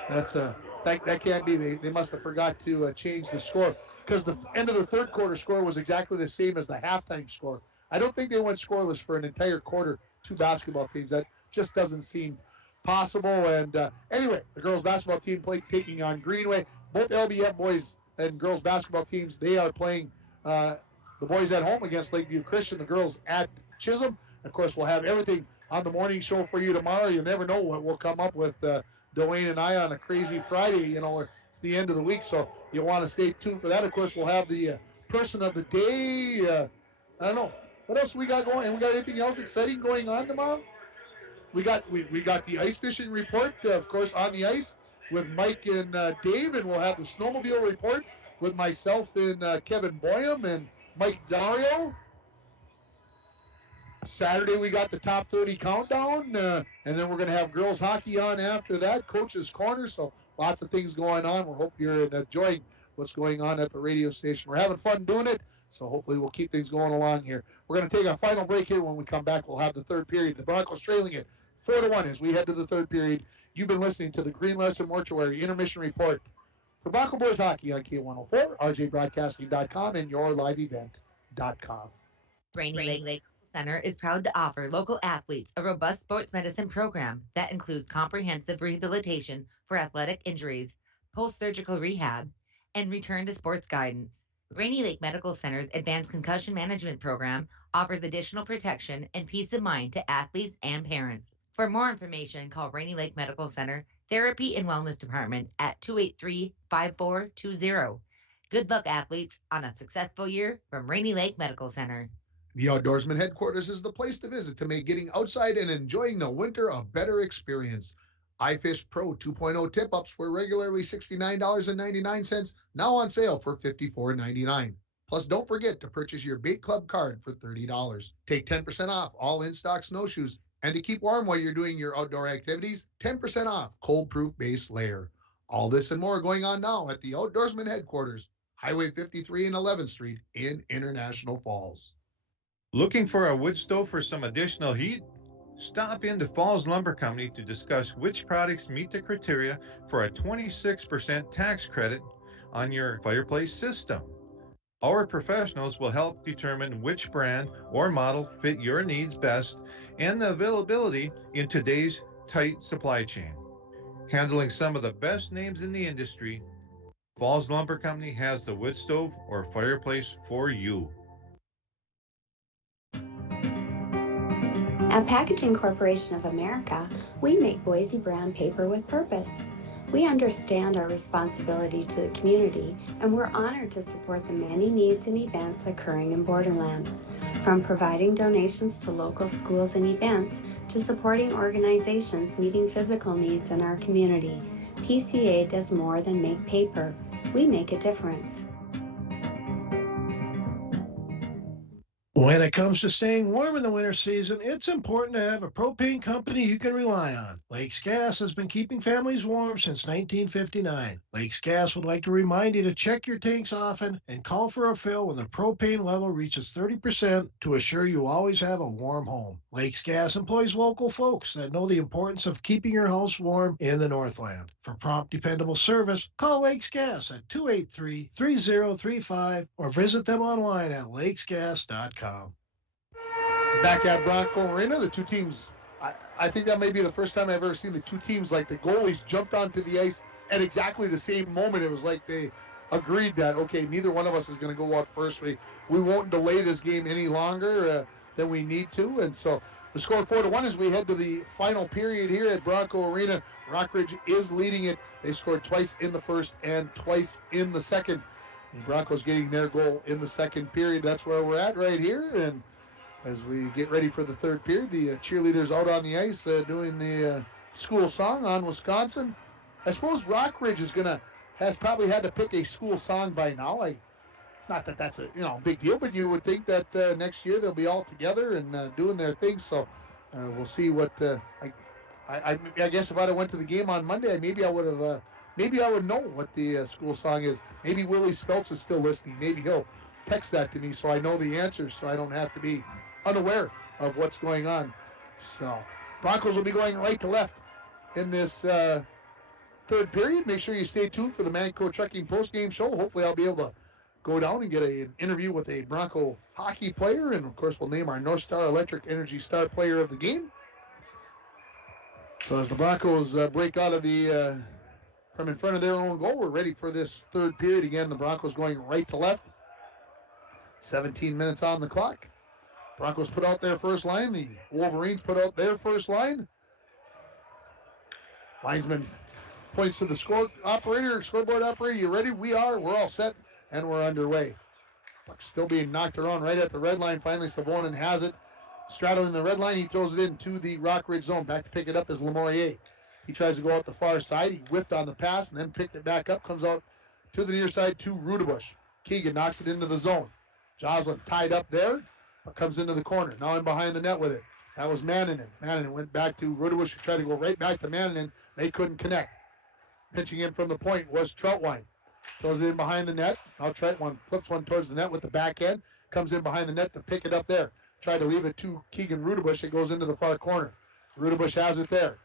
that's that can't be. They must have forgot to change the score, because the end of the third quarter score was exactly the same as the halftime score. I don't think they went scoreless for an entire quarter, two basketball teams. That just doesn't seem possible. And anyway, the girls basketball team taking on Greenway. Both LBF boys and girls basketball teams, they are playing the boys at home against Lakeview Christian, the girls at Chisholm. Of course, we'll have everything on the morning show for you tomorrow. You never know what we'll come up with, Dwayne and I, on a crazy Friday. You know, it's the end of the week, so you'll want to stay tuned for that. Of course, we'll have the person of the day. I don't know. What else we got going? And we got anything else exciting going on tomorrow? We got the ice fishing report, of course, on the ice with Mike and Dave, and we'll have the snowmobile report with myself and Kevin Boyum and Mike Dario. Saturday we got the top 30 countdown, and then we're going to have girls hockey on after that, Coach's Corner. So lots of things going on. We hope you're enjoying what's going on at the radio station. We're having fun doing it, so hopefully we'll keep things going along here. We're going to take a final break here. When we come back, we'll have the third period. The Broncos trailing it 4-1 as we head to the third period. You've been listening to the Green Lesson Mortuary Intermission Report for Bronco Boys Hockey on K104, rjbroadcasting.com, and yourliveevent.com. Rainy Lake Center is proud to offer local athletes a robust sports medicine program that includes comprehensive rehabilitation for athletic injuries, post-surgical rehab, and return to sports guidance. Rainy Lake Medical Center's Advanced Concussion Management Program offers additional protection and peace of mind to athletes and parents. For more information, call Rainy Lake Medical Center Therapy and Wellness Department at 283-5420. Good luck, athletes, on a successful year from Rainy Lake Medical Center. The Outdoorsman Headquarters is the place to visit to make getting outside and enjoying the winter a better experience. iFish Pro 2.0 tip-ups were regularly $69.99, now on sale for $54.99. Plus, don't forget to purchase your Bait Club card for $30. Take 10% off all in-stock snowshoes. And to keep warm while you're doing your outdoor activities, 10% off cold-proof base layer. All this and more going on now at the Outdoorsman Headquarters, Highway 53 and 11th Street in International Falls. Looking for a wood stove for some additional heat? Stop into Falls Lumber Company to discuss which products meet the criteria for a 26% tax credit on your fireplace system. Our professionals will help determine which brand or model fit your needs best and the availability in today's tight supply chain. Handling some of the best names in the industry, Falls Lumber Company has the wood stove or fireplace for you. At Packaging Corporation of America, we make Boise brown paper with purpose. We understand our responsibility to the community, and we're honored to support the many needs and events occurring in Borderland. From providing donations to local schools and events, to supporting organizations meeting physical needs in our community, PCA does more than make paper. We make a difference. When it comes to staying warm in the winter season, it's important to have a propane company you can rely on. Lakes Gas has been keeping families warm since 1959. Lakes Gas would like to remind you to check your tanks often and call for a fill when the propane level reaches 30% to assure you always have a warm home. Lakes Gas employs local folks that know the importance of keeping your house warm in the Northland. For prompt, dependable service, call Lakes Gas at 283-3035 or visit them online at lakesgas.com. Back at Bronco Arena, the two teams, I think that may be the first time I've ever seen the two teams, like the goalies jumped onto the ice at exactly the same moment. It was like they agreed that, okay, neither one of us is going to go out first. We won't delay this game any longer. than we need to. And so the score 4-1 as we head to the final period here at Bronco Arena. Rockridge is leading it. They scored twice in the first and twice in the second. The Broncos getting their goal in the second period. That's where we're at right here. And as we get ready for the third period, the cheerleaders out on the ice doing the school song on Wisconsin. I suppose Rockridge has probably had to pick a school song by now. Not that that's a big deal, but you would think that next year they'll be all together and doing their thing. So we'll see what I guess if I'd have went to the game on Monday, maybe I would know what the school song is. Maybe Willie Speltz is still listening. Maybe he'll text that to me so I know the answers, so I don't have to be unaware of what's going on. So Broncos will be going right to left in this third period. Make sure you stay tuned for the Manco Trucking post-game show. Hopefully I'll be able to go down and get an interview with a Bronco hockey player, and of course we'll name our North Star Electric Energy Star player of the game. So as the Broncos break out of the from in front of their own goal, we're ready for this third period. Again, the Broncos going right to left. 17 minutes on the clock. Broncos put out their first line. The Wolverines put out their first line. Linesman points to the scoreboard operator. You ready? We are. We're all set, and we're underway. Puck still being knocked around right at the red line. Finally, Savonin has it. Straddling the red line, he throws it into the Rockridge zone. Back to pick it up is Lemorier. He tries to go out the far side. He whipped on the pass and then picked it back up. Comes out to the near side to Rudebush. Keegan knocks it into the zone. Joslin tied up there, but comes into the corner. Now in behind the net with it. That was Mannanen. Mannanen went back to Rudebush, who tried to go right back to Mannanen. They couldn't connect. Pinching in from the point was Troutwine. Throws it in behind the net. Now Troutwine flips one towards the net with the back end. Comes in behind the net to pick it up there. Tried to leave it to Keegan Rudebush. It goes into the far corner. Rudebush has it there.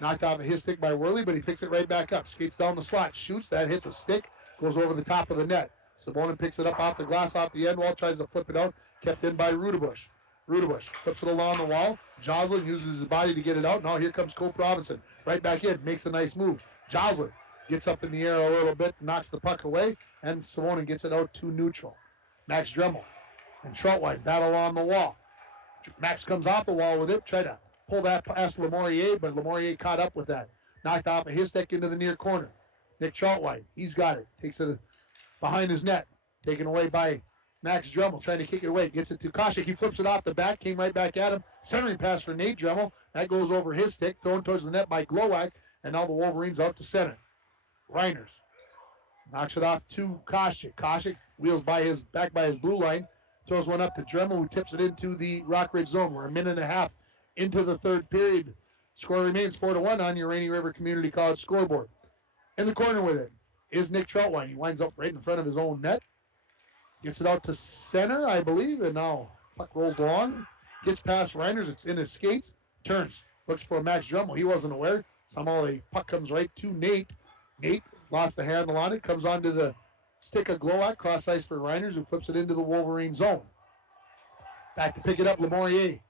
Knocked off of his stick by Worley, but he picks it right back up. Skates down the slot. Shoots. That hits a stick. Goes over the top of the net. Sabonin picks it up off the glass, off the end wall. Tries to flip it out. Kept in by Rudebush. Rudebush flips it along the wall. Joslin uses his body to get it out. Now here comes Cope Robinson. Right back in. Makes a nice move. Joslin gets up in the air a little bit. Knocks the puck away. And Sabonin gets it out to neutral. Max Dremel and Troutwine battle on the wall. Max comes off the wall with it. Try to pull that past Lemorier, but Lemorier caught up with that. Knocked off of his stick into the near corner. Nick Troutwine, he's got it. Takes it behind his net. Taken away by Max Dremel. Trying to kick it away. Gets it to Koshik. He flips it off the back. Came right back at him. Centering pass for Nate Dremel. That goes over his stick. Thrown towards the net by Glowak. And now the Wolverines out to center. Reiners knocks it off to Koshik. Koshik wheels back by his blue line. Throws one up to Dremel, who tips it into the Rockridge zone. We're a minute and a half into the third period. Score remains 4-1 on your Rainy River Community College scoreboard. In the corner with it is Nick Troutwine. He winds up right in front of his own net. Gets it out to center, I believe, and now puck rolls along. Gets past Reiners. It's in his skates. Turns. Looks for Max Dremel. He wasn't aware. Somehow the puck comes right to Nate. Nate lost the handle on it. Comes onto the stick of Glowak, cross ice for Reiners, who flips it into the Wolverine zone. Back to pick it up, Lemorier.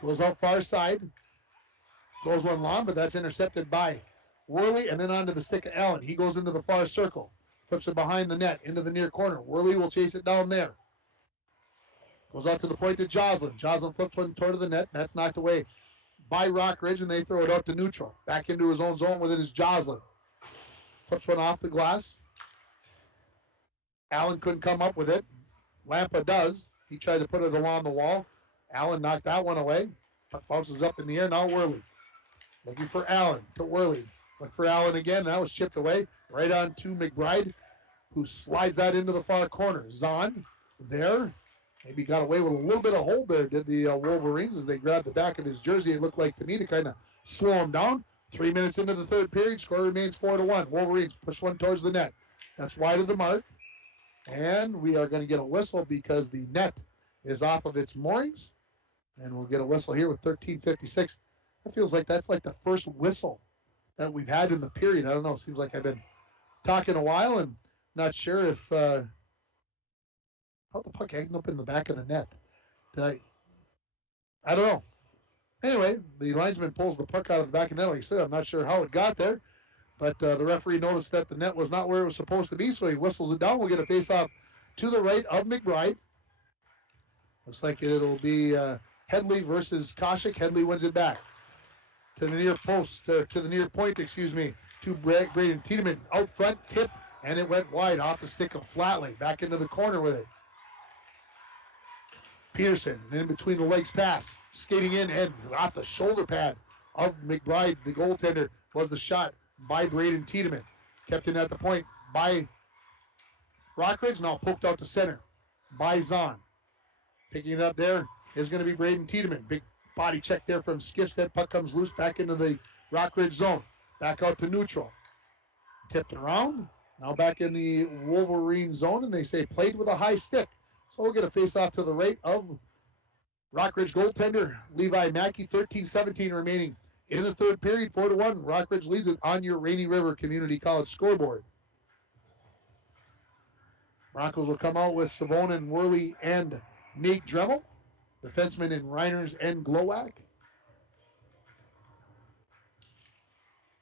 Goes out far side. Throws one long, but that's intercepted by Worley, and then onto the stick of Allen. He goes into the far circle. Flips it behind the net, into the near corner. Worley will chase it down there. Goes out to the point to Joslin. Joslin flips one toward the net. That's knocked away by Rockridge, and they throw it out to neutral. Back into his own zone with it is Joslin. Flips one off the glass. Allen couldn't come up with it. Lampa does. He tried to put it along the wall. Allen knocked that one away. Puck bounces up in the air. Now Worley. Looking for Allen to Worley. Look for Allen again. That was chipped away. Right on to McBride, who slides that into the far corner. Zahn there. Maybe got away with a little bit of hold there, did the Wolverines, as they grabbed the back of his jersey. It looked like to me to kind of slow him down. 3 minutes into the third period. Score remains 4-1. Wolverines push one towards the net. That's wide of the mark. And we are going to get a whistle because the net is off of its moorings. And we'll get a whistle here with 13:56. That feels like that's like the first whistle that we've had in the period. I don't know. It seems like I've been talking a while and not sure if how the puck ended up in the back of the net. I don't know. Anyway, the linesman pulls the puck out of the back of the net. Like I said, I'm not sure how it got there. But the referee noticed that the net was not where it was supposed to be, so he whistles it down. We'll get a face-off to the right of McBride. Looks like it'll be Headley versus Koshik. Headley wins it back to the near post, to the near point, to Braden Tiedemann. Out front, tip, and it went wide off the stick of Flatley. Back into the corner with it. Peterson, in between the legs pass, skating in and off the shoulder pad of McBride, the goaltender, was the shot by Braden Tiedemann. Kept in at the point by Rockridge, now poked out to center by Zahn. Picking it up there is going to be Braden Tiedemann. Big body check there from Skifstead. Puck comes loose back into the Rockridge zone. Back out to neutral. Tipped around. Now back in the Wolverine zone, and they say played with a high stick. So we'll get a face-off to the right of Rockridge goaltender Levi Mackey. 13-17 remaining in the third period. 4-1. Rockridge leads it on your Rainy River Community College scoreboard. Broncos will come out with Savonin, Worley, and Nate Dremel. Defensemen in Reiners and Glowak.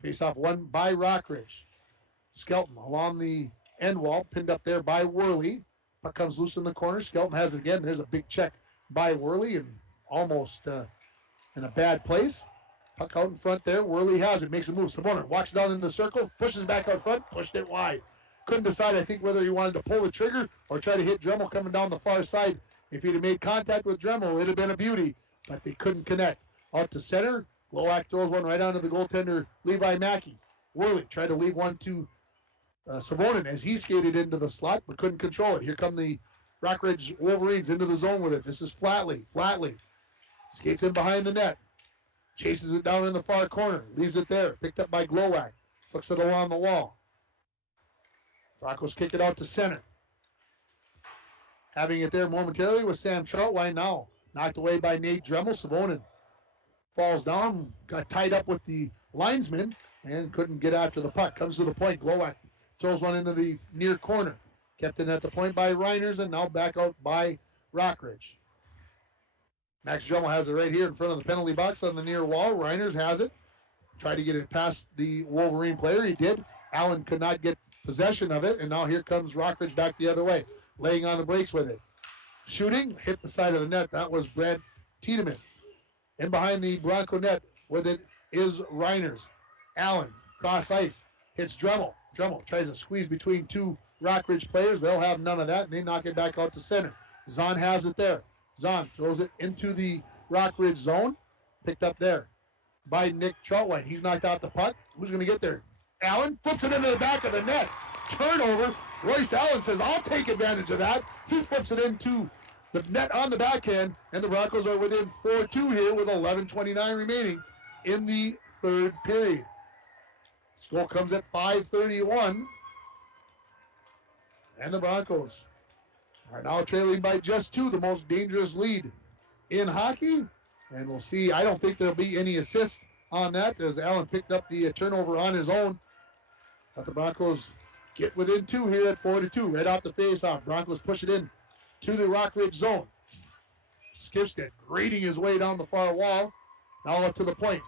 Face-off won by Rockridge. Skelton along the end wall, pinned up there by Worley. Puck comes loose in the corner. Skelton has it again. There's a big check by Worley and almost in a bad place. Puck out in front there. Worley has it. Makes a move. Savonin walks down in the circle. Pushes back out front. Pushed it wide. Couldn't decide, I think, whether he wanted to pull the trigger or try to hit Dremel coming down the far side. If he'd have made contact with Dremel, it would have been a beauty, but they couldn't connect. Out to center. Glowak throws one right onto the goaltender, Levi Mackey. Worley tried to leave one to Savonin as he skated into the slot, but couldn't control it. Here come the Rockridge Wolverines into the zone with it. This is Flatley. Flatley skates in behind the net. Chases it down in the far corner. Leaves it there. Picked up by Glowak. Flicks it along the wall. Broncos kick it out to center. Having it there momentarily was Sam Troutwine. Now knocked away by Nate Dremel. Savonin falls down. Got tied up with the linesman and couldn't get after the puck. Comes to the point. Glowak throws one into the near corner. Kept in at the point by Reiners and now back out by Rockridge. Max Dremel has it right here in front of the penalty box on the near wall. Reiners has it. Tried to get it past the Wolverine player. He did. Allen could not get possession of it, and now here comes Rockridge back the other way, laying on the brakes with it. Shooting, hit the side of the net. That was Brad Tiedemann. In behind the Bronco net with it is Reiners. Allen, cross ice, hits Dremel. Dremel tries to squeeze between two Rockridge players. They'll have none of that, and they knock it back out to center. Zahn has it there. Zahn throws it into the Rockridge zone. Picked up there by Nick Troutwine. He's knocked out the puck. Who's going to get there? Allen flips it into the back of the net. Turnover. Royce Allen says, I'll take advantage of that. He flips it into the net on the backhand, and the Broncos are within 4-2 here with 11:29 remaining in the third period. Score comes at 5:31, and the Broncos are now trailing by just 2, the most dangerous lead in hockey. And we'll see. I don't think there'll be any assist on that as Allen picked up the turnover on his own. But the Broncos get within 2 here at 4-2, right off the face-off. Broncos push it in to the Rockridge zone. Skifstead grating his way down the far wall. Now up to the point.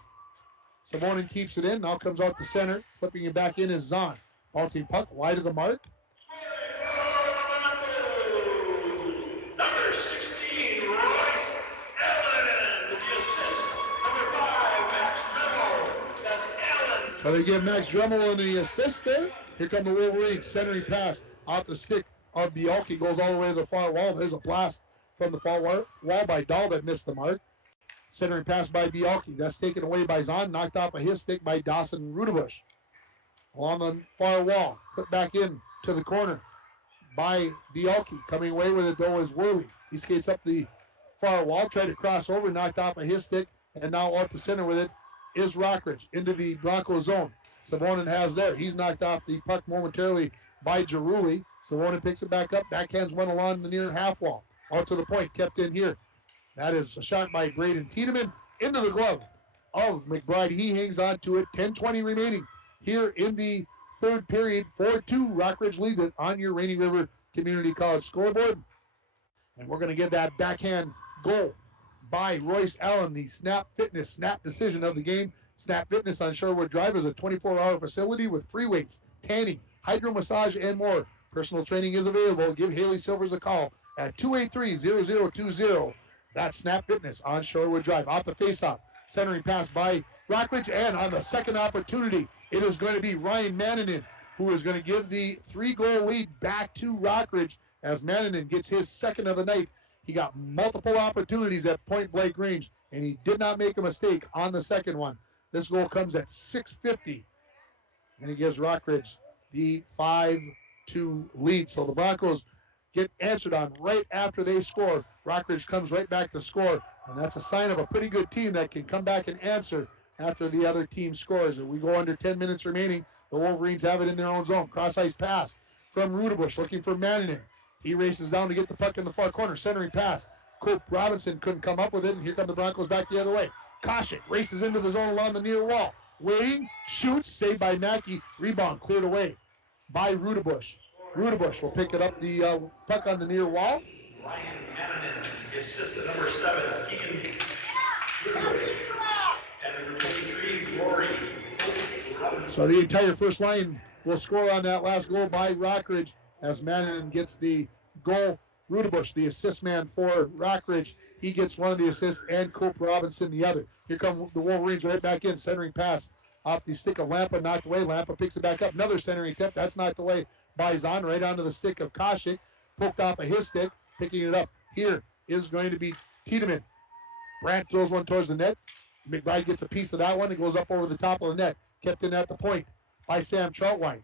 Savonin keeps it in. Now comes out to center. Flipping it back in is Zahn. Bouncing puck wide of the mark. Number 16, Royce Allen. The assist. Number 5, Max Dremel. That's Allen. So they give Max Dremel in the assist there. Here come the Wolverines. Centering pass off the stick of Bialke. Goes all the way to the far wall. There's a blast from the far wall by Dahl that missed the mark. Centering pass by Bialke. That's taken away by Zahn. Knocked off of his stick by Dawson Rudebush. Along the far wall. Put back in to the corner by Bialke. Coming away with it, though, is Worley. He skates up the far wall. Tried to cross over. Knocked off of his stick. And now out to center with it is Rockridge. Into the Bronco zone. Savonin has there. He's knocked off the puck momentarily by Jaruli. Savonin picks it back up. Backhands one along the near half wall. Out to the point. Kept in here. That is a shot by Braden Tiedemann into the glove of McBride. He hangs on to it. 10:20 remaining here in the third period. 4-2. Rockridge leads it on your Rainy River Community College scoreboard. And we're going to get that backhand goal by Royce Allen, the Snap Fitness Snap decision of the game. Snap Fitness on Sherwood Drive is a 24-hour facility with free weights, tanning, hydro massage, and more. Personal training is available. Give Haley Silvers a call at 283-0020. That's Snap Fitness on Shorewood Drive. Off the faceoff, centering pass by Rockridge, and on the second opportunity, it is going to be Ryan Mannanen who is going to give the 3-goal lead back to Rockridge as Mannanen gets his second of the night. He got multiple opportunities at point-blank range, and he did not make a mistake on the second one. This goal comes at 6:50, and he gives Rockridge the 5-2 lead. So the Broncos get answered on right after they score. Rockridge comes right back to score, and that's a sign of a pretty good team that can come back and answer after the other team scores. And we go under 10 minutes remaining. The Wolverines have it in their own zone. Cross-ice pass from Rudebush looking for Mannanen. He races down to get the puck in the far corner. Centering pass. Cope Robinson couldn't come up with it, and here come the Broncos back the other way. Koshik races into the zone along the near wall. Waiting, shoots, saved by Mackey. Rebound cleared away by Rudebush. Rudebush will pick it up, the puck on the near wall. Ryan Mannanen, assist to number 7, Keegan Rudebush. And number 23, Rory Robinson. So the entire first line will score on that last goal by Rockridge as Mannanen gets the goal. Rudebush, the assist man for Rockridge, he gets one of the assists, and Cope Robinson the other. Here come the Wolverines right back in, centering pass off the stick of Lampa, knocked away. Lampa picks it back up, another centering attempt. That's knocked away by Zahn, right onto the stick of Koshik, poked off of his stick, picking it up. Here is going to be Tiedemann. Brandt throws one towards the net. McBride gets a piece of that one. It goes up over the top of the net. Kept in at the point by Sam Troutwine.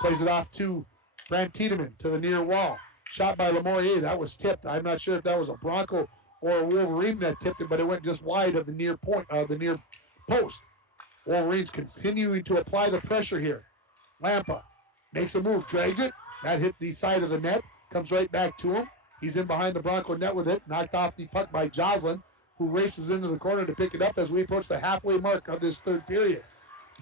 Plays it off to Brandt Tiedemann to the near wall. Shot by Lamourier. That was tipped. I'm not sure if that was a Bronco or a Wolverine that tipped it, but it went just wide of the near point, the near post. Wolverines continuing to apply the pressure here. Lampa makes a move, drags it. That hit the side of the net. Comes right back to him. He's in behind the Bronco net with it. Knocked off the puck by Joslin, who races into the corner to pick it up as we approach the halfway mark of this third period.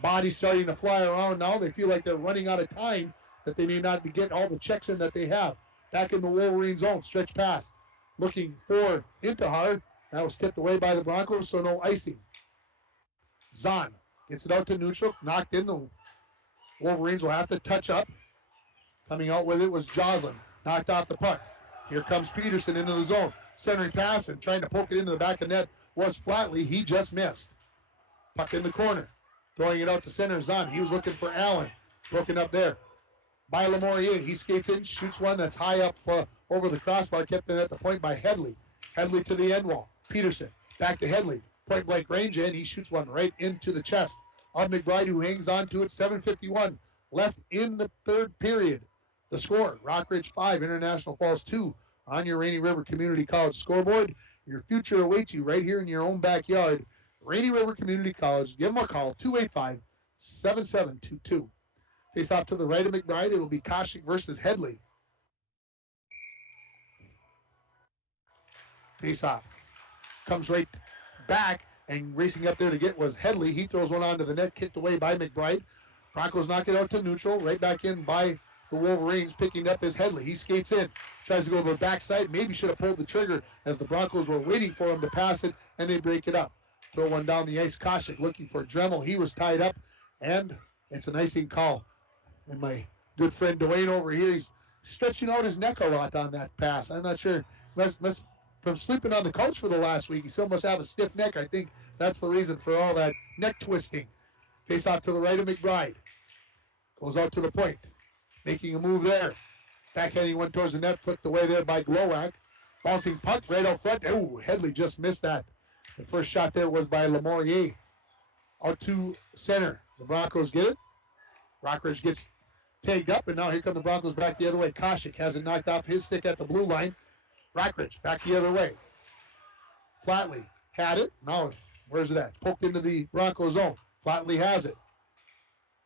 Bodies starting to fly around now. They feel like they're running out of time, that they may not get all the checks in that they have. Back in the Wolverine zone, stretch pass. Looking for Intihar. That was tipped away by the Broncos, so no icing. Zahn gets it out to neutral, knocked in. The Wolverines will have to touch up. Coming out with it was Joslin. Knocked off the puck. Here comes Peterson into the zone. Centering pass and trying to poke it into the back of net was Flatley. He just missed. Puck in the corner. Throwing it out to center, Zahn. He was looking for Allen. Broken up there by Lamourier. He skates in, shoots one that's high up over the crossbar, kept it at the point by Headley. Headley to the end wall. Peterson back to Headley. Point blank range, and he shoots one right into the chest of McBride, who hangs on to it. 7:51 left in the third period. The score, Rockridge 5, International Falls 2 on your Rainy River Community College scoreboard. Your future awaits you right here in your own backyard. Rainy River Community College. Give them a call, 285-7722. Face off to the right of McBride. It will be Koshik versus Headley. Face off. Comes right back, and racing up there to get was Headley. He throws one onto the net, kicked away by McBride. Broncos knock it out to neutral. Right back in by the Wolverines. Picking up is Headley. He skates in. Tries to go to the backside. Maybe should have pulled the trigger as the Broncos were waiting for him to pass it, and they break it up. Throw one down the ice. Koshik looking for Dremel. He was tied up, and it's an icing call. And my good friend Dwayne over here, he's stretching out his neck a lot on that pass. I'm not sure. Must from sleeping on the couch for the last week, he still must have a stiff neck. I think that's the reason for all that neck twisting. Face off to the right of McBride. Goes out to the point. Making a move there. Backhanding one towards the net, flipped away there by Glowak. Bouncing puck right out front. Oh, Headley just missed that. The first shot there was by Lamourier. Out to center. The Broncos get it. Rockridge gets tagged up, and now here come the Broncos back the other way. Koshik has it knocked off his stick at the blue line. Rockridge back the other way. Flatley had it. Now, where's it at? Poked into the Broncos zone. Flatley has it.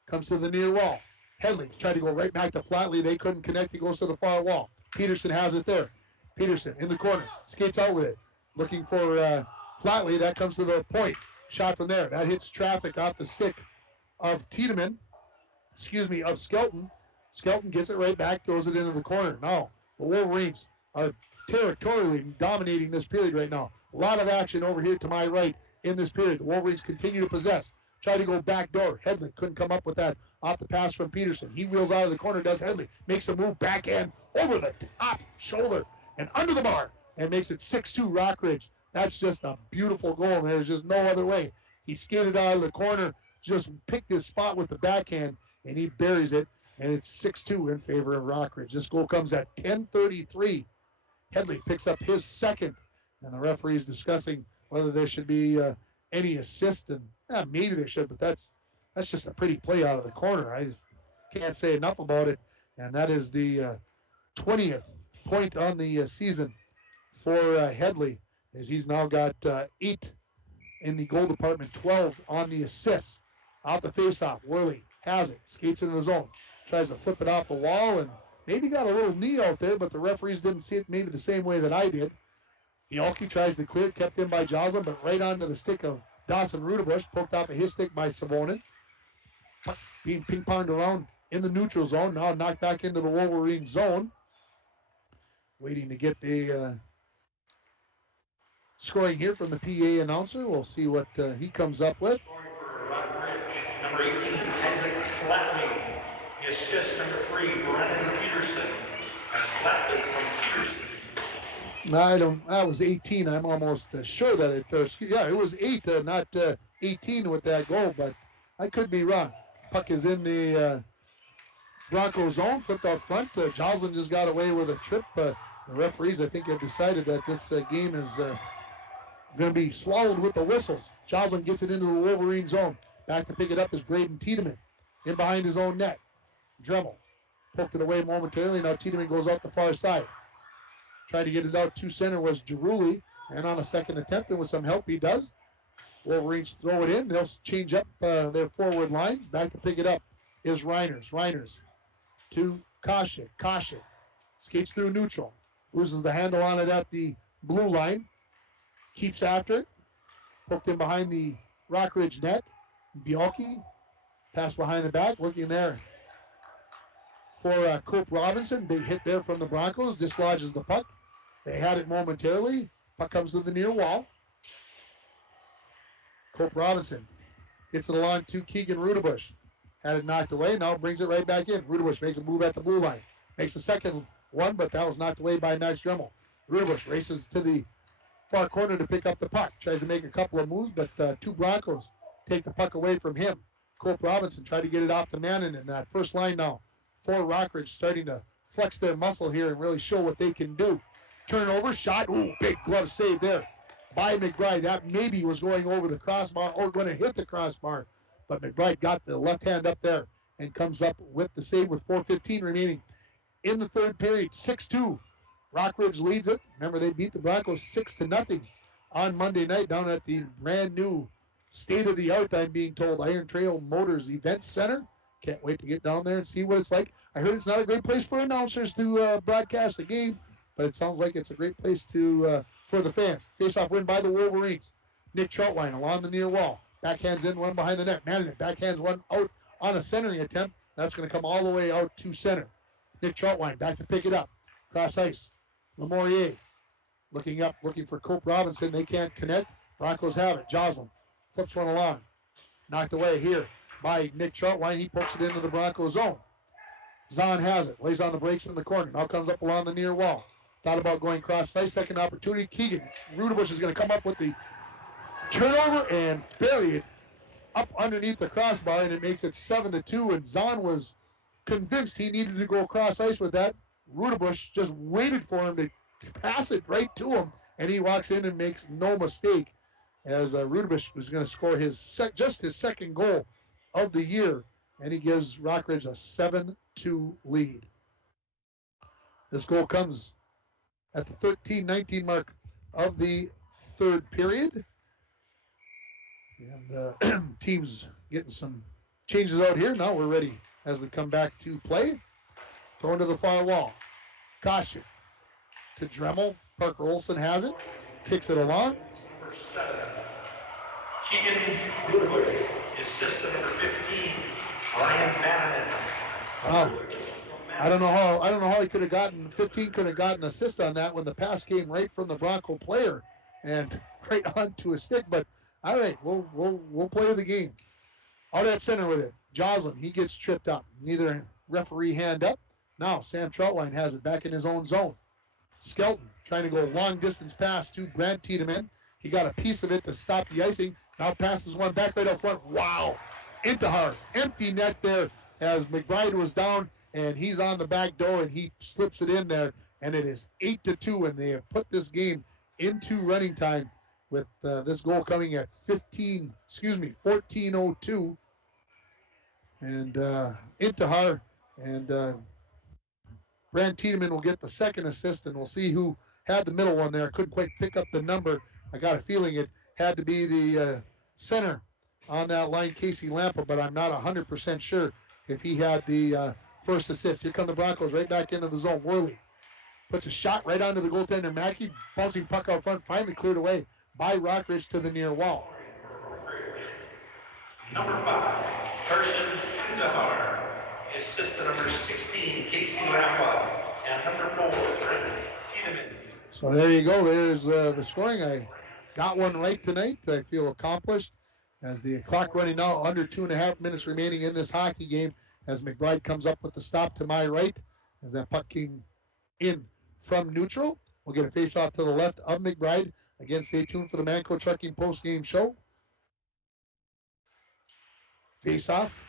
Comes to the near wall. Headley tried to go right back to Flatley. They couldn't connect. He goes to the far wall. Peterson has it there. Peterson in the corner. Skates out with it. Looking for Flatley. That comes to the point. Shot from there. That hits traffic off the stick of Tiedemann. Of Skelton. Skelton gets it right back, throws it into the corner. Now, the Wolverines are territorially dominating this period right now. A lot of action over here to my right in this period. The Wolverines continue to possess. Try to go back door. Headley couldn't come up with that off the pass from Peterson. He wheels out of the corner, does Headley. Makes a move, backhand over the top shoulder. and under the bar and makes it 6-2 Rockridge. That's just a beautiful goal. There's just no other way. He skated out of the corner, just picked his spot with the backhand, and he buries it, and it's 6-2 in favor of Rockridge. This goal comes at 10:33. Headley picks up his second, and the referee is discussing whether there should be any assist, and maybe there should, but that's just a pretty play out of the corner. I just can't say enough about it, and that is the 20th point on the season for Headley, as he's now got 8 in the goal department, 12 on the assists. Out the faceoff, Worley has it, skates into the zone, tries to flip it off the wall, and maybe got a little knee out there, but the referees didn't see it maybe the same way that I did. Bielke tries to clear it, kept in by Joslin, but right onto the stick of Dawson Rudebush, poked off of his stick by Savonin. Being ping-ponged around in the neutral zone, now knocked back into the Wolverine zone. Waiting to get the scoring here from the PA announcer. We'll see what he comes up with. Number 18, Isaac Flatley. The assist, number 3, Brennan Peterson. As Flatley from Peterson. That was 18. I'm almost sure that it was 8, not 18 with that goal, but I could be wrong. Puck is in the Bronco zone, flipped out front. Joslin just got away with a trip. The referees, I think, have decided that this game is going to be swallowed with the whistles. Joslin gets it into the Wolverine zone. Back to pick it up is Braden Tiedemann in behind his own net. Dremel poked it away momentarily. Now Tiedemann goes out the far side. Tried to get it out to center was Giruli, and on a second attempt, and with some help, he does. Wolverines throw it in. They'll change up their forward lines. Back to pick it up is Reiners. Reiners to Koshik. Koshik skates through neutral. Loses the handle on it at the blue line. Keeps after it. Hooked in behind the Rockridge net. Bielke. Pass behind the back. Looking there for Cope Robinson. Big hit there from the Broncos. Dislodges the puck. They had it momentarily. Puck comes to the near wall. Cope Robinson gets it along to Keegan Rudebush. Had it knocked away. Now brings it right back in. Rudebush makes a move at the blue line. Makes the second one, but that was knocked away by Max Dremel. Rudebush races to the far corner to pick up the puck. Tries to make a couple of moves, but 2 Broncos take the puck away from him. Cope Robinson tried to get it off to Mannon in that first line now. For Rockridge starting to flex their muscle here and really show what they can do. Turnover, shot. Ooh, big glove save there by McBride. That maybe was going over the crossbar or going to hit the crossbar. But McBride got the left hand up there and comes up with the save with 4:15 remaining in the third period. 6-2. Rockridge leads it. Remember, they beat the Broncos 6-0 on Monday night down at the brand new state-of-the-art, I'm being told, Iron Trail Motors Event Center. Can't wait to get down there and see what it's like. I heard it's not a great place for announcers to broadcast the game, but it sounds like it's a great place to for the fans. Face-off win by the Wolverines. Nick Troutwine along the near wall. Backhands in, one behind the net. Manning it. Backhands one out on a centering attempt. That's going to come all the way out to center. Nick Troutwine back to pick it up. Cross ice. Lemorier looking up, looking for Cope Robinson. They can't connect. Broncos have it. Joslin flips one along. Knocked away here by Nick Troutwine. He pokes it into the Bronco zone. Zahn has it. Lays on the brakes in the corner. Now comes up along the near wall. Thought about going cross ice. Second opportunity. Keegan Rudebush is going to come up with the turnover and bury it up underneath the crossbar, and it makes it 7-2. And Zahn was convinced he needed to go cross ice with that. Rudebush just waited for him to pass it right to him, and he walks in and makes no mistake, as Rudebush was going to score his second goal of the year, and he gives Rockridge a 7-2 lead. This goal comes at the 13-19 mark of the third period. And the team's getting some changes out here. Now we're ready as we come back to play. Thrown to the far wall. Koshik to Dremel. Parker Olson has it. Kicks it along. Number 7, Keegan Rudebush. Assistant number 15, Ryan Manning. Wow. I don't know how he could have gotten 15. Could have gotten an assist on that when the pass came right from the Bronco player and right onto his stick. But all right, we'll play the game. Out at center with it. Joslin, he gets tripped up. Neither referee hand up. Now Sam Troutwine has it back in his own zone. Skelton trying to go long distance pass to Brad Tiedemann. He got a piece of it to stop the icing. Now passes one back right up front. Wow. Intihar. Empty net there as McBride was down, and he's on the back door, and he slips it in there, and it is 8-2, and they have put this game into running time with this goal coming at 14:02. And Intihar and Brand Tiedemann will get the second assist, and we'll see who had the middle one there. Couldn't quite pick up the number. I got a feeling it had to be the center on that line, Casey Lampa, but I'm not 100% sure if he had the first assist. Here come the Broncos right back into the zone. Worley puts a shot right onto the goaltender, Mackey. Bouncing puck out front, finally cleared away by Rockridge to the near wall. Number 5, Carson Intihar. Assist to number 16, Casey Lampa. And number 4, Brent Tiedemann. So there you go. There's the scoring. I got one right tonight. I feel accomplished as the clock running now, under 2.5 minutes remaining in this hockey game as McBride comes up with the stop to my right as that puck came in from neutral. We'll get a face-off to the left of McBride. Again, stay tuned for the Manco Trucking post-game show. Face-off,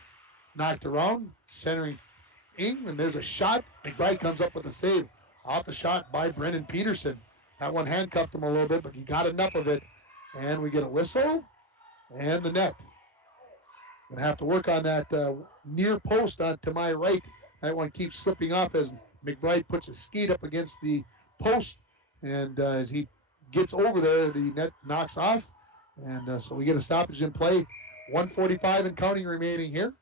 knocked around, centering in, and there's a shot. McBride comes up with a save off the shot by Brendan Peterson. That one handcuffed him a little bit, but he got enough of it. And we get a whistle and the net. Gonna have to work on that near post on to my right. That one keeps slipping off as McBride puts his skate up against the post. And as he gets over there, the net knocks off. And so we get a stoppage in play. 1:45 and counting remaining here.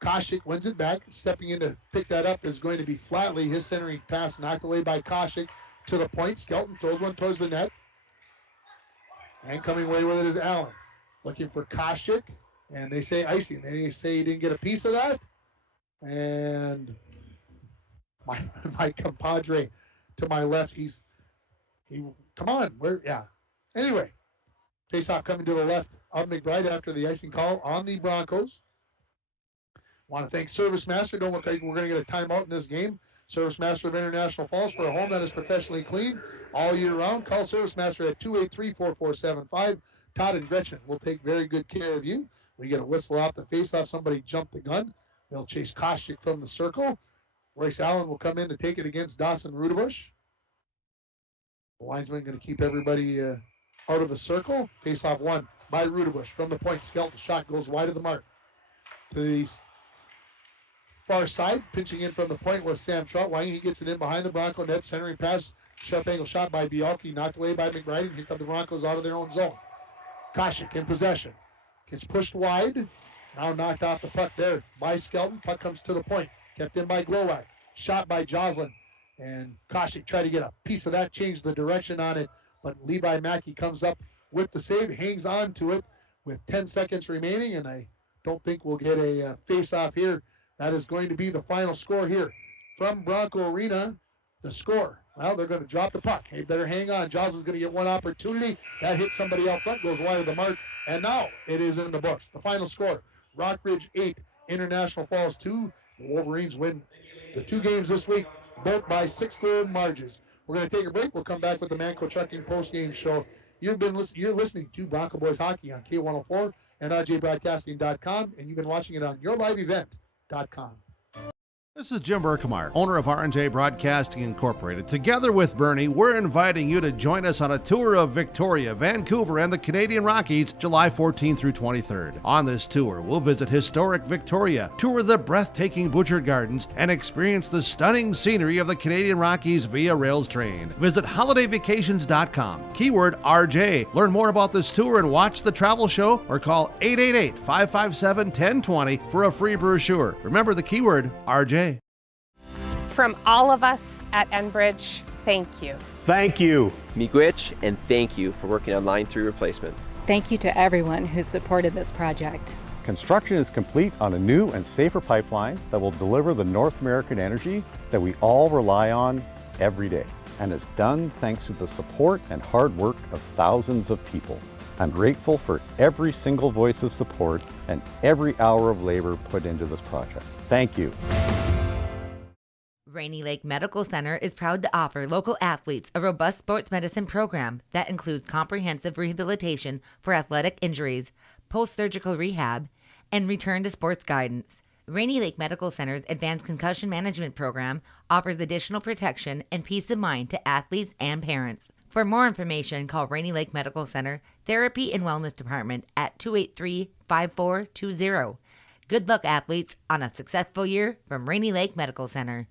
Koshik wins it back. Stepping in to pick that up is going to be Flatley. His centering pass knocked away by Koshik to the point. Skelton throws one towards the net. And coming away with it is Allen. Looking for Koshik. And they say icing. They say he didn't get a piece of that. And my compadre to my left, come on. Anyway, face-off coming to the left of McBride after the icing call on the Broncos. Want to thank Service Master. Don't look like we're going to get a timeout in this game. Service Master of International Falls for a home that is professionally clean all year round. Call Service Master at 283-4475. Todd and Gretchen will take very good care of you. We get a whistle off the face-off. Somebody jumped the gun. They'll chase Koshik from the circle. Royce Allen will come in to take it against Dawson Rudebush. The linesman going to keep everybody out of the circle. Face-off won by Rudebush from the point. Skelton shot goes wide of the mark. To the far side, pinching in from the point was Sam Troutwine. He gets it in behind the Bronco net. Centering pass, sharp angle shot by Bialke, knocked away by McBride. And here come the Broncos out of their own zone. Koshik in possession. Gets pushed wide. Now knocked off the puck there by Skelton. Puck comes to the point. Kept in by Glowak. Shot by Joslin. And Koshik tried to get a piece of that, changed the direction on it. But Levi Mackey comes up with the save, hangs on to it with 10 seconds remaining. And I don't think we'll get a face-off here. That is going to be the final score here from Bronco Arena. The score, well, they're going to drop the puck. Hey, better hang on. Joslin's going to get one opportunity. That hits somebody out front, goes wide of the mark. And now it is in the books. The final score, Rockridge 8, International Falls 2. The Wolverines win the 2 games this week, both by 6-goal margins. We're going to take a break. We'll come back with the Manco Trucking post-game show. You're listening to Bronco Boys Hockey on K104 and RJBroadcasting.com, and you've been watching it on YourLiveEvent.com. This is Jim Berkemeyer, owner of R&J Broadcasting Incorporated. Together with Bernie, we're inviting you to join us on a tour of Victoria, Vancouver, and the Canadian Rockies, July 14th through 23rd. On this tour, we'll visit historic Victoria, tour the breathtaking Butchert Gardens, and experience the stunning scenery of the Canadian Rockies via rails train. Visit holidayvacations.com, keyword RJ. Learn more about this tour and watch the travel show, or call 888-557-1020 for a free brochure. Remember the keyword RJ. From all of us at Enbridge, thank you. Thank you. Miigwech, and thank you for working on Line 3 replacement. Thank you to everyone who supported this project. Construction is complete on a new and safer pipeline that will deliver the North American energy that we all rely on every day. And it's done thanks to the support and hard work of thousands of people. I'm grateful for every single voice of support and every hour of labor put into this project. Thank you. Rainy Lake Medical Center is proud to offer local athletes a robust sports medicine program that includes comprehensive rehabilitation for athletic injuries, post-surgical rehab, and return to sports guidance. Rainy Lake Medical Center's Advanced Concussion Management Program offers additional protection and peace of mind to athletes and parents. For more information, call Rainy Lake Medical Center Therapy and Wellness Department at 283-5420. Good luck, athletes, on a successful year from Rainy Lake Medical Center.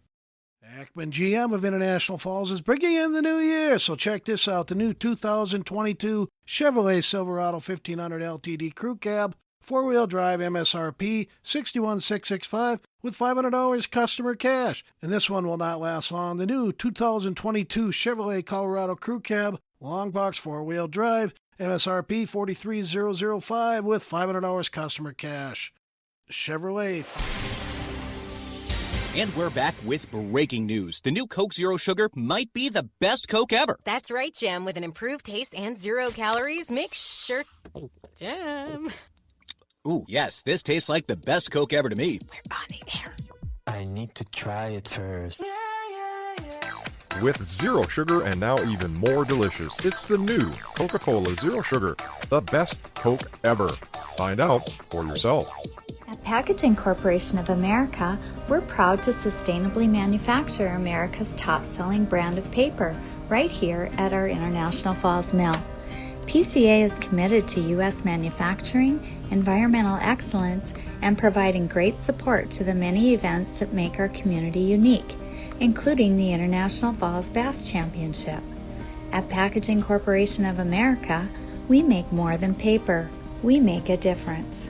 Ackman GM of International Falls is bringing in the new year, so check this out. The new 2022 Chevrolet Silverado 1500 LTD Crew Cab, four-wheel drive, MSRP $61,665 with $500 customer cash. And this one will not last long. The new 2022 Chevrolet Colorado Crew Cab, long box, four-wheel drive, MSRP $43,005 with $500 customer cash. Chevrolet. And we're back with breaking news. The new Coke Zero Sugar might be the best Coke ever. That's right, Jim. With an improved taste and 0 calories, make sure... Jim. Ooh, yes, this tastes like the best Coke ever to me. We're on the air. I need to try it first. With zero sugar and now even more delicious, it's the new Coca-Cola Zero Sugar, the best Coke ever. Find out for yourself. At Packaging Corporation of America, we're proud to sustainably manufacture America's top-selling brand of paper right here at our International Falls Mill. PCA is committed to U.S. manufacturing, environmental excellence, and providing great support to the many events that make our community unique, including the International Falls Bass Championship. At Packaging Corporation of America, we make more than paper. We make a difference.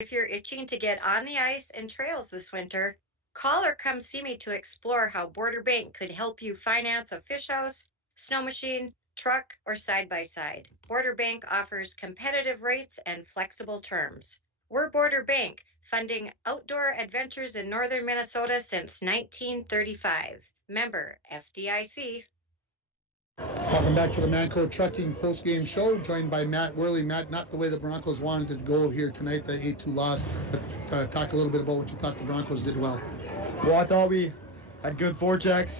If you're itching to get on the ice and trails this winter, call or come see me to explore how Border Bank could help you finance a fish house, snow machine, truck, or side-by-side. Border Bank offers competitive rates and flexible terms. We're Border Bank, funding outdoor adventures in northern Minnesota since 1935. Member FDIC. Welcome back to the Manco Trucking post-game show, joined by Matt Worley. Matt, not the way the Broncos wanted to go here tonight, the 8-2 loss, but talk a little bit about what you thought the Broncos did well. Well, I thought we had good forechecks.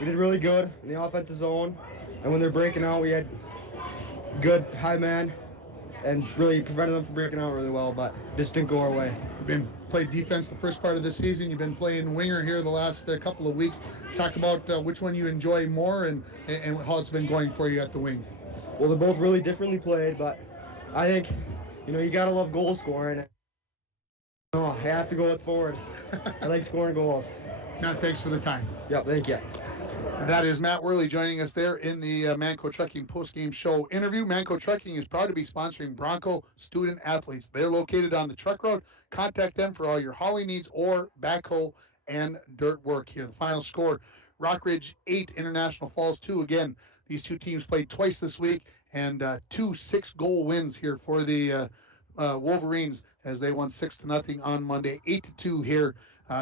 We did really good in the offensive zone, and when they're breaking out, we had good high man and really prevented them from breaking out really well, but just didn't go our way. You've played defense the first part of the season. You've been playing winger here the last couple of weeks. Talk about which one you enjoy more and how it's been going for you at the wing. Well, they're both really differently played, but I think, you got to love goal scoring. Oh, I have to go with forward. I like scoring goals. Matt, thanks for the time. Yeah, thank you. That is Matt Worley joining us there in the Manco Trucking post-game show interview. Manco Trucking is proud to be sponsoring Bronco student athletes. They're located on the truck road. Contact them for all your hauling needs or backhoe and dirt work here. The final score, Rockridge 8, International Falls 2. Again, these two teams played twice this week, and 2 6-goal wins here for the Wolverines as they won 6-0 on Monday, 8-2 here.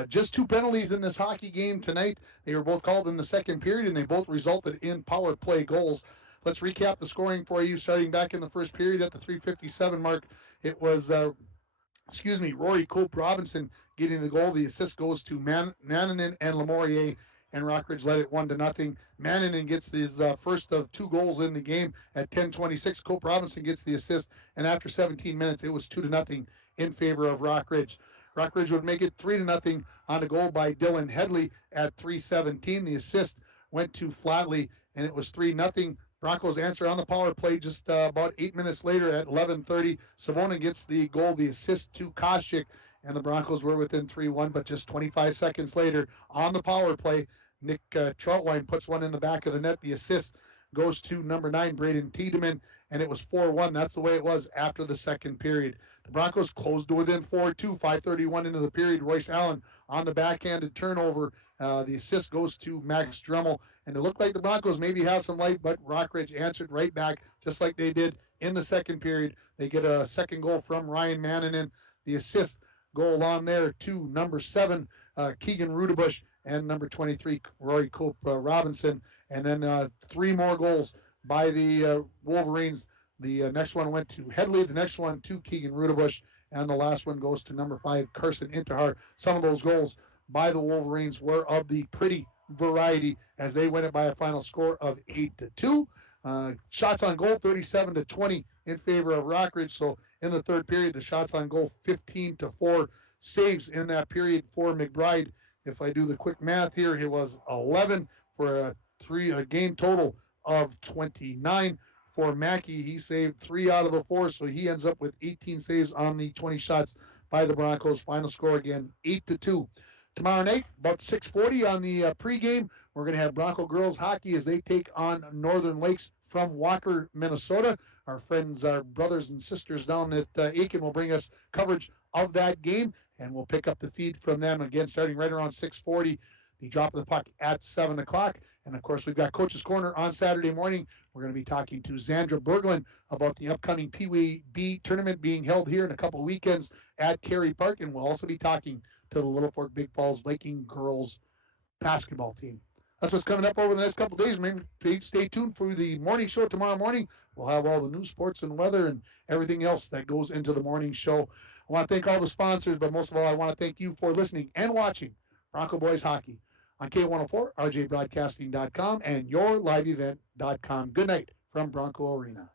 Just 2 penalties in this hockey game tonight. They were both called in the second period, and they both resulted in power play goals. Let's recap the scoring for you. Starting back in the first period at the 3:57 mark, it was, Rory Cope Robinson getting the goal. The assist goes to Manninen and Lamorier, and Rockridge led it 1-0. Manninen gets his first of 2 goals in the game at 10:26. Cope Robinson gets the assist, and after 17 minutes, it was 2-0 in favor of Rockridge. Rockridge would make it 3-0 on a goal by Dylan Headley at 3:17. The assist went to Flatley, and it was 3-0. Broncos answer on the power play just about 8 minutes later at 11:30. Savonin gets the goal, the assist to Koscheck, and the Broncos were within 3-1, but just 25 seconds later on the power play, Nick Troutwine puts one in the back of the net. The assist goes to number 9, Braden Tiedemann, and it was 4-1. That's the way it was after the second period. The Broncos closed to within 4-2, 5:31 into the period. Royce Allen on the backhanded turnover. The assist goes to Max Dremel, and it looked like the Broncos maybe have some light, but Rockridge answered right back, just like they did in the second period. They get a second goal from Ryan Manninen. The assist go along there to number 7, Keegan Rudebush, and number 23, Rory Cope Robinson. And then 3 more goals by the Wolverines. The next one went to Headley, the next one to Keegan Rudabush, and the last one goes to number 5, Carson Intihar. Some of those goals by the Wolverines were of the pretty variety as they win it by a final score of 8-2. Shots on goal, 37-20 in favor of Rockridge. So in the third period, the shots on goal, 15-4. Saves in that period for McBride. If I do the quick math here, it was 11 for a game total of 29. For Mackey, he saved 3 out of the 4, so he ends up with 18 saves on the 20 shots by the Broncos. Final score again, 8-2. Tomorrow night, about 6:40 on the pregame, we're going to have Bronco girls hockey as they take on Northern Lakes from Walker, Minnesota. Our friends, our brothers and sisters down at Aiken will bring us coverage of that game, and we'll pick up the feed from them again starting right around 6:40. The drop of the puck at 7 o'clock. And, of course, we've got Coach's Corner on Saturday morning. We're going to be talking to Zandra Berglund about the upcoming Pee Wee B tournament being held here in a couple weekends at Cary Park. And we'll also be talking to the Little Fork Big Falls Viking girls basketball team. That's what's coming up over the next couple days. Man, stay tuned for the morning show tomorrow morning. We'll have all the news, sports, and weather and everything else that goes into the morning show. I want to thank all the sponsors, but most of all, I want to thank you for listening and watching Bronco Boys Hockey on K104, rjbroadcasting.com, and yourliveevent.com. Good night from Bronco Arena.